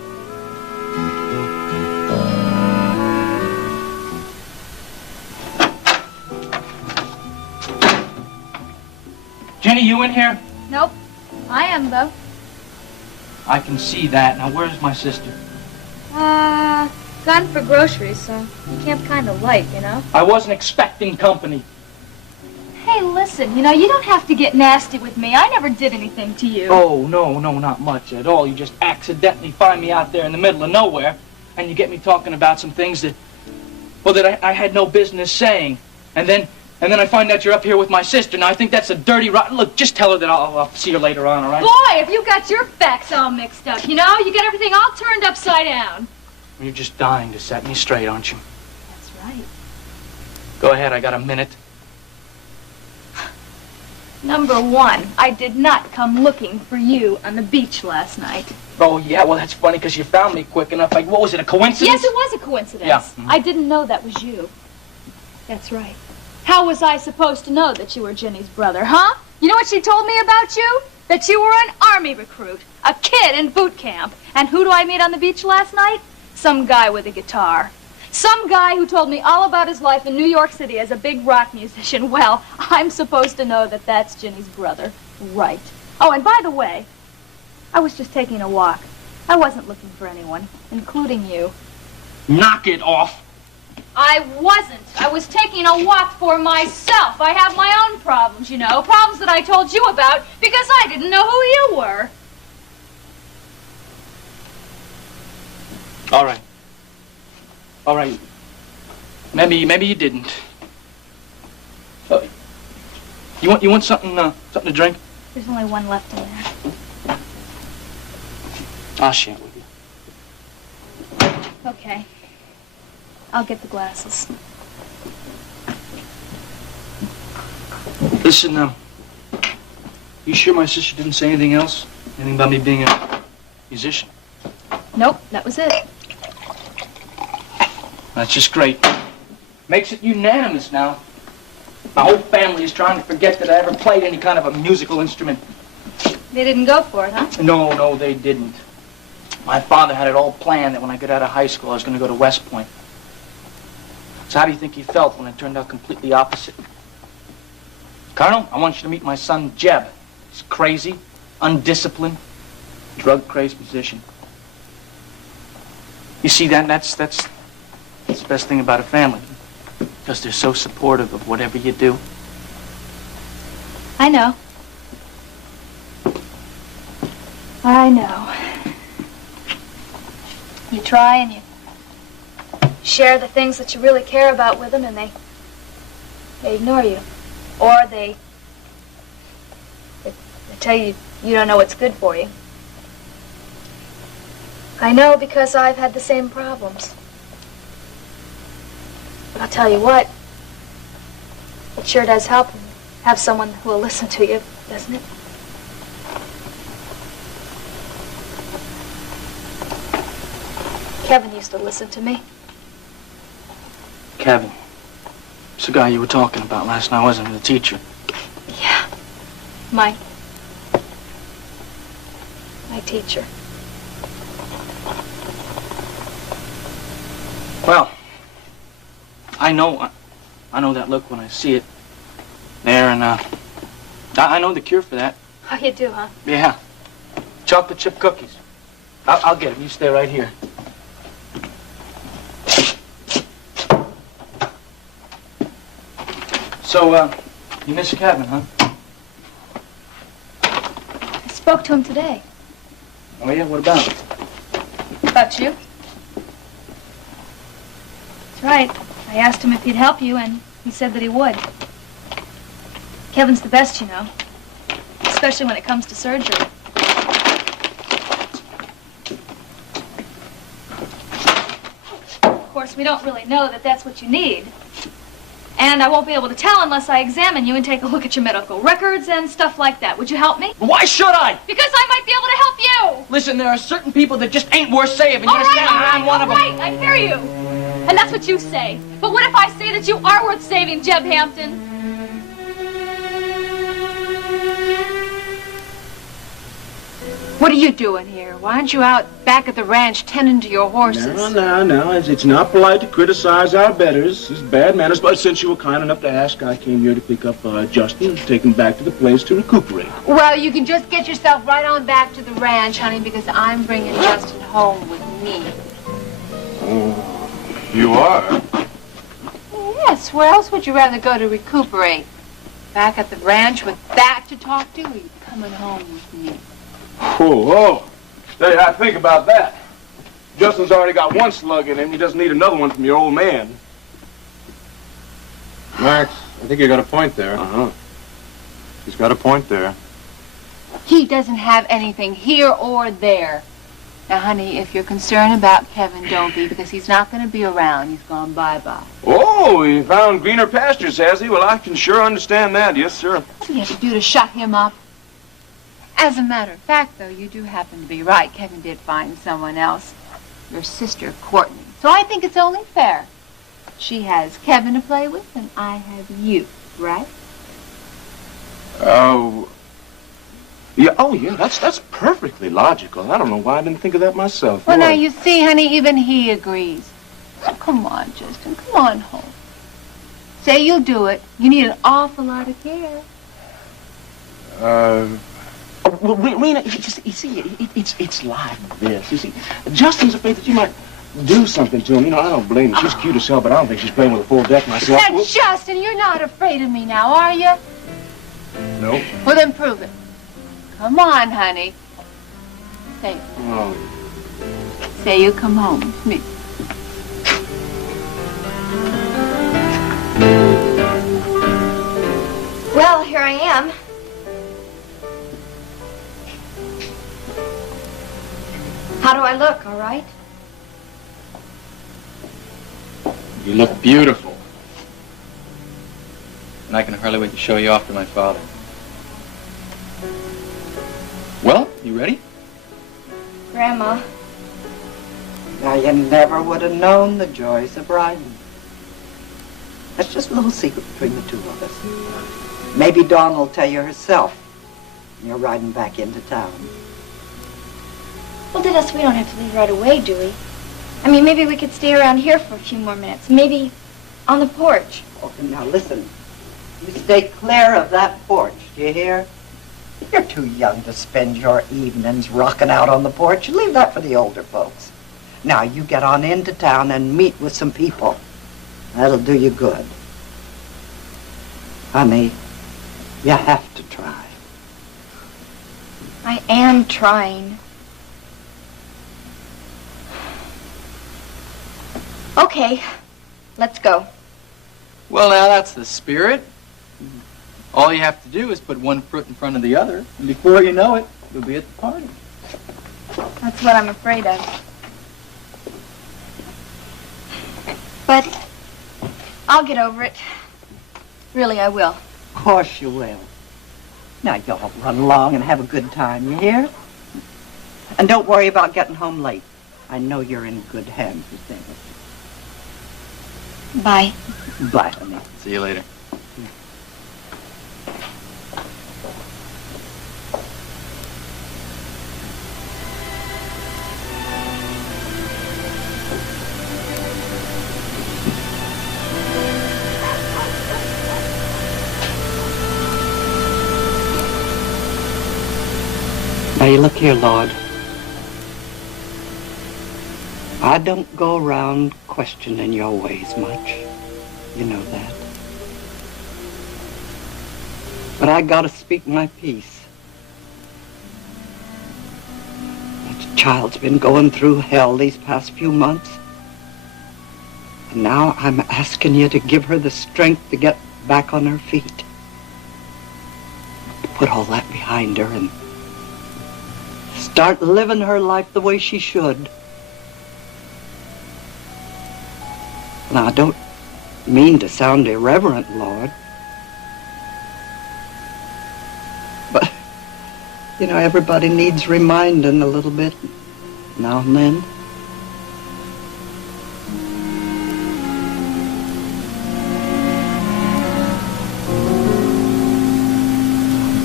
Jenny, you in here? Nope. I am, though. I can see that. Now, where's my sister? Gone for groceries, so you can't kind of like, you know? I wasn't expecting company. Hey, listen, you know, you don't have to get nasty with me. I never did anything to you. Oh, no, not much at all. You just accidentally find me out there in the middle of nowhere, and you get me talking about some things that, well, that I had no business saying. And then I find out you're up here with my sister. Now, I think that's a dirty, rotten... Look, just tell her that I'll see her later on, all right? Boy, if you got your facts all mixed up, you know? You got everything all turned upside down. You're just dying to set me straight, aren't you? That's right. Go ahead, I got a minute. Number one, I did not come looking for you on the beach last night. Oh, yeah, well, that's funny because you found me quick enough. Like, what was it, a coincidence? Yes, it was a coincidence. Yeah. Mm-hmm. I didn't know that was you. That's right. How was I supposed to know that you were Jenny's brother, huh? You know what she told me about you? That you were an Army recruit, a kid in boot camp. And who do I meet on the beach last night? Some guy with a guitar. Some guy who told me all about his life in New York City as a big rock musician. Well, I'm supposed to know that that's Ginny's brother. Right. Oh, and by the way, I was just taking a walk. I wasn't looking for anyone, including you. Knock it off. I wasn't. I was taking a walk for myself. I have my own problems, you know. Problems that I told you about because I didn't know who you were. All right. All right. Maybe you didn't. You want something to drink? There's only one left in there. I'll share with you. Okay. I'll get the glasses. Listen, you sure my sister didn't say anything else? Anything about me being a musician? Nope, that was it. That's just great. Makes it unanimous now. My whole family is trying to forget that I ever played any kind of a musical instrument. They didn't go for it, huh? No, they didn't. My father had it all planned that when I got out of high school, I was going to go to West Point. So how do you think he felt when it turned out completely opposite? Colonel, I want you to meet my son, Jeb. He's crazy, undisciplined, drug-crazed musician. You see, that's the best thing about a family. Because they're so supportive of whatever you do. I know. I know. You try and you share the things that you really care about with them, and they ignore you. Or they tell you you don't know what's good for you. I know because I've had the same problems. But I'll tell you what, it sure does help have someone who will listen to you, doesn't it? Kevin used to listen to me. Kevin. It's the guy you were talking about last night, wasn't it? The teacher. Yeah. My teacher. Well, I know that look when I see it there, and I know the cure for that. Oh, you do, huh? Yeah. Chocolate chip cookies. I'll get them. You stay right here. So, you miss Kevin, huh? I spoke to him today. Oh, yeah? What about? About you? That's right. I asked him if he'd help you, and he said that he would. Kevin's the best, you know. Especially when it comes to surgery. Of course, we don't really know that that's what you need. And I won't be able to tell unless I examine you and take a look at your medical records and stuff like that. Would you help me? Why should I? Because I might be able to help you! Listen, there are certain people that just ain't worth saving. All You're right, standing around one of them. I hear you. And that's what you say. But what if I say that you are worth saving, Jeb Hampton? What are you doing here? Why aren't you out back at the ranch tending to your horses? No. It's not polite to criticize our betters. It's bad manners. But since you were kind enough to ask, I came here to pick up Justin and take him back to the place to recuperate. Well, you can just get yourself right on back to the ranch, honey, because I'm bringing Justin home with me. Oh, you are? Yes, where else would you rather go to recuperate? Back at the ranch with that to talk to, or you coming home with me? Oh. Say, I think about that. Justin's already got one slug in him. He doesn't need another one from your old man. Max, I think you got a point there. Uh-huh. He's got a point there. He doesn't have anything here or there. Now, honey, if you're concerned about Kevin, don't be, because he's not going to be around. He's gone bye-bye. Oh, he found greener pastures, has he? Well, I can sure understand that. Yes, sir. What do you have to do to shut him up? As a matter of fact, though, you do happen to be right. Kevin did find someone else. Your sister, Courtney. So I think it's only fair. She has Kevin to play with, and I have you, right? Oh. Yeah, oh, yeah, that's perfectly logical. I don't know why I didn't think of that myself. Well, Boy. now, you see, honey, even he agrees. Oh, come on, Justin. Come on home. Say you'll do it. You need an awful lot of care. Well, Rena, you see, it's like this. You see, Justin's afraid that you might do something to him. You know, I don't blame her. She's cute as hell, but I don't think she's playing with a full deck myself. Now, Justin, you're not afraid of me now, are you? No. Well, then prove it. Come on, honey. Say it. Oh. Say you come home with me. Well, here I am. How do I look, all right? You look beautiful. And I can hardly wait to show you off to my father. Well, you ready? Grandma. Now, you never would have known the joys of riding. That's just a little secret between the two of us. Maybe Dawn will tell you herself when you're riding back into town. Well, Dennis, we don't have to leave right away, do we? I mean, maybe we could stay around here for a few more minutes. Maybe on the porch. Okay, now listen. You stay clear of that porch, do you hear? You're too young to spend your evenings rocking out on the porch. Leave that for the older folks. Now, you get on into town and meet with some people. That'll do you good. Honey, you have to try. I am trying. Okay, let's go. Well, now that's the spirit. All you have to do is put one foot in front of the other, and before you know it, you'll be at the party. That's what I'm afraid of. But I'll get over it. Really, I will. Of course you will. Now, y'all run along and have a good time, you hear? And don't worry about getting home late. I know you're in good hands with Dennis. Bye. Bye, honey. See you later. Now, you look here, Lord. I don't go around questioning your ways much. You know that. But I gotta speak my piece. That child's been going through hell these past few months. And now I'm asking you to give her the strength to get back on her feet. To put all that behind her and start living her life the way she should. Now, I don't mean to sound irreverent, Lord. But, you know, everybody needs reminding a little bit now and then.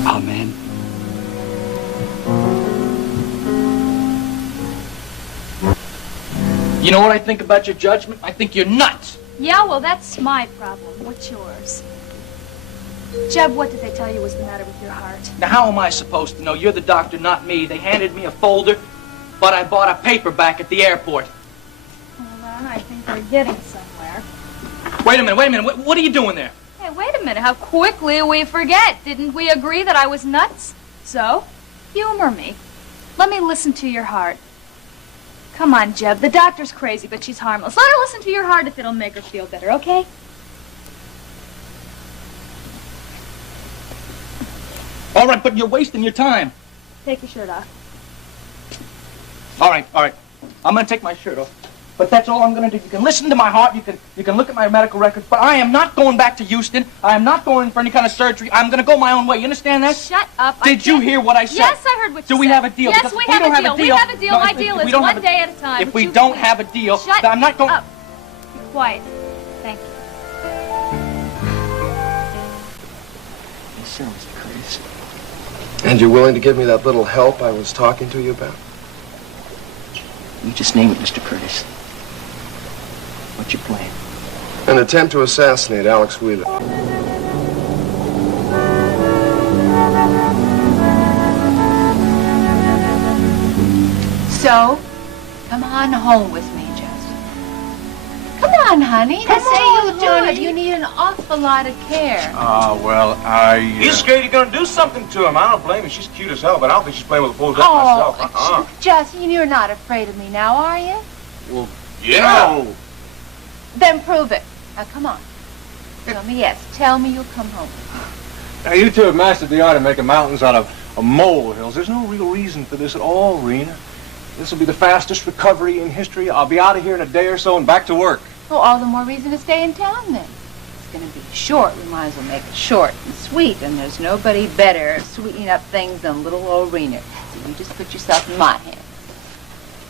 Amen. You know what I think about your judgment? I think you're nuts. Yeah, well, that's my problem. What's yours? Jeb, what did they tell you was the matter with your heart? Now, how am I supposed to know? You're the doctor, not me. They handed me a folder, but I bought a paperback at the airport. Hold on, I think we're getting somewhere. Wait a minute. What are you doing there? Hey, wait a minute. How quickly we forget. Didn't we agree that I was nuts? So, humor me. Let me listen to your heart. Come on, Jeb. The doctor's crazy, but she's harmless. Let her listen to your heart if it'll make her feel better, okay? All right, but you're wasting your time. Take your shirt off. All right. I'm going to take my shirt off. But that's all I'm going to do. You can listen to my heart. You can look at my medical records. But I am not going back to Houston. I am not going for any kind of surgery. I'm going to go my own way. You understand that? Shut up. Did you hear what I said? Yes, I heard what you said. Do we have a deal? Yes, Because we if have don't a deal. We have a deal. No, My if deal we is don't one have a- day at a time. If Would we you don't please have a deal, Shut then I'm not going. up. Be quiet. Thank you. Sure, Mr. Curtis. And you're willing to give me that little help I was talking to you about? You just name it, Mr. Curtis. What's your plan? An attempt to assassinate Alex Wheeler. So, come on home with me, Justin. Come on, honey. They say you'll do it. You need an awful lot of care. You scared you're gonna do something to him. I don't blame her. She's cute as hell, but I don't think she's playing with a full deck myself. Justin, you're not afraid of me now, are you? Well, yeah. No. Then prove it. Now, come on. Tell me yes. Tell me you'll come home. Now, you two have mastered the art of making mountains out of molehills. There's no real reason for this at all, Rena. This will be the fastest recovery in history. I'll be out of here in a day or so and back to work. Well, all the more reason to stay in town, then. It's going to be short. We might as well make it short and sweet, and there's nobody better at sweetening up things than little old Rena. So you just put yourself in my hands.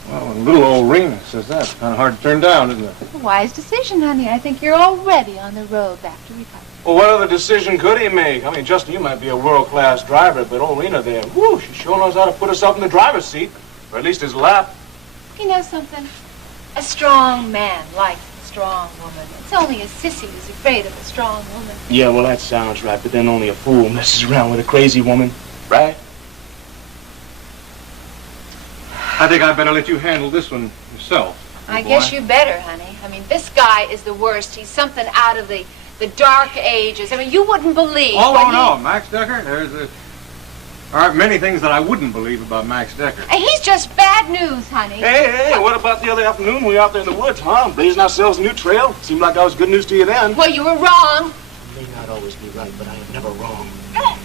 Well, when little old Rena says that, it's kind of hard to turn down, isn't it? A wise decision, honey. I think you're already on the road back to recovery. Well, what other decision could he make? I mean, Justin, you might be a world-class driver, but old Rena there, whoo, she sure knows how to put herself in the driver's seat, or at least his lap. You know something? A strong man likes a strong woman. It's only a sissy who's afraid of a strong woman. Yeah, well, that sounds right, but then only a fool messes around with a crazy woman, right? I think I'd better let you handle this one yourself. I guess you better, honey. I mean, this guy is the worst. He's something out of the dark ages. I mean, you wouldn't believe. Oh, no, Max Decker. There aren't many things that I wouldn't believe about Max Decker. And he's just bad news, honey. Hey, what about the other afternoon we were out there in the woods, huh? Blazing ourselves a new trail. Seemed like that was good news to you then. Well, you were wrong. I may not always be right, but I am never wrong. Oh!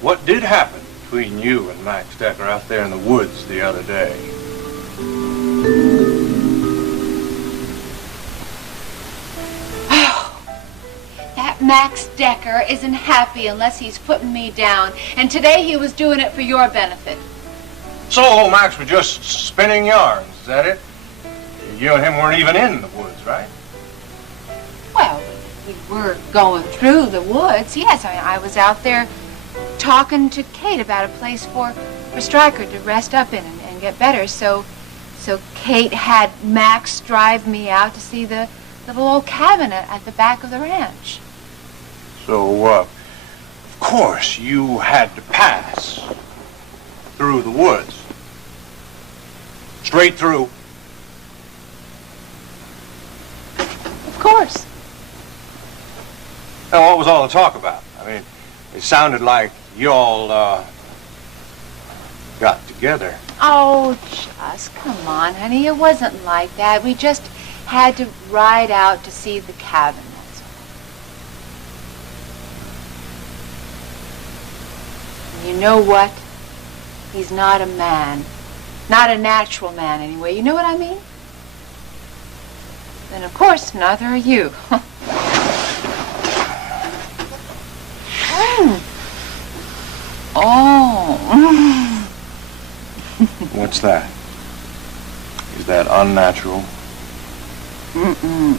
What did happen between you and Max Decker out there in the woods the other day? That Max Decker isn't happy unless he's putting me down. And today he was doing it for your benefit. So old Max was just spinning yarns, is that it? You and him weren't even in the woods, right? Well, we were going through the woods. Yes, I was out there talking to Kate about a place for Stryker to rest up in and get better. So Kate had Max drive me out to see the little old cabin at the back of the ranch. So, of course, you had to pass through the woods. Straight through. Of course. Now, what was all the talk about? I mean, it sounded like you all, got together. Oh, just come on, honey. It wasn't like that. We just had to ride out to see the cabin, that's all. And you know what? He's not a man. Not a natural man, anyway. You know what I mean? Then, of course, neither are you. Oh. What's that? Is that unnatural? Mm-mm.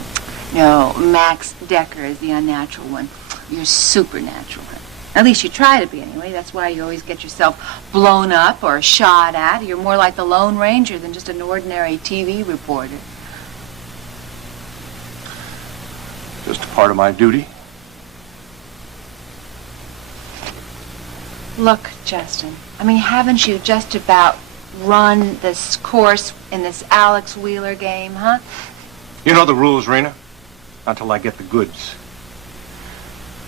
No, Max Decker is the unnatural one. You're supernatural. At least you try to be, anyway. That's why you always get yourself blown up or shot at. You're more like the Lone Ranger than just an ordinary TV reporter. Just a part of my duty? Look, Justin, I mean, haven't you just about run this course in this Alex Wheeler game, huh? You know the rules, Rena. Not till I get the goods.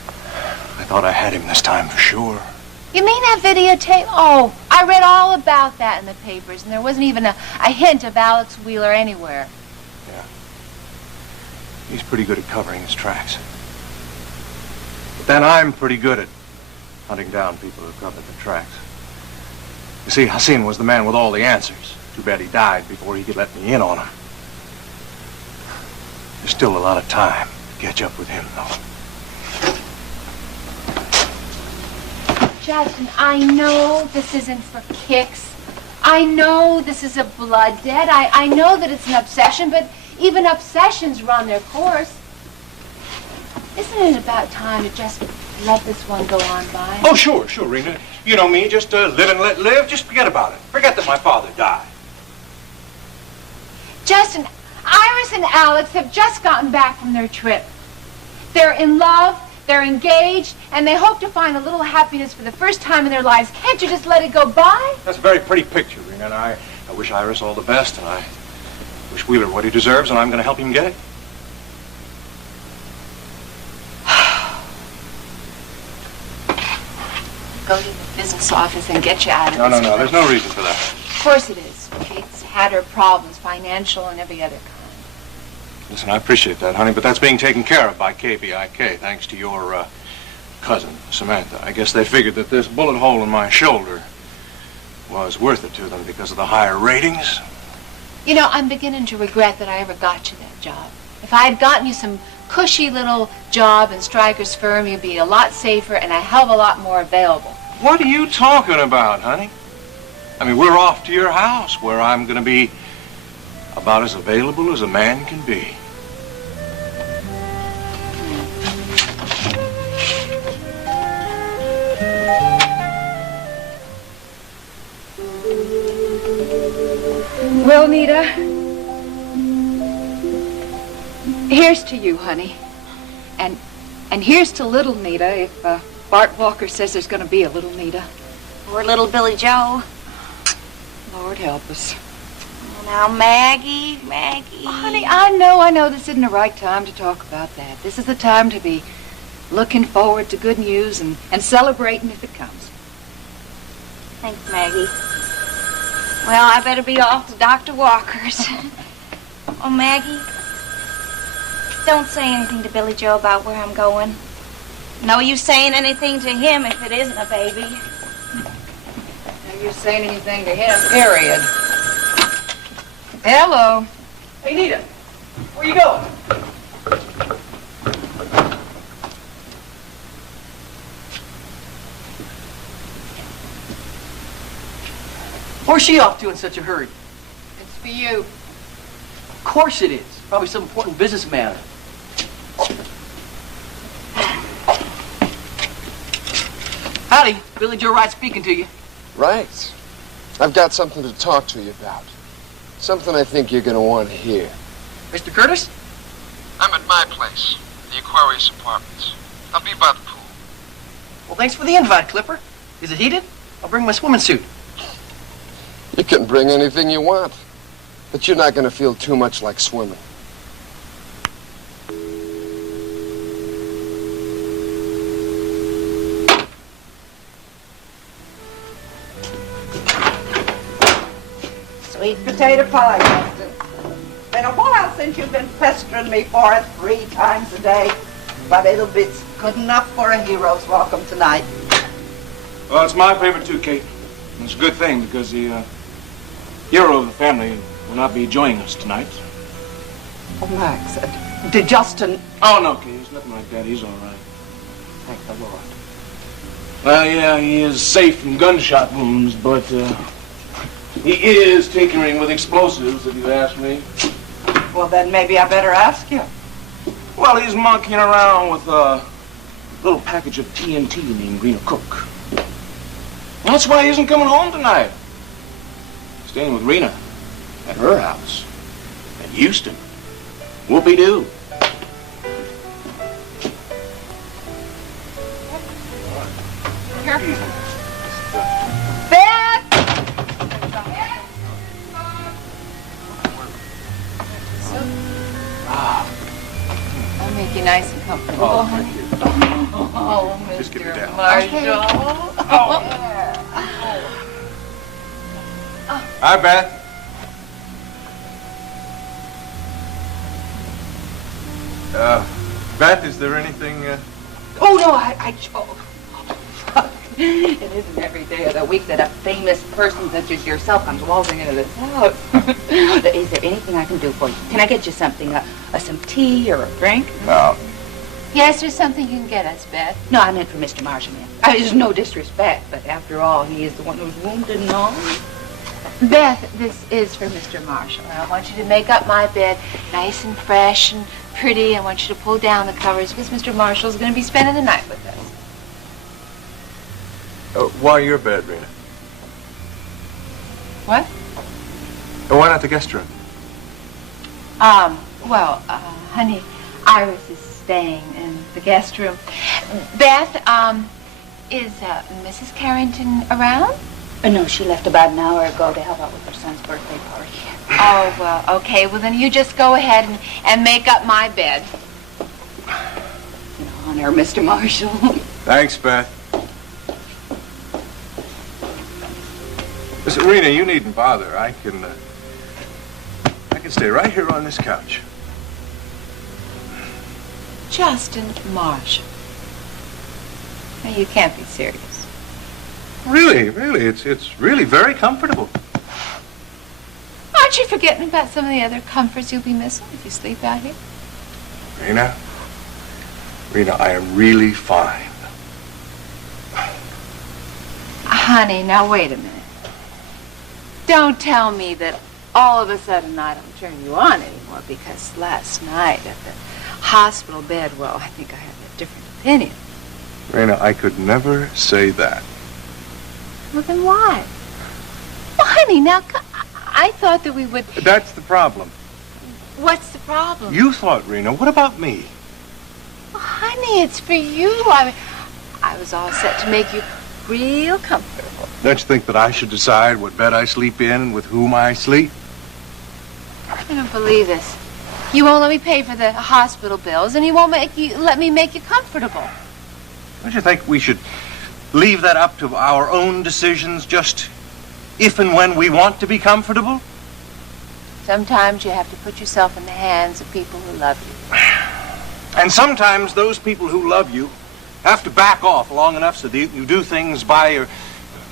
I thought I had him this time for sure. You mean that videotape? Oh, I read all about that in the papers, and there wasn't even a hint of Alex Wheeler anywhere. Yeah. He's pretty good at covering his tracks. But then I'm pretty good at hunting down people who covered the tracks. You see, Hassan was the man with all the answers. Too bad he died before he could let me in on him. There's still a lot of time to catch up with him, though. Justin, I know this isn't for kicks. I know this is a blood debt. I know that it's an obsession, but even obsessions run their course. Isn't it about time to just let this one go on by? Oh, sure, Rena. You know me, just live and let live. Just forget about it. Forget that my father died. Justin, Iris and Alex have just gotten back from their trip. They're in love, they're engaged, and they hope to find a little happiness for the first time in their lives. Can't you just let it go by? That's a very pretty picture, Rena, and I wish Iris all the best, and I wish Wheeler what he deserves, and I'm going to help him get it. Go to the business office and get you out of this. No, there's no reason for that. Of course it is. Kate's had her problems, financial and every other kind. Listen, I appreciate that, honey, but that's being taken care of by KBIK, thanks to your cousin, Samantha. I guess they figured that this bullet hole in my shoulder was worth it to them because of the higher ratings. You know, I'm beginning to regret that I ever got you that job. If I had gotten you some cushy little job in Stryker's firm, you'd be a lot safer and a hell of a lot more available. What are you talking about, honey? I mean, we're off to your house where I'm going to be about as available as a man can be. Well, Nita, here's to you, honey. And here's to little Nita if Bart Walker says there's going to be a little Nita. Poor little Billy Joe. Lord help us. Oh, now, Maggie. Honey, I know this isn't the right time to talk about that. This is the time to be looking forward to good news and celebrating if it comes. Thanks, Maggie. Well, I better be off to Dr. Walker's. Oh, Maggie, don't say anything to Billy Joe about where I'm going. No use saying anything to him if it isn't a baby. No use saying anything to him, period. Hello. Hey, Nita, where you going? Where's she off to in such a hurry? It's for you. Of course it is. Probably some important business matter. Howdy, Billy Joe Wright speaking to you. Right. I've got something to talk to you about. Something I think you're going to want to hear. Mr. Curtis? I'm at my place, the Aquarius Apartments. I'll be by the pool. Well, thanks for the invite, Clipper. Is it heated? I'll bring my swimming suit. You can bring anything you want, but you're not going to feel too much like swimming. Sweet potato pie, Justin. Been a while since you've been pestering me for it 3 times a day, but it's good enough for a hero's welcome tonight. Well, it's my favorite too, Kate. And it's a good thing because the hero of the family will not be joining us tonight. Oh, Max, did Justin... Oh, no, Kate, it's nothing like that. He's all right. Thank the Lord. Well, yeah, he is safe from gunshot wounds, but he is tinkering with explosives, if you ask me. Well, then maybe I better ask you. Well, he's monkeying around with a little package of TNT named Rena Cook. Well, that's why he isn't coming home tonight. Staying with Rena at her house in Houston. Whoopee-doo. Beth! I'll make you nice and comfortable, Oh, honey. thank you. Oh, Just get it Mr. down. Marshall. Hi, Beth. Beth, is there anything, Oh, no, it isn't every day of the week that a famous person such as yourself comes waltzing into this house. Is there anything I can do for you? Can I get you something, some tea or a drink? No. Yes, there's something you can get us, Beth. No, I meant for Mr. Marshall, ma'am. There's no disrespect, but after all, he is the one who's wounded and all. Beth, this is for Mr. Marshall. I want you to make up my bed nice and fresh and pretty. I want you to pull down the covers because Mr. Marshall's going to be spending the night with us. Why your bed, Rena? What? Why not the guest room? Honey, Iris is staying in the guest room. Beth, is Mrs. Carrington around? No, she left about an hour ago to help out with her son's birthday party. Oh, well, okay. Well, then you just go ahead and make up my bed. In honor, Mr. Marshall. Thanks, Beth. Listen, Rena, you needn't bother. I can stay right here on this couch. Justin Marshall. Now, you can't be serious. Really, it's really very comfortable. Aren't you forgetting about some of the other comforts you'll be missing if you sleep out here? Rena, I am really fine. Honey, now wait a minute. Don't tell me that all of a sudden I don't turn you on anymore because last night at the hospital bed, well, I think I have a different opinion. Rena, I could never say that. Well, then why? Well, honey, now, I thought that we would... That's the problem. What's the problem? You thought, Rena. What about me? Well, honey, it's for you. I was all set to make you real comfortable. Don't you think that I should decide what bed I sleep in and with whom I sleep? I don't believe this. You won't let me pay for the hospital bills, and you won't let me make you comfortable. Don't you think we should leave that up to our own decisions, just if and when we want to be comfortable? Sometimes you have to put yourself in the hands of people who love you. And sometimes those people who love you have to back off long enough so that you do things by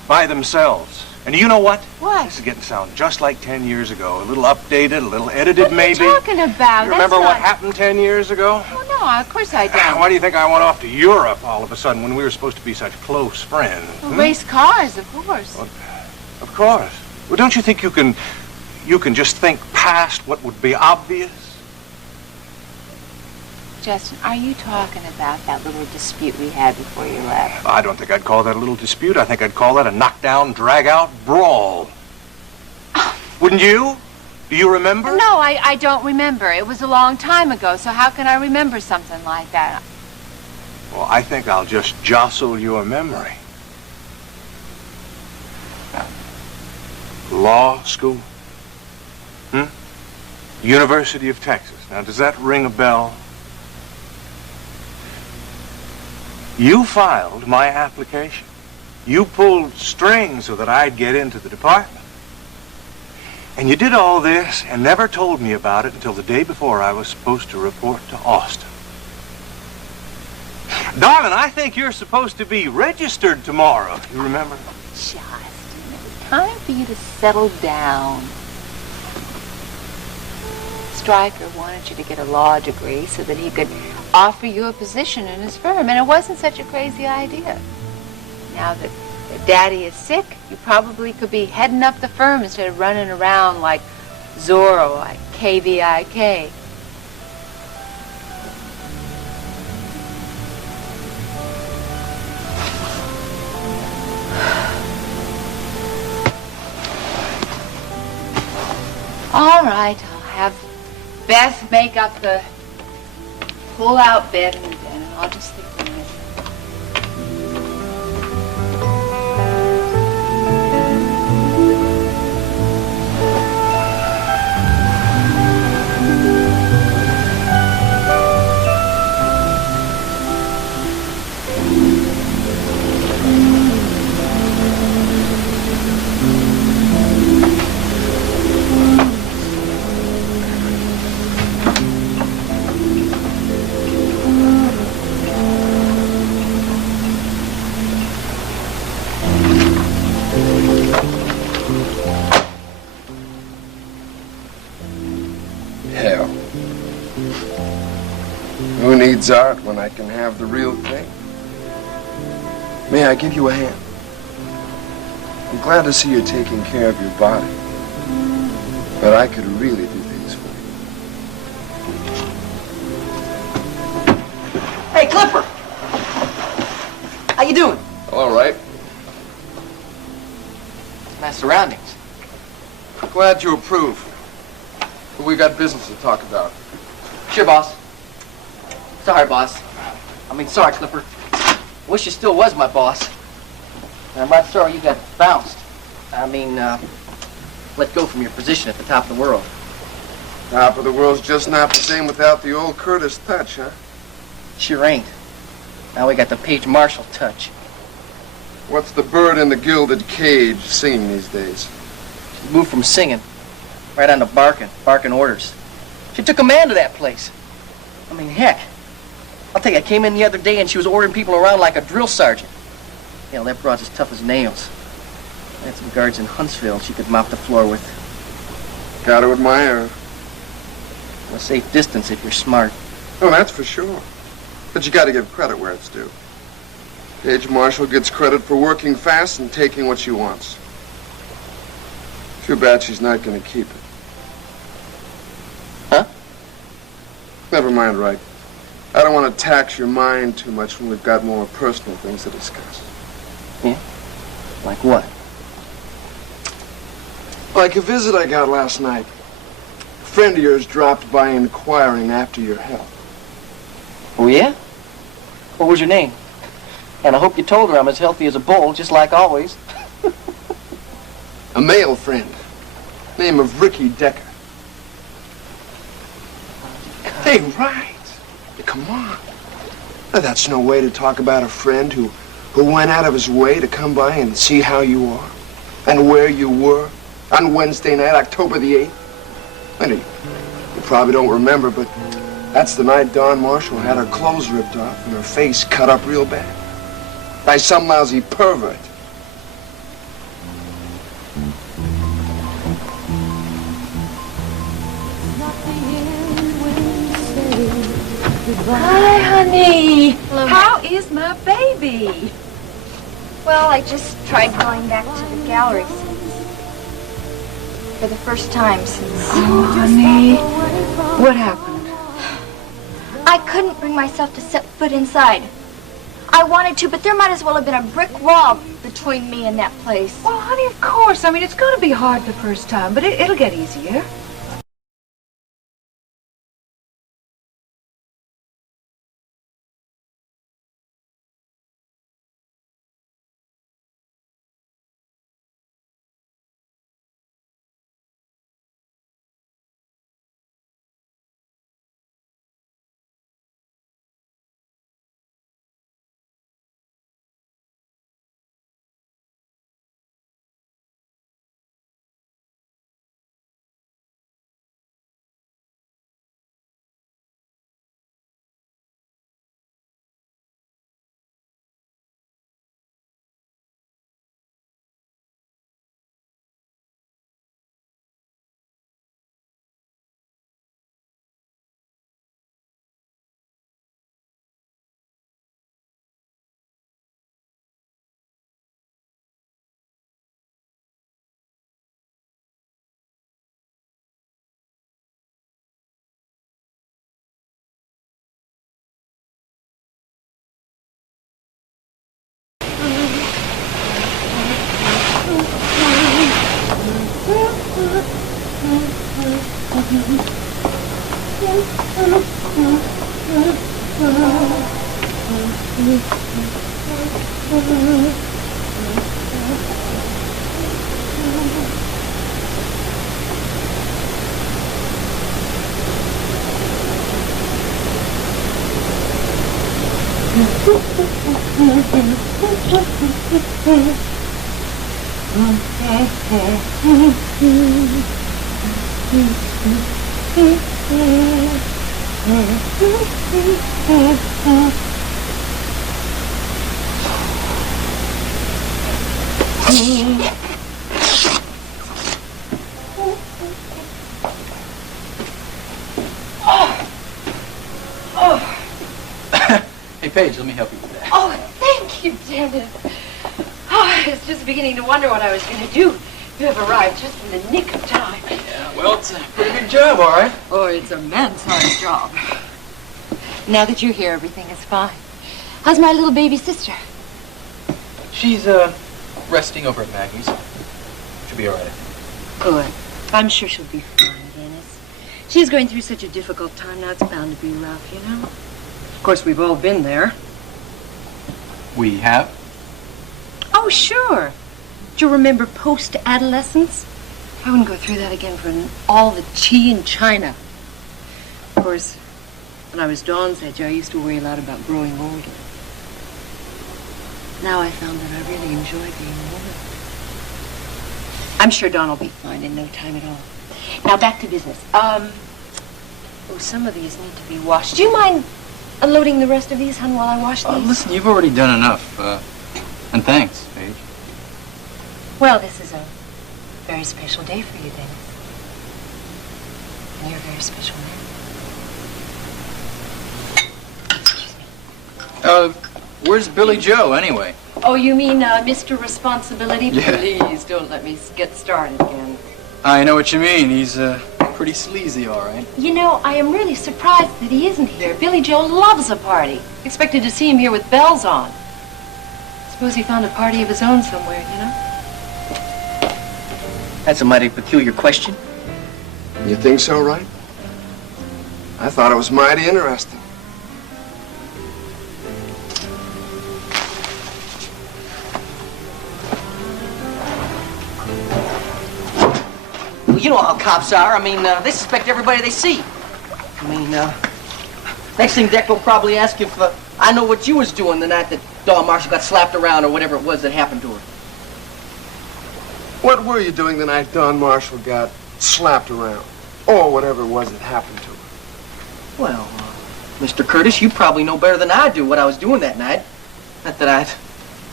themselves. And do you know what? What? This is getting to sound just like 10 years ago. A little updated, a little edited, maybe. What are you talking about? You remember what happened 10 years ago? Oh, no, of course I don't. Why do you think I went off to Europe all of a sudden when we were supposed to be such close friends? Well, race cars, of course. Well, of course. Well, don't you think you can just think past what would be obvious? Justin, are you talking about that little dispute we had before you left? I don't think I'd call that a little dispute. I think I'd call that a knockdown, drag-out brawl. Wouldn't you? Do you remember? No, I don't remember. It was a long time ago, so how can I remember something like that? Well, I think I'll just jostle your memory. Law school? University of Texas. Now, does that ring a bell? You filed my application. You pulled strings so that I'd get into the department. And you did all this and never told me about it until the day before I was supposed to report to Austin. Darling, I think you're supposed to be registered tomorrow. You remember? Justin, it was time for you to settle down. Stryker wanted you to get a law degree so that he could offer you a position in his firm, and it wasn't such a crazy idea. Now that Daddy is sick, you probably could be heading up the firm instead of running around like Zorro, like KVIK. All right, I'll have Beth make up the pull-out bed and I'll just sleep in it. Who needs art when I can have the real thing? May I give you a hand? I'm glad to see you're taking care of your body. But I could really do things for you. Hey, Clipper! How you doing? All right. Nice surroundings. Glad you approve. But we got business to talk about. Sure, boss. Sorry, boss. Sorry, Clipper. Wish you still was my boss. I'm not sorry you got bounced. Let go from your position at the top of the world. Top of the world's just not the same without the old Curtis touch, huh? Sure ain't. Now we got the Page Marshall touch. What's the bird in the gilded cage singing these days? She moved from singing right on to barking orders. She took command of that place. Heck, I'll tell you, I came in the other day and she was ordering people around like a drill sergeant. Hell, that broad's as tough as nails. I had some guards in Huntsville she could mop the floor with. Gotta admire her. A safe distance if you're smart. Oh, that's for sure. But you gotta give credit where it's due. Page Marshall gets credit for working fast and taking what she wants. Too bad she's not gonna keep it. Huh? Never mind, Wright. I don't want to tax your mind too much when we've got more personal things to discuss. Yeah? Like what? Like a visit I got last night. A friend of yours dropped by inquiring after your health. Oh, yeah? What was your name? And I hope you told her I'm as healthy as a bull, just like always. A male friend. Name of Ricky Decker. Hey, right. Come on. Now, that's no way to talk about a friend who went out of his way to come by and see how you are and where you were on Wednesday night, October the 8th. And you probably don't remember, but that's the night Dawn Marshall had her clothes ripped off and her face cut up real bad by some lousy pervert. Hi, honey. Hello. How is my baby? Well, I just tried going back to the gallery for the first time since... Oh, honey. What happened? I couldn't bring myself to set foot inside. I wanted to, but there might as well have been a brick wall between me and that place. Well, honey, of course. It's going to be hard the first time, but it'll get easier. Oh. Paige, let me help you with that. Oh, thank you, Dennis. Oh, I was just beginning to wonder what I was going to do. You have arrived just in the nick of time. Yeah, well, it's a pretty big job, all right. Oh, it's a man-sized job. Now that you're here, everything is fine. How's my little baby sister? She's, resting over at Maggie's. She'll be all right. Good. I'm sure she'll be fine, Dennis. She's going through such a difficult time now. It's bound to be rough, you know? Of course, we've all been there. We have? Oh, sure. Do you remember post-adolescence? I wouldn't go through that again for all the tea in China. Of course, when I was Dawn's age, I used to worry a lot about growing older. Now I found that I really enjoy being older. I'm sure Dawn will be fine in no time at all. Now, back to business. Some of these need to be washed. Do you mind unloading the rest of these, hon, while I wash these? Listen, you've already done enough. And thanks, Paige. Well, this is a very special day for you, Dennis. And you're a very special man. Where's Billy Joe, anyway? Oh, you mean Mr. Responsibility? Yeah. Please don't let me get started again. I know what you mean. He's, pretty sleazy, all right. You know, I am really surprised that he isn't here. Billy Joe loves a party. Expected to see him here with bells on. Suppose he found a party of his own somewhere, you know? That's a mighty peculiar question. You think so, right? I thought it was mighty interesting. Well, you know how cops are. I mean, they suspect everybody they see. I mean, next thing Deck will probably ask if I know what you was doing the night that Dawn Marshall got slapped around or whatever it was that happened to her. What were you doing the night Dawn Marshall got slapped around? Or whatever it was that happened to her? Well, Mr. Curtis, you probably know better than I do what I was doing that night. Not that I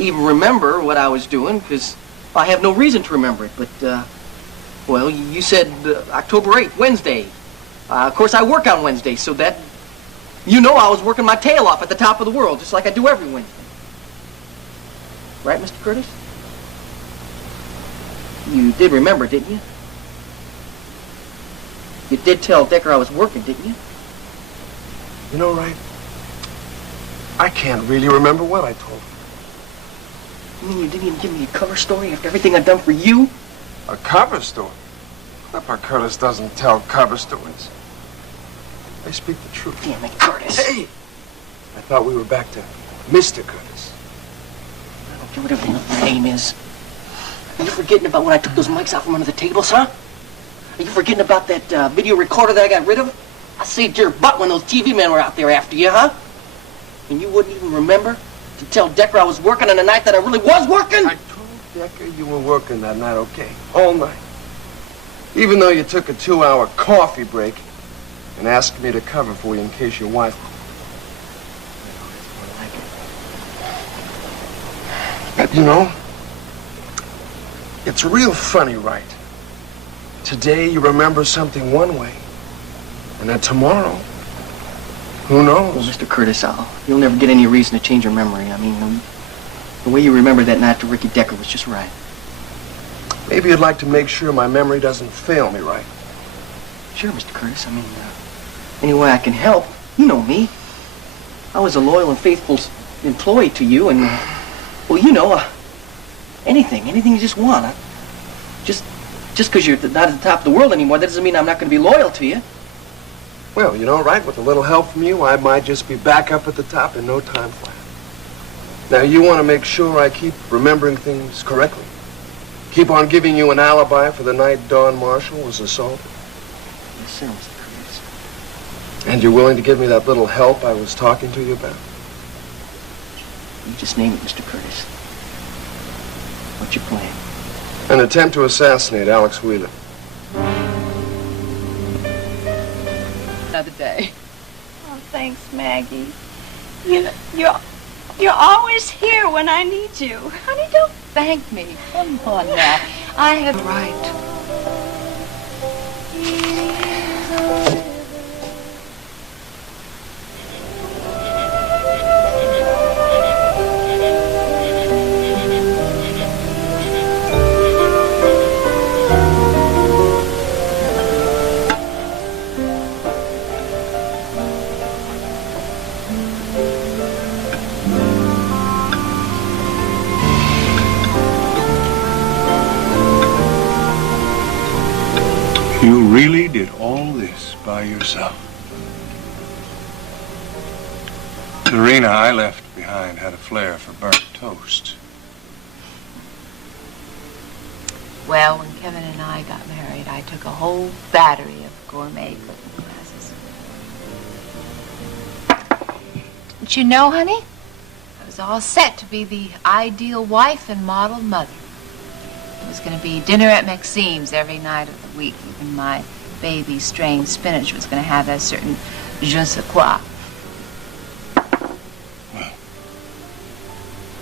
even remember what I was doing, because I have no reason to remember it. But, well, you said October 8th, Wednesday. Of course, I work on Wednesday, so that... You know I was working my tail off at the top of the world, just like I do every Wednesday. Right, Mr. Curtis? You did remember, didn't you? You did tell Decker I was working, didn't you? You know, right? I can't really remember what I told him. You mean you didn't even give me a cover story after everything I've done for you? A cover story? Clipper Curtis doesn't tell cover stories. They speak the truth. Damn it, Curtis. Hey! I thought we were back to Mr. Curtis. I don't care whatever your name is. Are you forgetting about when I took those mics out from under the tables, huh? Are you forgetting about that video recorder that I got rid of? I saved your butt when those TV men were out there after you, huh? And you wouldn't even remember to tell Decker I was working on the night that I really was working? I told Decker you were working that night, okay? All night. Even though you took a 2-hour coffee break and asked me to cover for you in case your wife... But, you know, it's real funny, right? Today you remember something one way, and then tomorrow, who knows? Well, Mr. Curtis, you'll never get any reason to change your memory. I mean, the way you remember that night to Ricky Decker was just right. Maybe you'd like to make sure my memory doesn't fail me, right? Sure, Mr. Curtis. I mean, any way I can help. You know me. I was a loyal and faithful employee to you, and, well, you know, anything you just want. Just because you're not at the top of the world anymore, that doesn't mean I'm not going to be loyal to you. Well, you know, right, with a little help from you, I might just be back up at the top in no time flat. Now, you want to make sure I keep remembering things correctly. Keep on giving you an alibi for the night Dawn Marshall was assaulted. Yes, sir, Mr. Curtis. And you're willing to give me that little help I was talking to you about? You just name it, Mr. Curtis. What's your plan? An attempt to assassinate Alex Wheeler. Another day. Oh, thanks, Maggie. You know, you're always here when I need you. Honey, don't thank me. Come on now. I have right. really did all this by yourself? The Rena I left behind had a flair for burnt toast. Well, when Kevin and I got married, I took a whole battery of gourmet cooking classes. Didn't you know, honey? I was all set to be the ideal wife and model mother. It was going to be dinner at Maxime's every night of the week. Even my baby strained spinach was going to have that certain je ne sais quoi. Well,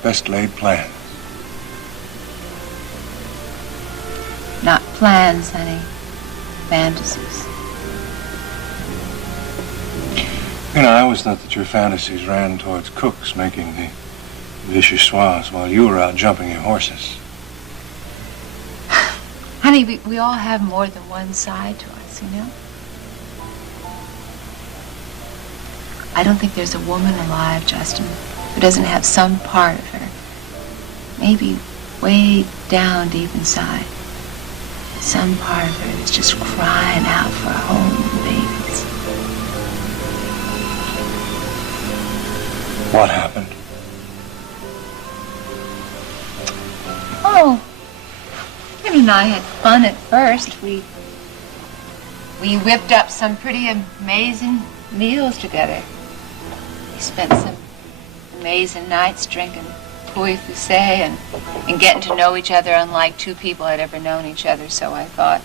best laid plans. Not plans, honey. Fantasies. You know, I always thought that your fantasies ran towards cooks making the vichyssoise while you were out jumping your horses. Honey, we all have more than one side to us, you know? I don't think there's a woman alive, Justin, who doesn't have some part of her, maybe way down deep inside, some part of her that's just crying out for a home and babies. What happened? Oh, Kevin and I had fun at first. We whipped up some pretty amazing meals together. We spent some amazing nights drinking Puy Fusset and getting to know each other unlike two people had ever known each other, so I thought.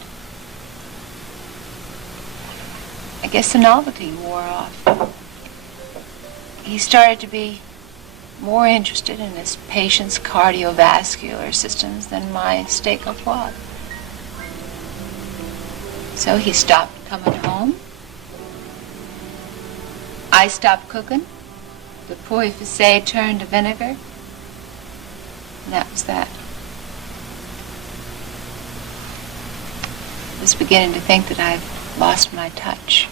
I guess the novelty wore off. He started to be more interested in his patient's cardiovascular systems than my steak au poivre. So he stopped coming home. I stopped cooking. The Puy Fusset turned to vinegar. And that was that. I was beginning to think that I've lost my touch.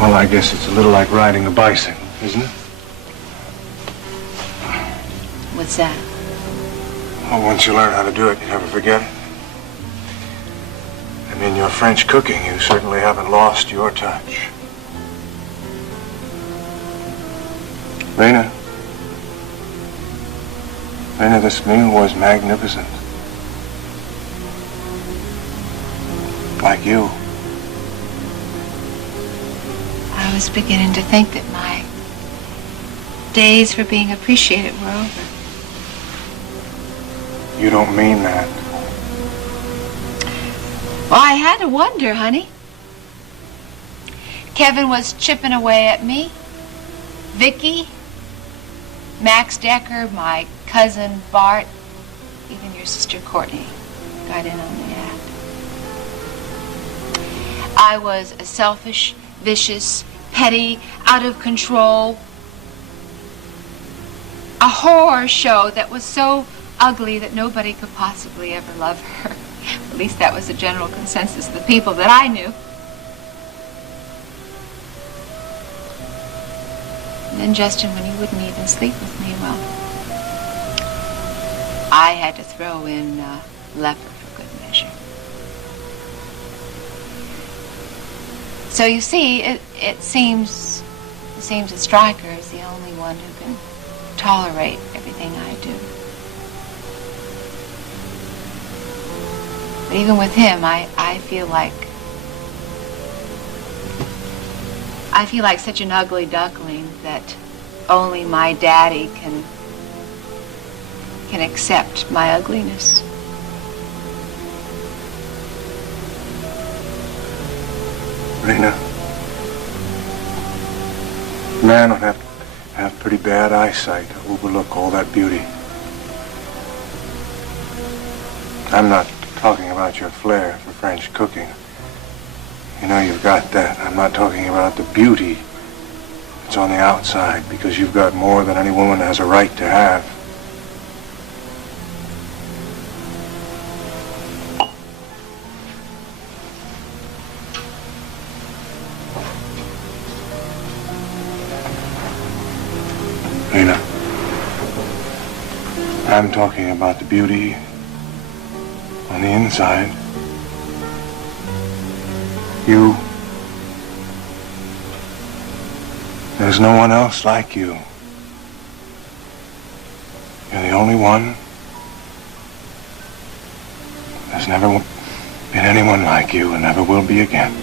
Well, I guess it's a little like riding a bicycle, isn't it? What's that? Well, once you learn how to do it, you never forget it. And in your French cooking, you certainly haven't lost your touch. Rena, this meal was magnificent. Like you. I was beginning to think that my days for being appreciated were over. You don't mean that. Well, I had to wonder, honey. Kevin was chipping away at me. Vicky, Max Decker, my cousin Bart, even your sister Courtney got in on the act. I was a selfish, vicious, petty, out of control, a horror show that was so ugly that nobody could possibly ever love her. At least that was the general consensus of the people that I knew. And then, Justin, when you wouldn't even sleep with me, well, I had to throw in leper for good measure. So you see, it seems that Stryker is the only one who can tolerate everything I do. But even with him, I feel like such an ugly duckling that only my daddy can accept my ugliness. Rena, man would have to have pretty bad eyesight to overlook all that beauty. I'm not talking about your flair for French cooking. You know you've got that. I'm not talking about the beauty that's on the outside, because you've got more than any woman has a right to have. Rena, I'm talking about the beauty on the inside. You. There's no one else like you. You're the only one. There's never been anyone like you and never will be again.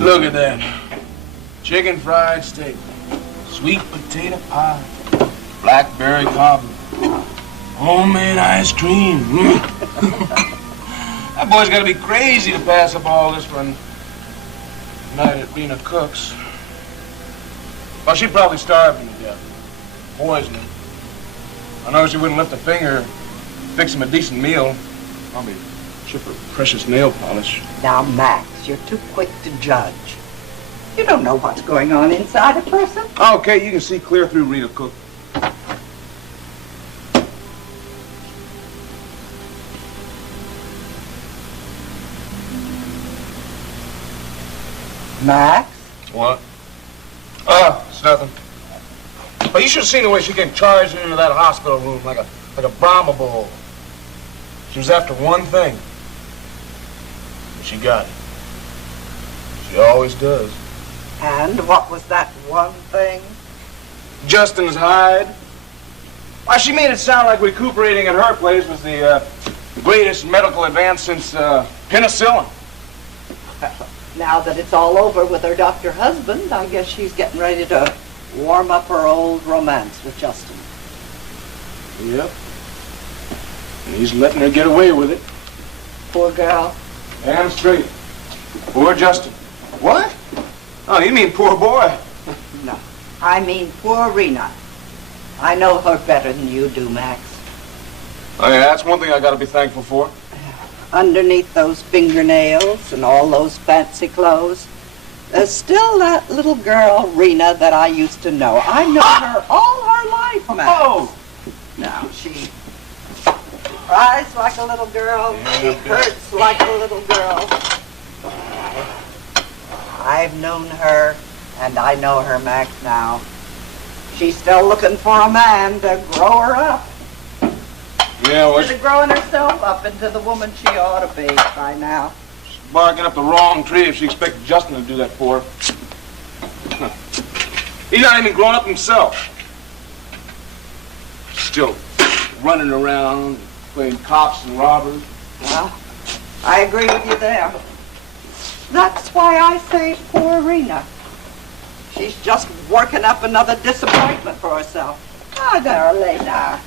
Look at that. Chicken fried steak, sweet potato pie, blackberry cobbler, homemade ice cream. That boy's got to be crazy to pass up all this for a night at Rena Cook's. Well, she'd probably starve him to death. Poison him. I know she wouldn't lift a finger, fix him a decent meal. Probably chip her precious nail polish. Now, Max, you're too quick to judge. You don't know what's going on inside a person. Okay, you can see clear through Rena Cook. Max? What? Oh, it's nothing. But you should have seen the way she came charging into that hospital room like a Brahma bull. She was after one thing. And she got it. She always does. And what was that one thing? Justin's hide. Why, she made it sound like recuperating at her place was the greatest medical advance since penicillin. Now that it's all over with her doctor husband, I guess she's getting ready to warm up her old romance with Justin. Yep. And he's letting her get away with it. Poor girl. Damn straight. Poor Justin. What? Oh, you mean poor boy? No, I mean poor Rena. I know her better than you do, Max. Oh, yeah, that's one thing I gotta be thankful for. Underneath those fingernails and all those fancy clothes, there's still that little girl, Rena, that I used to know. I know her all her life, Max. Oh! Now, she cries like a little girl. She hurts like a little girl. I've known her, and I know her, Max, now. She's still looking for a man to grow her up. Yeah, well, Instead of growing herself up into the woman she ought to be by now. she's barking up the wrong tree if she expected Justin to do that for her. He's not even grown up himself. Still running around, playing cops and robbers. Well, I agree with you there. That's why I say poor Rena. She's just working up another disappointment for herself. Ah, Darlene,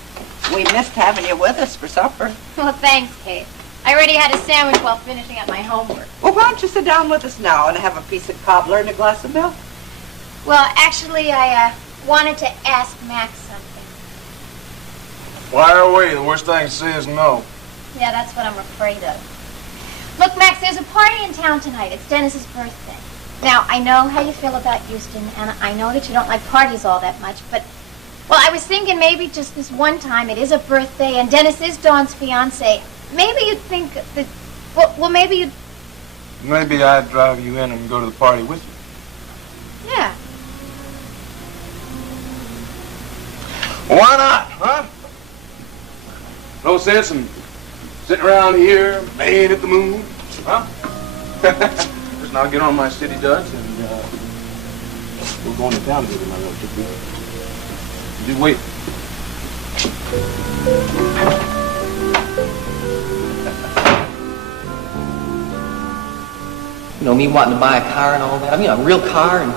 we missed having you with us for supper. Well, thanks, Kate. I already had a sandwich while finishing up my homework. Well, why don't you sit down with us now and have a piece of cobbler and a glass of milk? Well, actually, I wanted to ask Max something. Fire away. The worst thing to say is no. Yeah, that's what I'm afraid of. Look, Max, there's a party in town tonight. It's Dennis's birthday. Now, I know how you feel about Houston, and I know that you don't like parties all that much, but, well, I was thinking maybe just this one time, it is a birthday, and Dennis is Dawn's fiancé. Maybe you'd think that, well, maybe you'd... Maybe I'd drive you in and go to the party with you. Yeah. Why not, huh? No sense in sitting around here, laying at the moon, huh? Just now get on my city duds and we're going to town together, my little chickpea. Just wait. You know, me wanting to buy a car and all that. I mean, a real car, and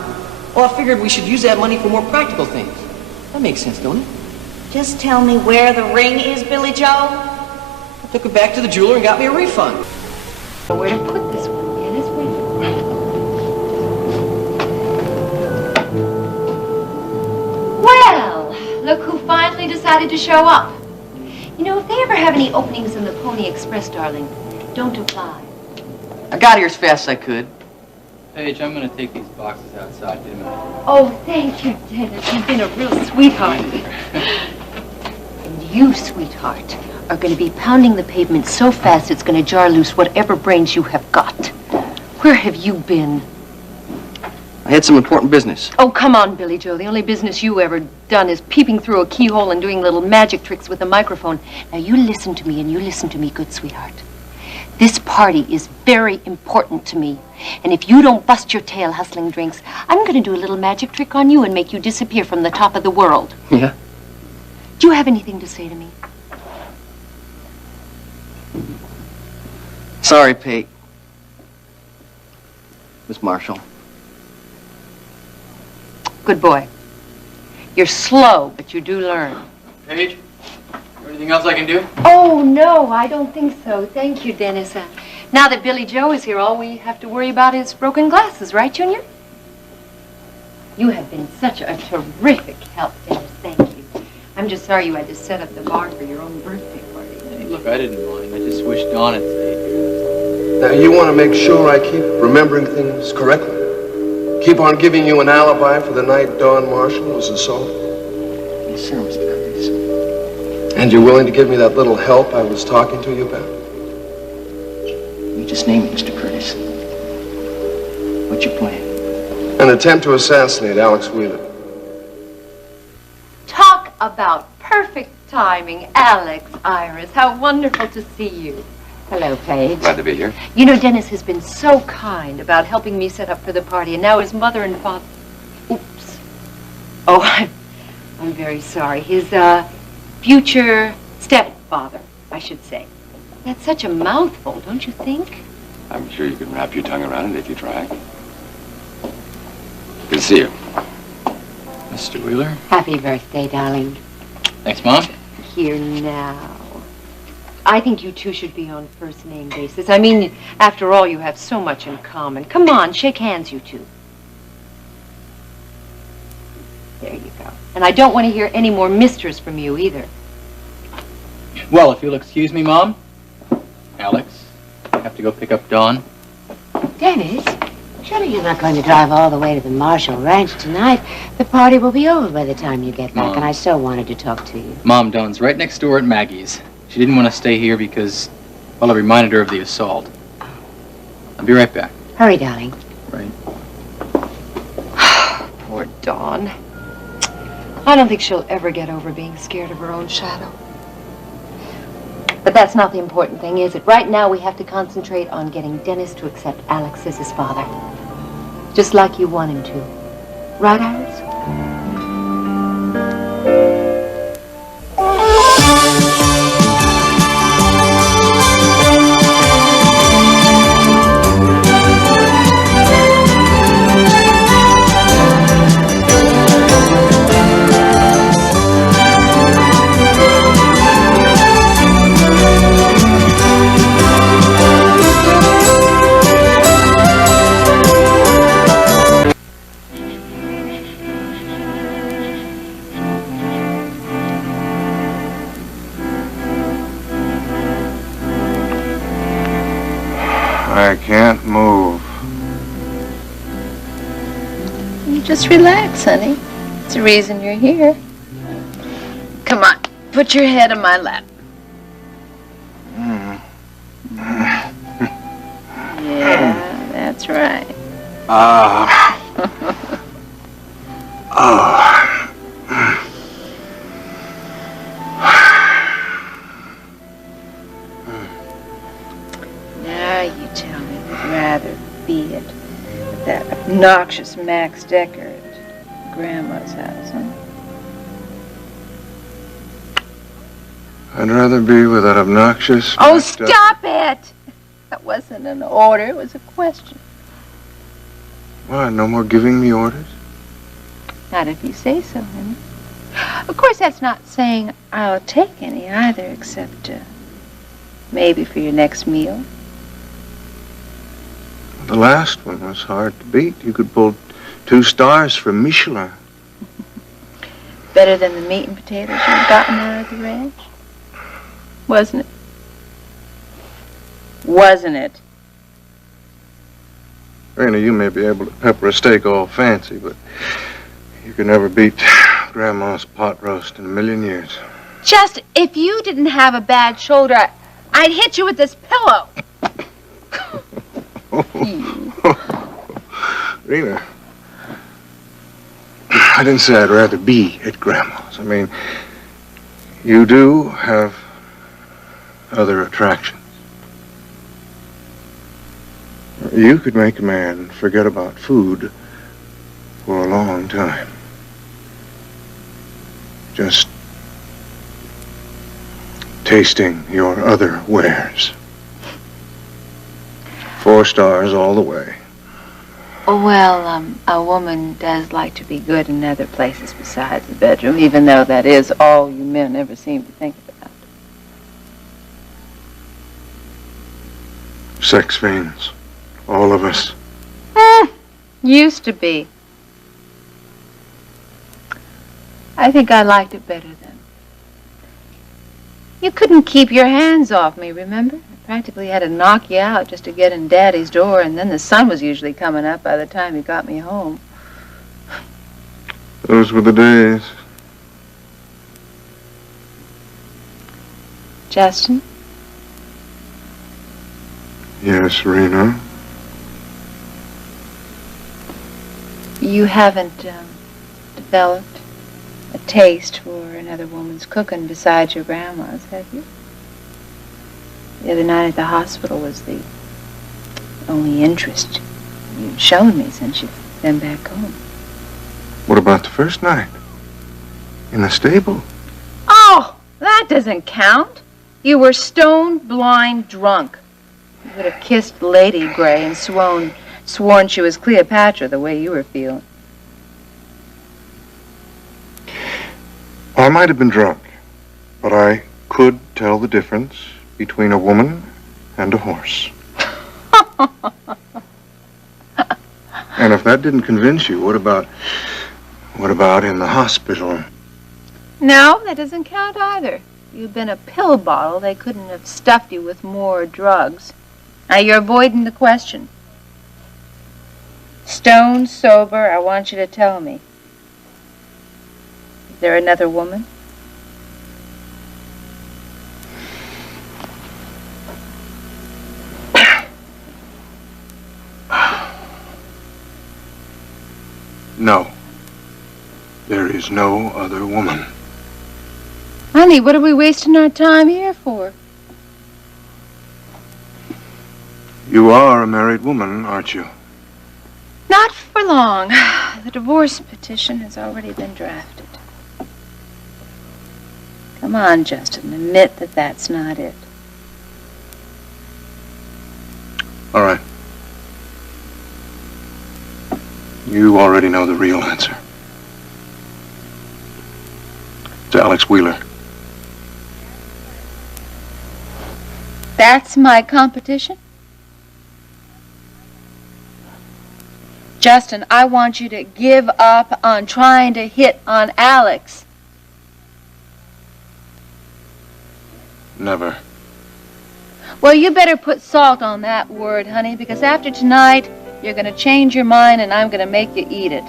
well, I figured we should use that money for more practical things. That makes sense, don't it? Just tell me where the ring is, Billy Joe. I took it back to the jeweler and got me a refund. Where to put this one, Dennis? Well, look who finally decided to show up. You know, if they ever have any openings in the Pony Express, darling, don't apply. I got here as fast as I could. Paige, I'm going to take these boxes outside in a minute. Oh, thank you, Dennis. You've been a real sweetheart. And you, sweetheart, are going to be pounding the pavement so fast it's going to jar loose whatever brains you have got. Where have you been? I had some important business. Oh, come on, Billy Joe. The only business you ever done is peeping through a keyhole and doing little magic tricks with a microphone. Now, you listen to me, and you listen to me, good sweetheart. This party is very important to me. And if you don't bust your tail hustling drinks, I'm going to do a little magic trick on you and make you disappear from the top of the world. Yeah? Do you have anything to say to me? Sorry, Pete. Miss Marshall. Good boy. You're slow, but you do learn. Paige, is there anything else I can do? Oh, no, I don't think so. Thank you, Dennis. Now that Billy Joe is here, all we have to worry about is broken glasses, right, Junior? You have been such a terrific help, Dennis. Thank you. I'm just sorry you had to set up the bar for your own birthday party. Hey, look, I didn't mind. I just wish Dawn had stayed here. Now, you want to make sure I keep remembering things correctly? Keep on giving you an alibi for the night Dawn Marshall was assaulted? Yes, sir, Mr. Curtis. And you're willing to give me that little help I was talking to you about? You just name it, Mr. Curtis. What's your plan? An attempt to assassinate Alex Wheeler. Talk about perfect timing, Alex, Iris. How wonderful to see you. Hello, Paige. Glad to be here. You know, Dennis has been so kind about helping me set up for the party, and now his mother and father... Oops. Oh, I'm very sorry. His, future stepfather, I should say. That's such a mouthful, don't you think? I'm sure you can wrap your tongue around it if you try. Good to see you. Mr. Wheeler? Happy birthday, darling. Thanks, Mom. Here now. I think you two should be on first name basis. I mean, after all, you have so much in common. Come on, shake hands, you two. There you go. And I don't want to hear any more misters from you either. Well, if you'll excuse me, Mom. Alex, I have to go pick up Dawn. Dennis, surely you're not going to drive all the way to the Marshall Ranch tonight. The party will be over by the time you get back, Mom. and I so wanted to talk to you. Mom, Dawn's right next door at Maggie's. She didn't want to stay here because, well, I reminded her of the assault. I'll be right back. Hurry, darling. Right. Poor Dawn. I don't think she'll ever get over being scared of her own shadow. But that's not the important thing, is it? Right now, we have to concentrate on getting Dennis to accept Alex as his father. Just like you want him to. Right, Iris? I can't move. You just relax, honey. It's the reason you're here. Come on, put your head on my lap. Yeah, that's right. Now you tell me you'd rather be at that obnoxious Max Decker at Grandma's house, huh? I'd rather be with that obnoxious... Oh, messed up- stop it! That wasn't an order, it was a question. What, no more giving me orders? Not if you say so, honey. Of course, that's not saying I'll take any either, except maybe for your next meal. The last one was hard to beat. You could pull 2 stars from Michelin. Better than the meat and potatoes you've gotten out of the ranch. Wasn't it? Wasn't it? Raina, you may be able to pepper a steak all fancy, but you can never beat Grandma's pot roast in a million years. Just, if you didn't have a bad shoulder, I'd hit you with this pillow. Raina, I didn't say I'd rather be at Grandma's. I mean, you do have other attractions. You could make a man forget about food for a long time. Just tasting your other wares. 4 stars all the way. Well, a woman does like to be good in other places besides the bedroom, even though that is all you men ever seem to think about. Sex fiends. All of us. Used to be. I think I liked it better then. You couldn't keep your hands off me, remember? I practically had to knock you out just to get in Daddy's door, and then the sun was usually coming up by the time you got me home. Those were the days. Justin? Yes, Raina. You haven't developed a taste for another woman's cooking besides your grandma's, have you? The other night at the hospital was the only interest you've shown me since you've been back home. What about the first night? In the stable? Oh, that doesn't count. You were stone blind drunk. You would have kissed Lady Grey and sworn she was Cleopatra the way you were feeling. I might have been drunk, but I could tell the difference between a woman and a horse. And if that didn't convince you, what about in the hospital? No, that doesn't count either. You've been a pill bottle. They couldn't have stuffed you with more drugs. Now you're avoiding the question. Stone sober, I want you to tell me. Is there another woman? No. There is no other woman. Honey, what are we wasting our time here for? You are a married woman, aren't you? Not for long. The divorce petition has already been drafted. Come on, Justin, admit that that's not it. All right. You already know the real answer. It's Alex Wheeler. That's my competition? Justin, I want you to give up on trying to hit on Alex. Never. Well, you better put salt on that word, honey, because after tonight, you're going to change your mind and I'm going to make you eat it.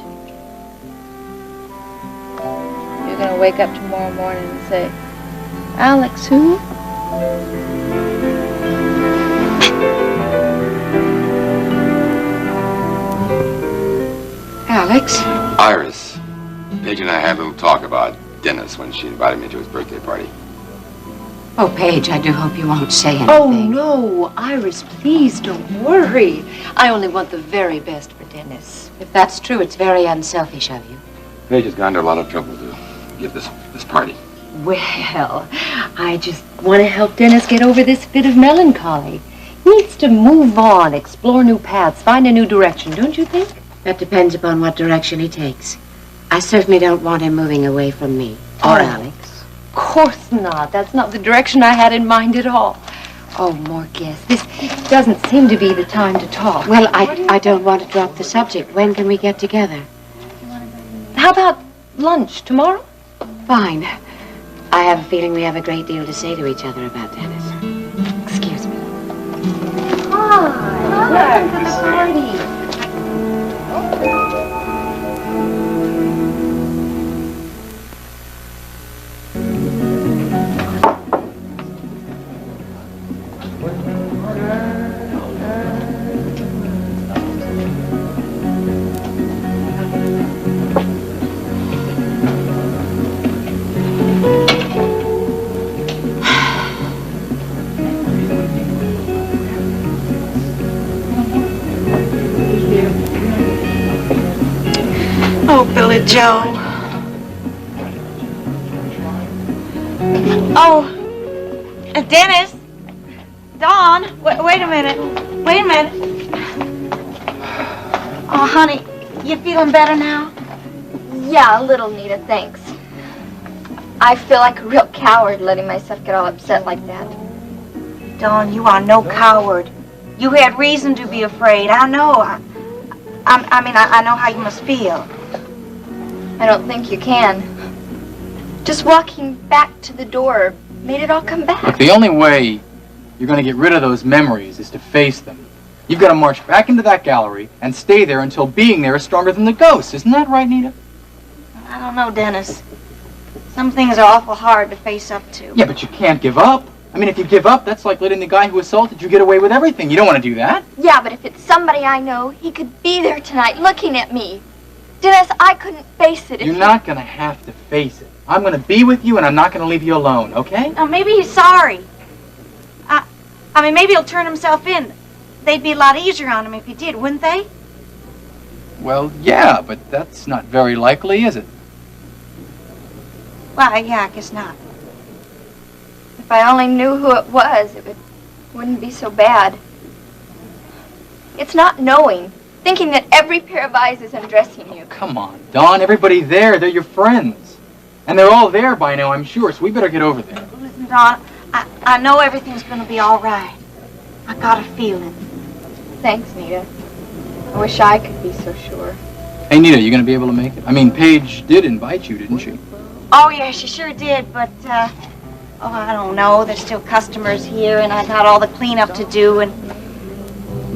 You're going to wake up tomorrow morning and say, Alex who? Alex? Iris, Paige and I had a little talk about Dennis when she invited me to his birthday party. Oh, Paige, I do hope you won't say anything. Oh, no. Iris, please don't worry. I only want the very best for Dennis. If that's true, it's very unselfish of you. Paige has gone to a lot of trouble to give this party. Well, I just want to help Dennis get over this fit of melancholy. He needs to move on, explore new paths, find a new direction, don't you think? That depends upon what direction he takes. I certainly don't want him moving away from me. Or Alex. Of course not. That's not the direction I had in mind at all. Oh, Morgus, this doesn't seem to be the time to talk. Well, I don't want to drop the subject. When can we get together? How about lunch tomorrow? Fine. I have a feeling we have a great deal to say to each other about Dennis. Excuse me. Hi. Welcome to the party. Oh, Billy Joe. Oh, Dennis. Dawn. Wait a minute. Wait a minute. Oh, honey, you feeling better now? Yeah, a little, Nita, thanks. I feel like a real coward letting myself get all upset like that. Dawn, you are no coward. You had reason to be afraid. I know. I know how you must feel. I don't think you can. Just walking back to the door made it all come back. Look, the only way you're going to get rid of those memories is to face them. You've got to march back into that gallery and stay there until being there is stronger than the ghosts. Isn't that right, Nita? I don't know, Dennis. Some things are awful hard to face up to. Yeah, but you can't give up. I mean, if you give up, that's like letting the guy who assaulted you get away with everything. You don't want to do that. Yeah, but if it's somebody I know, he could be there tonight looking at me. Dennis, I couldn't face it if You're not going to have to face it. I'm going to be with you, and I'm not going to leave you alone, okay? Now, maybe he's sorry. I mean, maybe he'll turn himself in. They'd be a lot easier on him if he did, wouldn't they? Well, yeah, but that's not very likely, is it? Well, yeah, I guess not. If I only knew who it was, wouldn't be so bad. It's not knowing. Thinking that every pair of eyes is undressing you. Come on, Dawn. Everybody there, they're your friends. And they're all there by now, I'm sure, so we better get over there. Listen, Dawn, I know everything's going to be all right. I got a feeling. Thanks, Nita. I wish I could be so sure. Hey, Nita, you going to be able to make it? I mean, Paige did invite you, didn't she? Oh, yeah, she sure did, but, oh, I don't know. There's still customers here, and I've got all the cleanup to do, and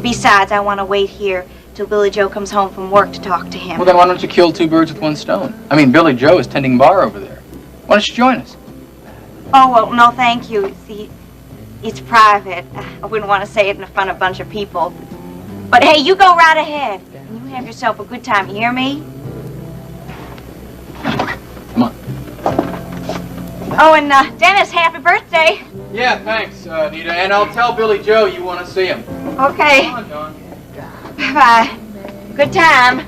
besides, I want to wait here till Billy Joe comes home from work to talk to him. Well, then why don't you kill two birds with one stone? I mean, Billy Joe is tending bar over there. Why don't you join us? Oh, well, no, thank you. See, it's private. I wouldn't want to say it in front of a bunch of people. But, hey, you go right ahead. And you have yourself a good time, you hear me? Come on. Oh, and, Dennis, happy birthday. Yeah, thanks, Nita. And I'll tell Billy Joe you want to see him. Okay. Come on, Dawn. Bye. Good time.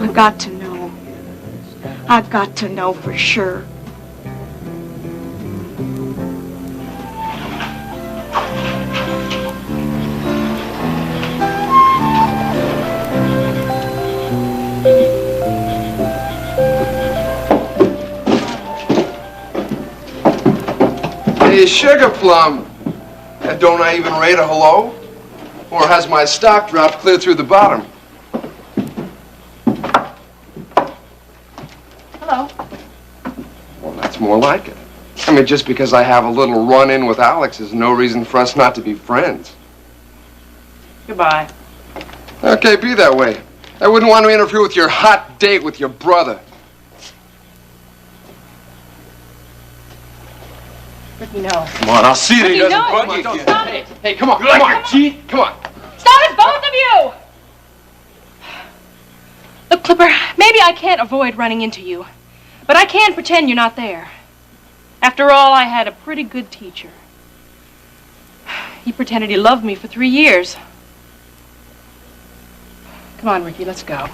I got to know. I got to know for sure. Hey, Sugar Plum. Don't I even rate a hello? Or has my stock dropped clear through the bottom? Hello. Well, that's more like it. I mean, just because I have a little run-in with Alex is no reason for us not to be friends. Goodbye. Okay, be that way. I wouldn't want to interfere with your hot date with your brother. Ricky, no. Come on, I'll see that he Ricky, doesn't no. bug you again. Stop it. Hey, come on, You like your teeth? Come on. Stop it, both of you! Look, Clipper, maybe I can't avoid running into you, but I can pretend you're not there. After all, I had a pretty good teacher. He pretended he loved me for 3 years. Come on, Ricky, let's go.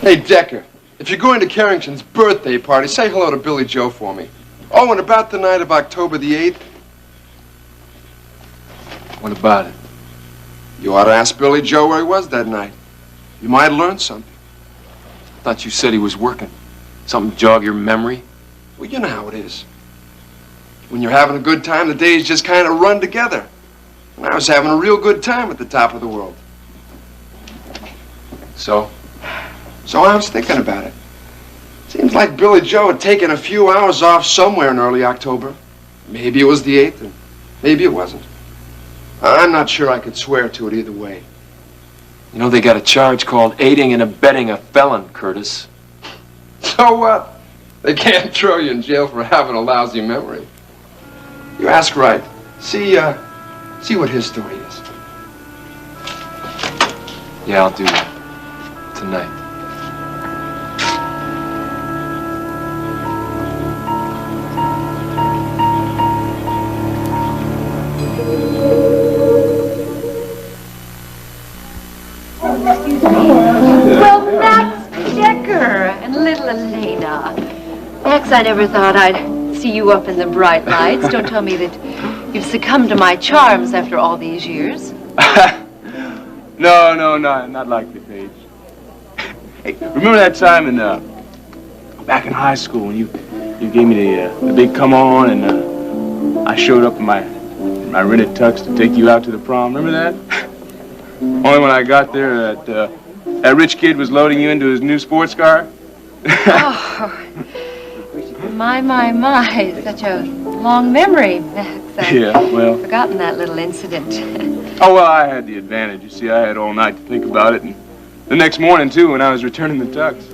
Hey, Decker, if you're going to Carrington's birthday party, say hello to Billy Joe for me. Oh, and about the night of October the 8th, What about it? you ought to ask Billy Joe where he was that night. You might learn something. I thought you said he was working. Something jog your memory? Well, you know how it is. When you're having a good time, the days just kind of run together. And I was having a real good time at the top of the world. So? So I was thinking about it. Seems like Billy Joe had taken a few hours off somewhere in early October. Maybe it was the 8th, and maybe it wasn't. I'm not sure I could swear to it either way. You know they got a charge called aiding and abetting a felon, Curtis. So what? They can't throw you in jail for having a lousy memory. You ask right. See what his story is. Yeah, I'll do that. Tonight. Well, Max Decker and little Elena. Max, I never thought I'd see you up in the bright lights. Don't tell me that you've succumbed to my charms after all these years. No, not likely, Paige. Hey, remember that time back in high school when you gave me the big come on and I showed up in my rented tux to take you out to the prom? Remember that? Only when I got there that rich kid was loading you into his new sports car. Oh, my, such a long memory, Max. I've forgotten that little incident. Oh, well, I had the advantage. You see, I had all night to think about it, and the next morning, too, when I was returning the tux.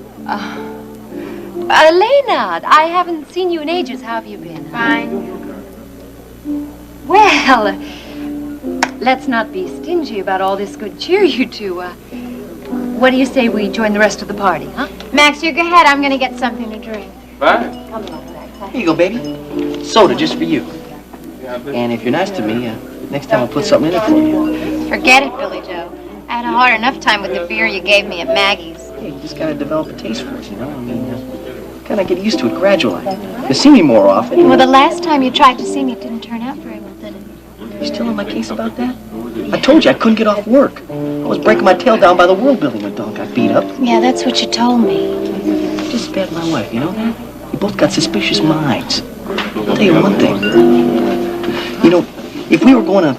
Elena, I haven't seen you in ages. How have you been? Fine. Well, let's not be stingy about all this good cheer you two. What do you say we join the rest of the party, huh? Max, you go ahead. I'm going to get something to drink. Fine. Come along, Max. Here you go, baby. Soda just for you. And if you're nice to me, next time I'll put something in it for you. Forget it, Billy Joe. I had a hard enough time with the beer you gave me at Maggie's. Hey, you just gotta develop a taste for it, you know? I mean, kind of get used to it gradually. You see me more often. Well, the last time you tried to see me, it didn't turn out very well, did it? You still on my case about that? I told you I couldn't get off work. I was breaking my tail down by the world building when Don got beat up. Yeah, that's what you told me. Just bad my wife, you know that? We both got suspicious minds. I'll tell you one thing. You know, if we were going to...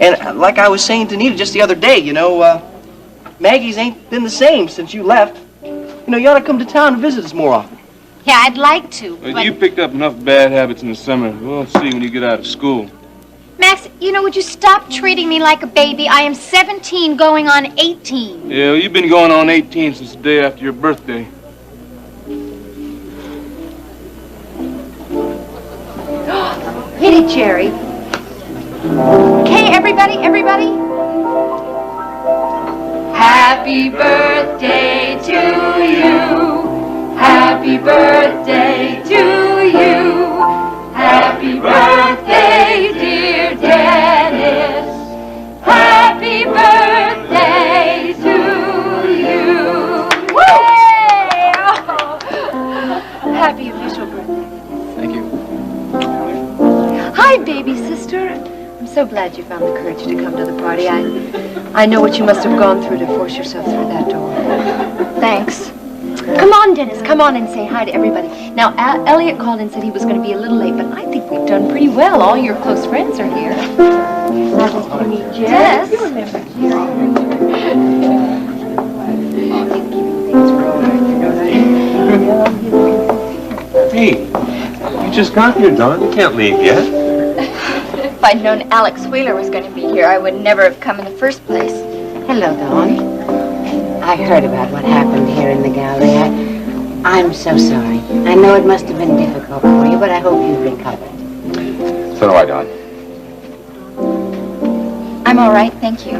And like I was saying to Nita just the other day, you know, Maggie's ain't been the same since you left. You know, you ought to come to town and visit us more often. Yeah, I'd like to, Well, but... you picked up enough bad habits in the summer. We'll see when you get out of school. Max, you know, would you stop treating me like a baby? I am 17 going on 18. Yeah, well, you've been going on 18 since the day after your birthday. Hit it, Jerry. Okay, everybody. Happy birthday to you. Happy birthday to you. Happy birthday, dear Dennis. Happy birthday to you. Yay! Oh. Happy official birthday. Thank you. Hi, baby sister. I'm so glad you found the courage to come to the party. I know what you must have gone through to force yourself through that door. Thanks. Come on, Dennis. Come on and say hi to everybody. Now, Elliot called and said he was going to be a little late, but I think we've done pretty well. All your close friends are here. I'd like to meet Jess. Jess. You remember Hey, you just got here, Don. You can't leave yet. If I'd known Alex Wheeler was going to be here, I would never have come in the first place. Hello, Dawn. I heard about what happened here in the gallery. I'm so sorry. I know it must have been difficult for you, but I hope you've recovered. So do I, Don. I'm all right, thank you.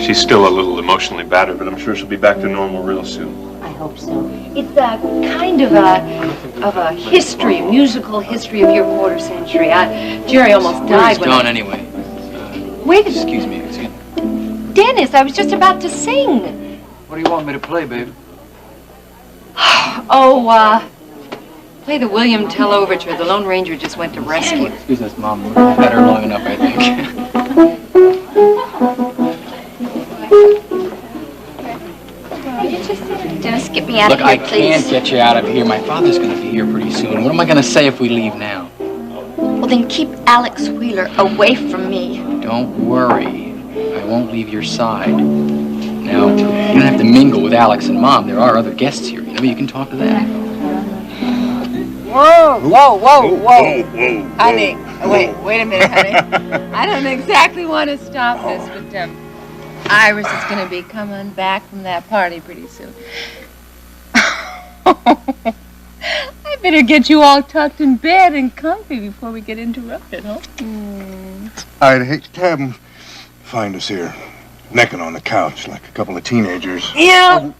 She's still a little emotionally battered, but I'm sure she'll be back to normal real soon. I hope so. It's a kind of a history, musical history of your quarter century. Jerry almost died Where's Dawn anyway? Wait. Excuse me. Dennis, I was just about to sing. What do you want me to play, baby? Play the William Tell Overture. The Lone Ranger just went to rescue. Excuse us, Mom. We've had her long enough, I think. Dennis, get me out Look, of here, I please. can't get you out of here. My father's going to be here pretty soon. What am I going to say if we leave now? Well, then keep Alex Wheeler away from me. Don't worry. I won't leave your side. Now, you don't have to mingle with Alex and Mom. There are other guests here. You know, you can talk to them. Whoa, whoa, whoa, whoa. Honey, wait a minute, honey. I don't exactly want to stop this, but Iris is going to be coming back from that party pretty soon. I better get you all tucked in bed and comfy before we get interrupted, huh? I'd hate to have them find us here, necking on the couch like a couple of teenagers. Yeah.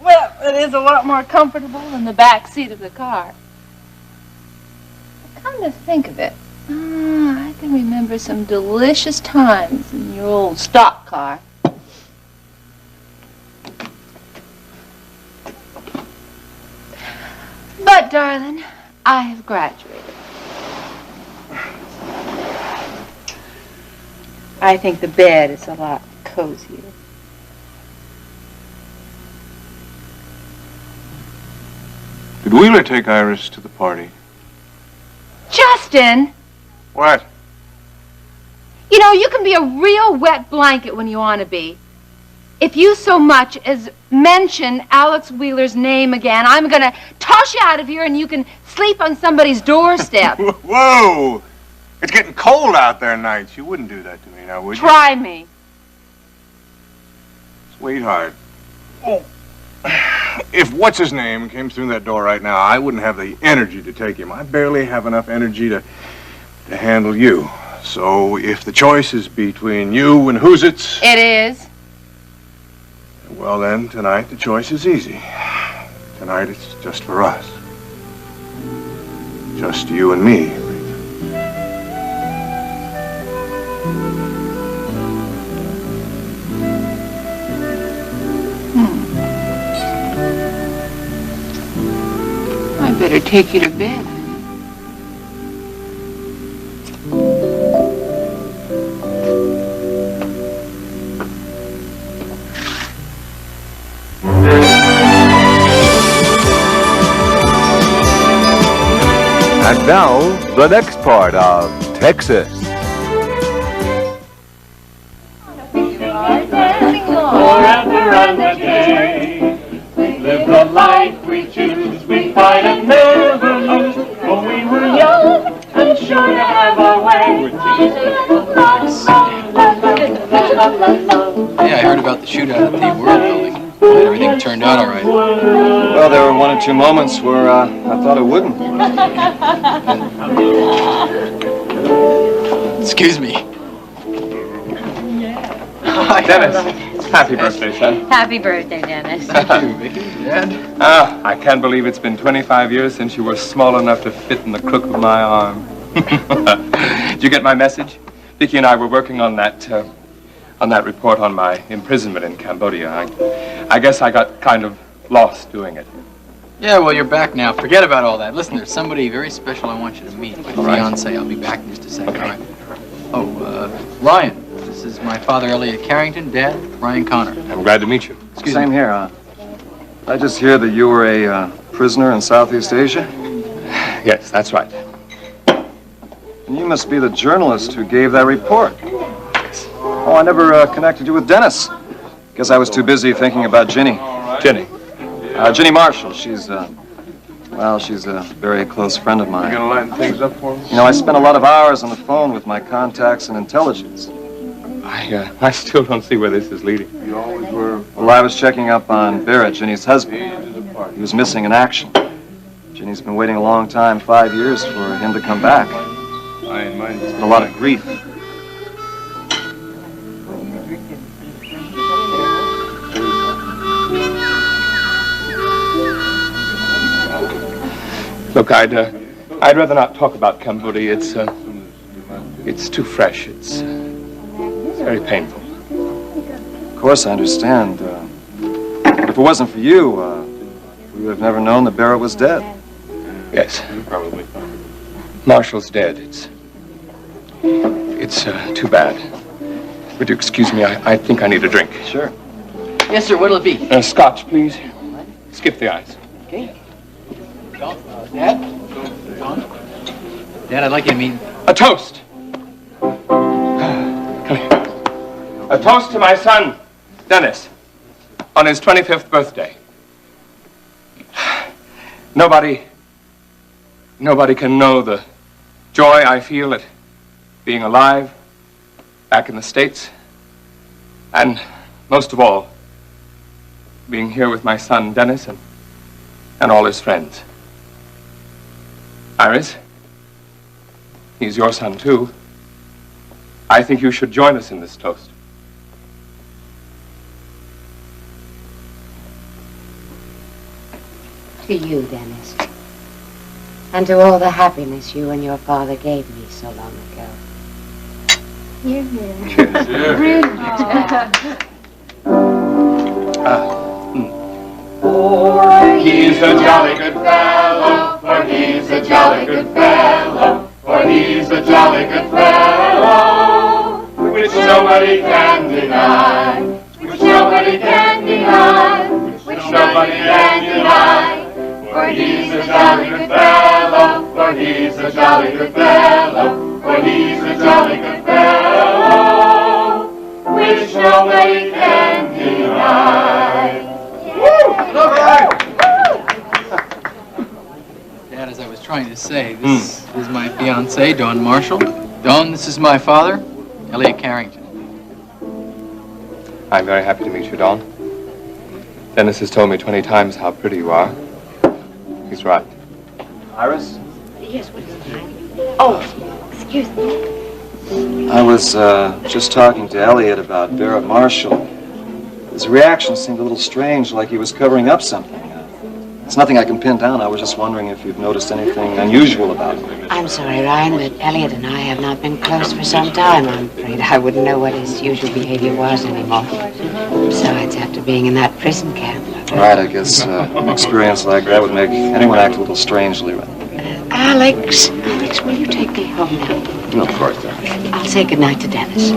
Well, it is a lot more comfortable than the back seat of the car. Come to think of it, I can remember some delicious times in your old stock car. But, darling, I have graduated. I think the bed is a lot cozier. Did Wheeler take Iris to the party? Justin! What? You know, you can be a real wet blanket when you want to be. If you so much as mention Alex Wheeler's name again, I'm going to toss you out of here and you can sleep on somebody's doorstep. Whoa! It's getting cold out there nights. You wouldn't do that to me now, would you? Try me. Sweetheart. Oh. If what's-his-name came through that door right now, I wouldn't have the energy to take him. I barely have enough energy to handle you. So if the choice is between you and Who's-Its... It is. Well then, tonight the choice is easy. Tonight it's just for us. Just you and me. I better take you to bed. And now, the next part of Texas. Forever and a day, we live the life we choose, we fight and never lose. When we were young and sure to have our way. Hey, I heard about the shootout at the World Building. Glad everything turned out all right. Well, there were one or two moments where I thought it wouldn't. Excuse me. Hi, Dennis. Happy birthday, son. Happy birthday, Dennis. Thank you, Vicky. Dad. I can't believe it's been 25 years since you were small enough to fit in the crook of my arm. Did you get my message? Vicky and I were working on that report on my imprisonment in Cambodia. I guess I got kind of lost doing it. Yeah, well, you're back now. Forget about all that. Listen, there's somebody very special I want you to meet. My fiancé. I'll be back in just a second. Okay. All right. Oh, Ryan. This is my father, Elliot Carrington. Dad, Ryan Connor. I'm glad to meet you. Same here. I just hear that you were a prisoner in Southeast Asia? Yes, that's right. And you must be the journalist who gave that report. Oh, I never connected you with Dennis. Guess I was too busy thinking about Ginny. Ginny? Ginny Marshall. She's a very close friend of mine. You gonna lighten things up for me? You know, I spent a lot of hours on the phone with my contacts in intelligence. I still don't see where this is leading. You always were. Well, I was checking up on Barrett, Ginny's husband. He was missing in action. Ginny's been waiting a long time, 5 years, for him to come back. It's been a lot of grief. Look, I'd rather not talk about Cambodia. It's too fresh. It's very painful. Of course, I understand. But if it wasn't for you, we would have never known that Barrett was dead. Yes, probably. Marshall's dead. It's too bad. Would you excuse me? I think I need a drink. Sure. Yes, sir. What'll it be? Scotch, please. Skip the ice. Okay. Dad? John? Dad, I'd like you to meet... A toast. Come here. A toast to my son, Dennis, on his 25th birthday. Nobody can know the joy I feel at being alive, back in the States, and most of all, being here with my son, Dennis, and all his friends. Iris, he's your son, too. I think you should join us in this toast. To you, Dennis. And to all the happiness you and your father gave me so long ago. You're here. For he's a jolly good fellow, for he's a jolly good fellow, for he's a jolly good fellow, which nobody can deny, which nobody can deny, which nobody can deny. For he's a jolly good fellow, for he's a jolly good fellow, for he's a jolly good fellow, which nobody can deny. Dad, as I was trying to say, this is my fiancée, Dawn Marshall. Dawn, this is my father, Elliot Carrington. I'm very happy to meet you, Dawn. Dennis has told me 20 times how pretty you are. He's right. Iris? Yes, what is it? Oh, excuse me. I was just talking to Elliot about Barrett Marshall. His reaction seemed a little strange, like he was covering up something. It's nothing I can pin down. I was just wondering if you've noticed anything unusual about him. I'm sorry, Ryan, but Elliot and I have not been close for some time. I'm afraid I wouldn't know what his usual behavior was anymore. Besides, after being in that prison camp. Right, I guess an experience like that would make anyone act a little strangely. Alex, will you take me home now? No, of course, darling. I'll say goodnight to Dennis.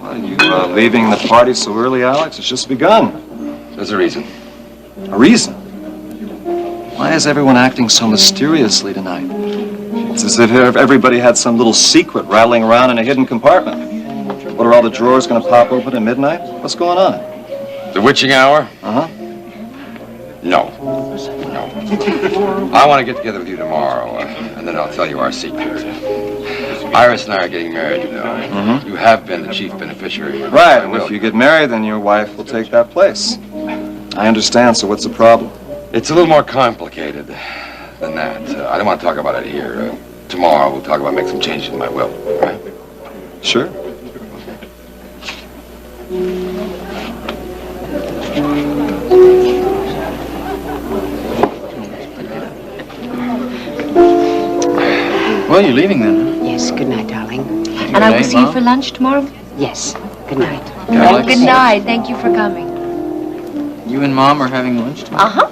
Are you leaving the party so early, Alex? It's just begun. There's a reason. A reason? Why is everyone acting so mysteriously tonight? It's as if everybody had some little secret rattling around in a hidden compartment. What, are all the drawers going to pop open at midnight? What's going on? The witching hour? Uh-huh. No. I want to get together with you tomorrow, and then I'll tell you our secret. Iris and I are getting married, you know. Mm-hmm. You have been the chief beneficiary. Right, and if you get married, then your wife will take that place. I understand, so what's the problem? It's a little more complicated than that. I don't want to talk about it here. Tomorrow we'll talk about making some changes in my will, all right? Sure. Well, you're leaving then. Yes, good night, darling. And I will see you for lunch tomorrow? Yes, good night. Good night. Thank you for coming. You and Mom are having lunch tomorrow? Uh-huh.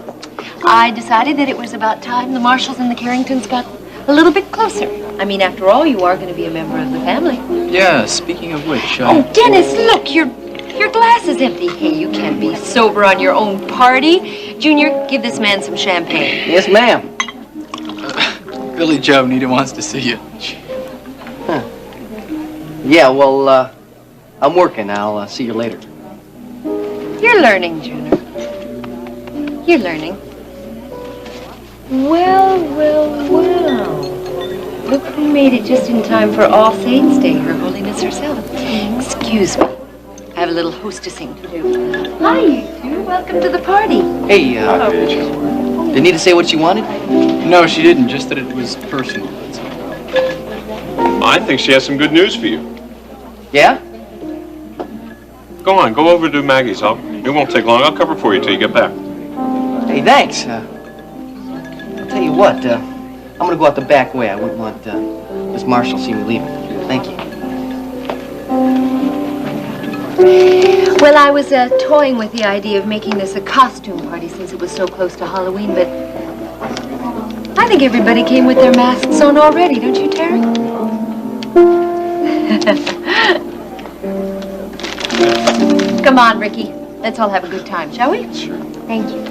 I decided that it was about time the Marshalls and the Carringtons got a little bit closer. I mean, after all, you are going to be a member of the family. Yeah, speaking of which, Oh, Dennis, look, your glass is empty. Hey, you can't be sober on your own party. Junior, give this man some champagne. Yes, ma'am. Billy Joe, Nita wants to see you. Huh. Yeah, well, I'm working. I'll see you later. You're learning, Junior. You're learning. Well. Look who made it just in time for All Saints' Day, Her Holiness herself. Excuse me. I have a little hostessing to do. Hi, you two. Welcome to the party. Hey, did Nita say what she wanted? No, she didn't. Just that it was personal. That's all. I think she has some good news for you. Yeah? Go on, go over to Maggie's. It won't take long. I'll cover for you till you get back. Hey, thanks. I'll tell you what, I'm gonna go out the back way. I wouldn't want Miss Marshall to see me leaving. Thank you. Well, I was toying with the idea of making this a costume party since it was so close to Halloween, but I think everybody came with their masks on already, don't you, Terry? Come on, Ricky. Let's all have a good time, shall we? Sure. Thank you.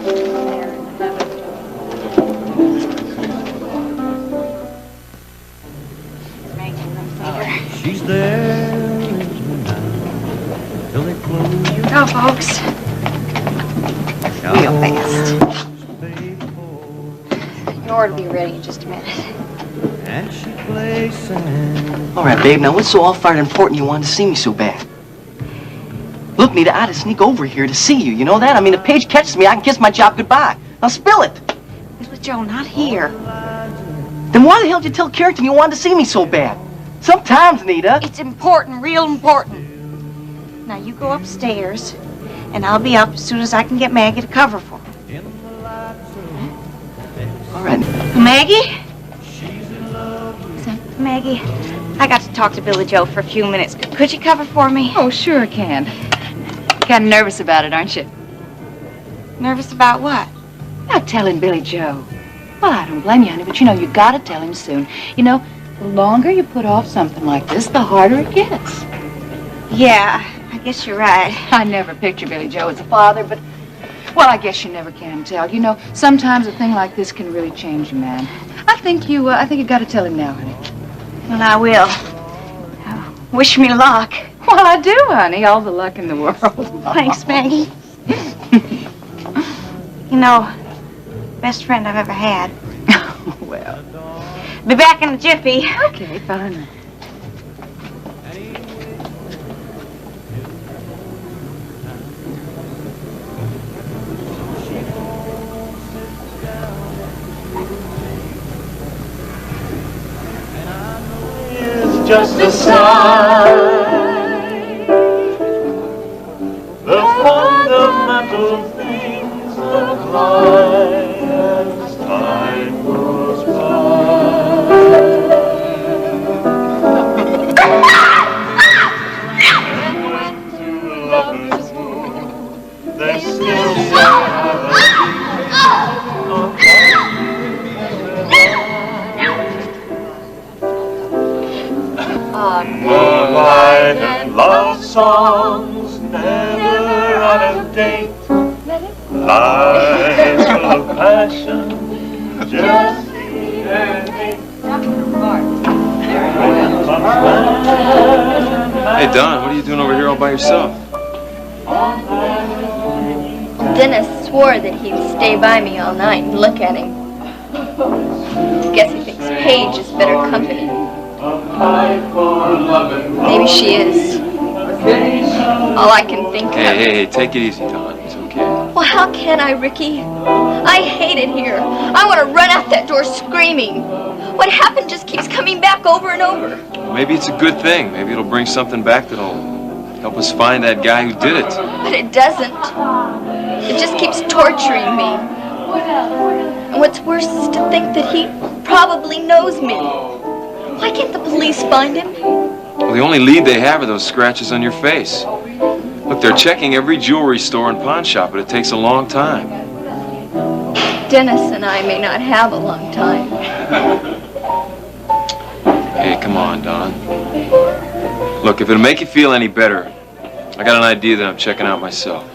She's there till they close. Here we go, folks. Real fast. Your will be ready in just a minute. And she plays sand. All right, babe, now what's so all fired important you wanted to see me so bad? Look, Nita, I had to sneak over here to see you. You know that? I mean, if Paige catches me, I can kiss my job goodbye. Now spill it. It was Joe, not here. Then why the hell did you tell Carrington you wanted to see me so bad? Sometimes, Nita. It's important, real important. Now you go upstairs, and I'll be up as soon as I can get Maggie to cover for me. All right. Maggie? Maggie, I got to talk to Billy Joe for a few minutes. Could you cover for me? Oh, sure I can. You're kind of nervous about it, aren't you? Nervous about what? About telling Billy Joe. Well, I don't blame you, honey, but you know, you gotta tell him soon. You know, the longer you put off something like this, the harder it gets. Yeah, I guess you're right. I never picture Billy Joe as a father, but, well, I guess you never can tell. You know, sometimes a thing like this can really change a man. I think you gotta tell him now, honey. Well, I will. Wish me luck. Well, I do, honey. All the luck in the world. Thanks, Maggie. You know, best friend I've ever had. Well. Be back in a jiffy. Okay, fine. Just a sign. The fundamental things of life as time goes by. And when two lovers move, they still moonlight and love songs never out of date. Lives full of passion, jealousy and hate. Hey, Don, what are you doing over here all by yourself? Dennis swore that he'd stay by me all night and look at him. Guess he thinks Paige is better company. Maybe she is. All I can think of. Hey, take it easy, Don. It's okay. Well, how can I, Ricky? I hate it here. I want to run out that door screaming. What happened just keeps coming back over and over. Well, maybe it's a good thing. Maybe it'll bring something back that'll help us find that guy who did it. But it doesn't. It just keeps torturing me. And what's worse is to think that he probably knows me. Why can't the police find him? Well, the only lead they have are those scratches on your face. Look, they're checking every jewelry store and pawn shop, but it takes a long time. Dennis and I may not have a long time. Hey, come on, Don. Look, if it'll make you feel any better, I got an idea that I'm checking out myself.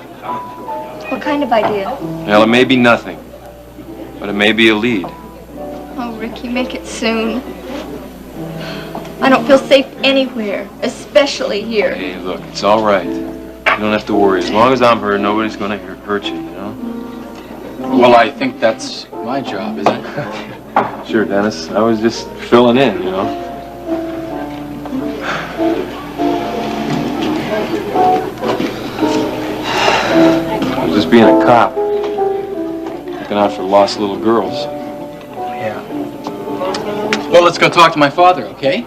What kind of idea? Well, it may be nothing, but it may be a lead. Oh, Ricky, make it soon. I don't feel safe anywhere, especially here. Hey, look, it's all right. You don't have to worry. As long as I'm here, nobody's going to hurt you, you know? Well, I think that's my job, isn't it? Sure, Dennis. I was just filling in, you know? I was just being a cop. Looking out for lost little girls. Yeah. Well, let's go talk to my father, okay?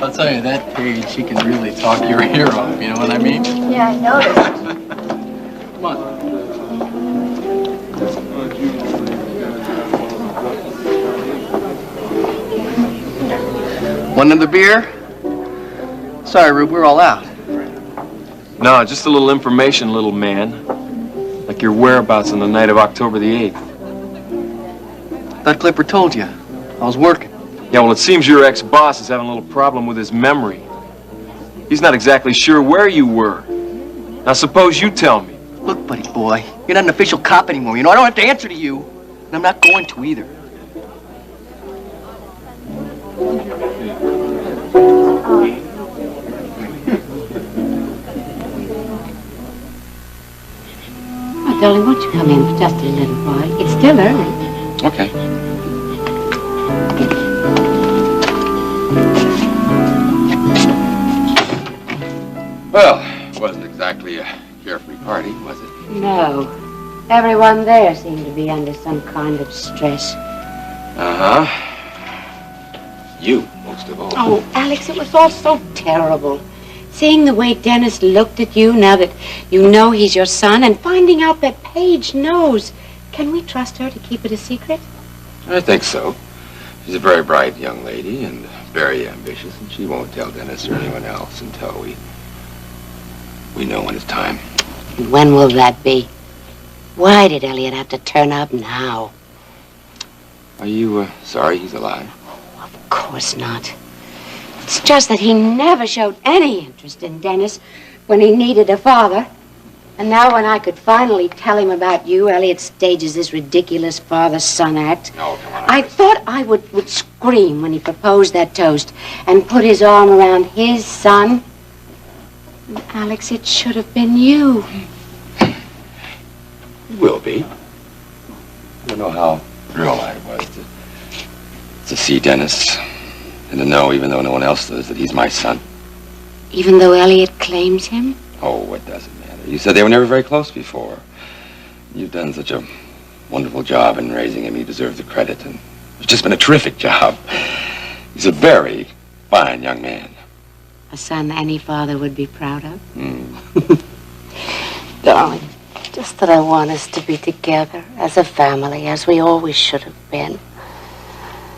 I'll tell you, that Paige, she can really talk your ear off, you know what I mean? Yeah, I noticed. Come on. Want another beer? Sorry, Rube, we're all out. No, just a little information, little man. Like your whereabouts on the night of October the 8th. Thought Clipper told you. I was working. Yeah, well, it seems your ex-boss is having a little problem with his memory. He's not exactly sure where you were. Now, suppose you tell me. Look, buddy boy, you're not an official cop anymore. You know, I don't have to answer to you. And I'm not going to either. Darling, won't you come in for just a little while? It's still early. Okay. Well, it wasn't exactly a carefree party, was it? No. Everyone there seemed to be under some kind of stress. Uh-huh. You, most of all. Oh, Alex, it was all so terrible. Seeing the way Dennis looked at you now that you know he's your son, and finding out that Paige knows. Can we trust her to keep it a secret? I think so. She's a very bright young lady and very ambitious, and she won't tell Dennis or anyone else until we know when it's time. And when will that be? Why did Elliot have to turn up now? Are you sorry he's alive? Of course not. It's just that he never showed any interest in Dennis when he needed a father. And now when I could finally tell him about you, Elliot stages this ridiculous father-son act. Oh, come on. I thought I would scream when he proposed that toast and put his arm around his son. And Alex, it should have been you. It will be. I don't know how thrilled I was to see Dennis and to know, even though no one else does, that he's my son. Even though Elliot claims him? Oh, it doesn't matter. You said they were never very close before. You've done such a wonderful job in raising him. He deserves the credit, and it's just been a terrific job. He's a very fine young man. A son any father would be proud of. Mm. Darling, just that I want us to be together as a family, as we always should have been.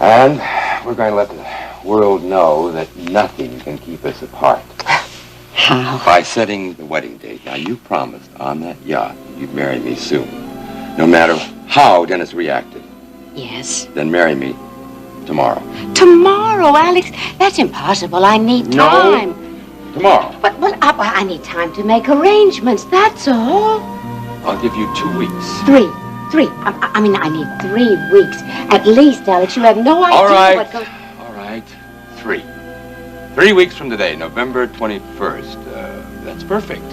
And we're going to let the world know that nothing can keep us apart. How? By setting the wedding date. Now, you promised on that yacht that you'd marry me soon. No matter how Dennis reacted. Yes. Then marry me tomorrow. Tomorrow, Alex? That's impossible. I need time. No. Tomorrow. But I need time to make arrangements, that's all. I'll give you 2 weeks. Three. I mean, I need 3 weeks. At least, Alex, you have no idea All right. what goes... All right. 3. 3 weeks from today, November 21st. That's perfect.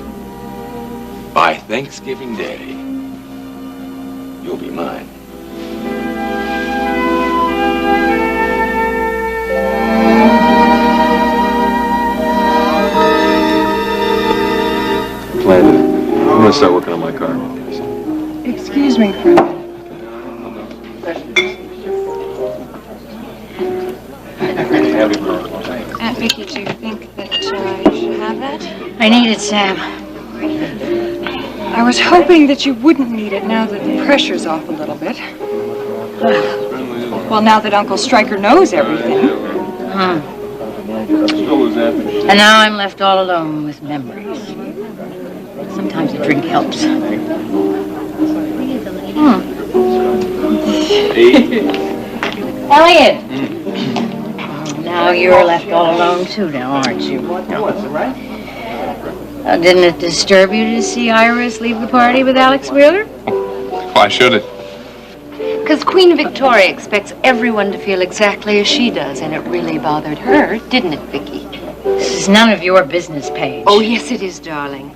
By Thanksgiving Day, you'll be mine. I'm gonna start working on my car. Excuse me for a minute. Aunt Vicky, do you think that I should have that? I need it, Sam. I was hoping that you wouldn't need it now that the pressure's off a little bit. Well, now that Uncle Stryker knows everything. And now I'm left all alone with memories. Sometimes a drink helps. Elliot! Now you're left all alone too now, aren't you? Didn't it disturb you to see Iris leave the party with Alex Wheeler? Why should it? Because Queen Victoria expects everyone to feel exactly as she does, and it really bothered her, didn't it, Vicky? This is none of your business, Paige. Oh, yes, it is, darling.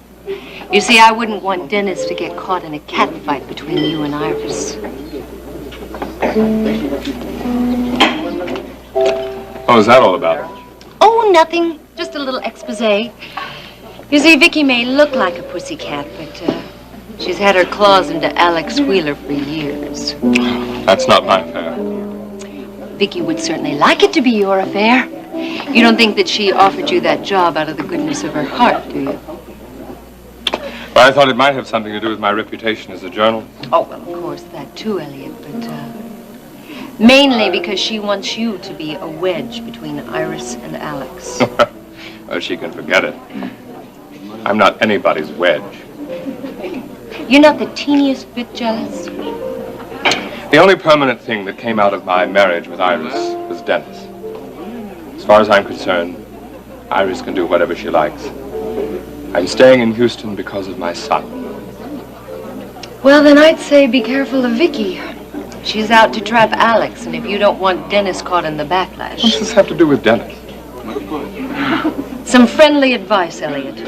You see, I wouldn't want Dennis to get caught in a catfight between you and Iris. What was that all about? Oh, nothing. Just a little expose. You see, Vicky may look like a pussycat, but she's had her claws into Alex Wheeler for years. That's not my affair. Vicky would certainly like it to be your affair. You don't think that she offered you that job out of the goodness of her heart, do you? But I thought it might have something to do with my reputation as a journalist. Oh, well, of course, that too, Elliot, but mainly because she wants you to be a wedge between Iris and Alex. Well, she can forget it. I'm not anybody's wedge. You're not the teeniest bit jealous? The only permanent thing that came out of my marriage with Iris was Dennis. As far as I'm concerned, Iris can do whatever she likes. I'm staying in Houston because of my son. Well, then I'd say be careful of Vicky. She's out to trap Alex, and if you don't want Dennis caught in the backlash... What does this have to do with Dennis? Some friendly advice, Elliot.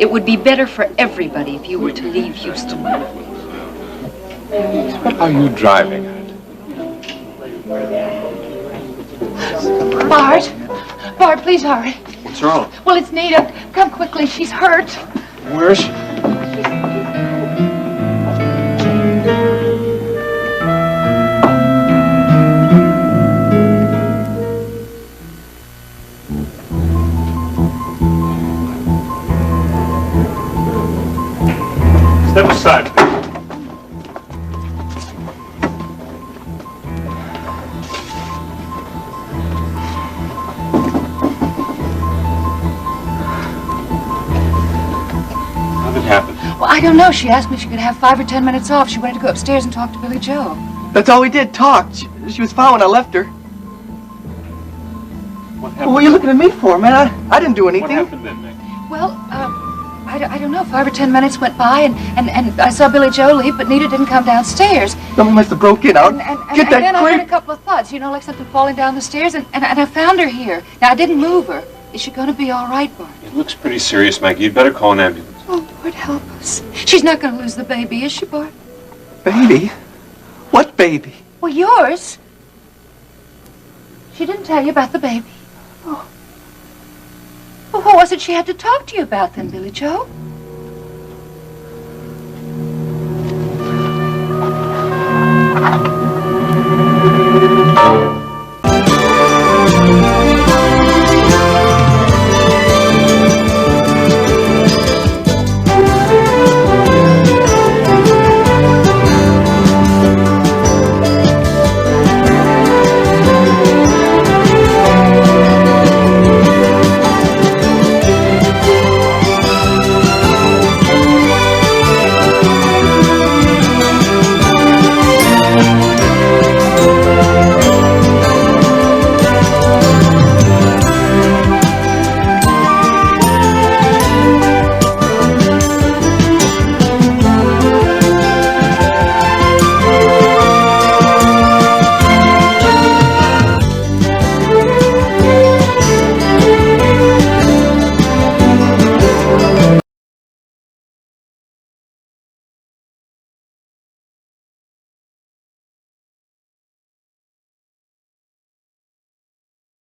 It would be better for everybody if you were to leave Houston. What are you driving at? Bart! Bart, please hurry. What's wrong? Well, it's Nita. Come quickly. She's hurt. Where is she? Step aside, please. Nothing happened. Well, I don't know. She asked me if she could have 5 or 10 minutes off. She wanted to go upstairs and talk to Billy Joe. That's all we did, talk. She was fine when I left her. What Well, what are you looking at me for, man? I didn't do What anything. happened then, Nick? Well, I don't know. 5 or 10 minutes went by, and I saw Billy Joe leave, but Nita didn't come downstairs. Someone must have broke in. I'll And get that then I heard a creep. couple of thuds, you know, like something falling down the stairs, and I found her here. Now, I didn't move her. Is she going to be all right, Bart? It looks pretty serious, Maggie. You'd better call an ambulance. Oh, Lord, help us. She's not going to lose the baby, is she, Bart? Baby? What baby? Well, yours. She didn't tell you about the baby. Oh. Well, what was it she had to talk to you about then, Billy Joe?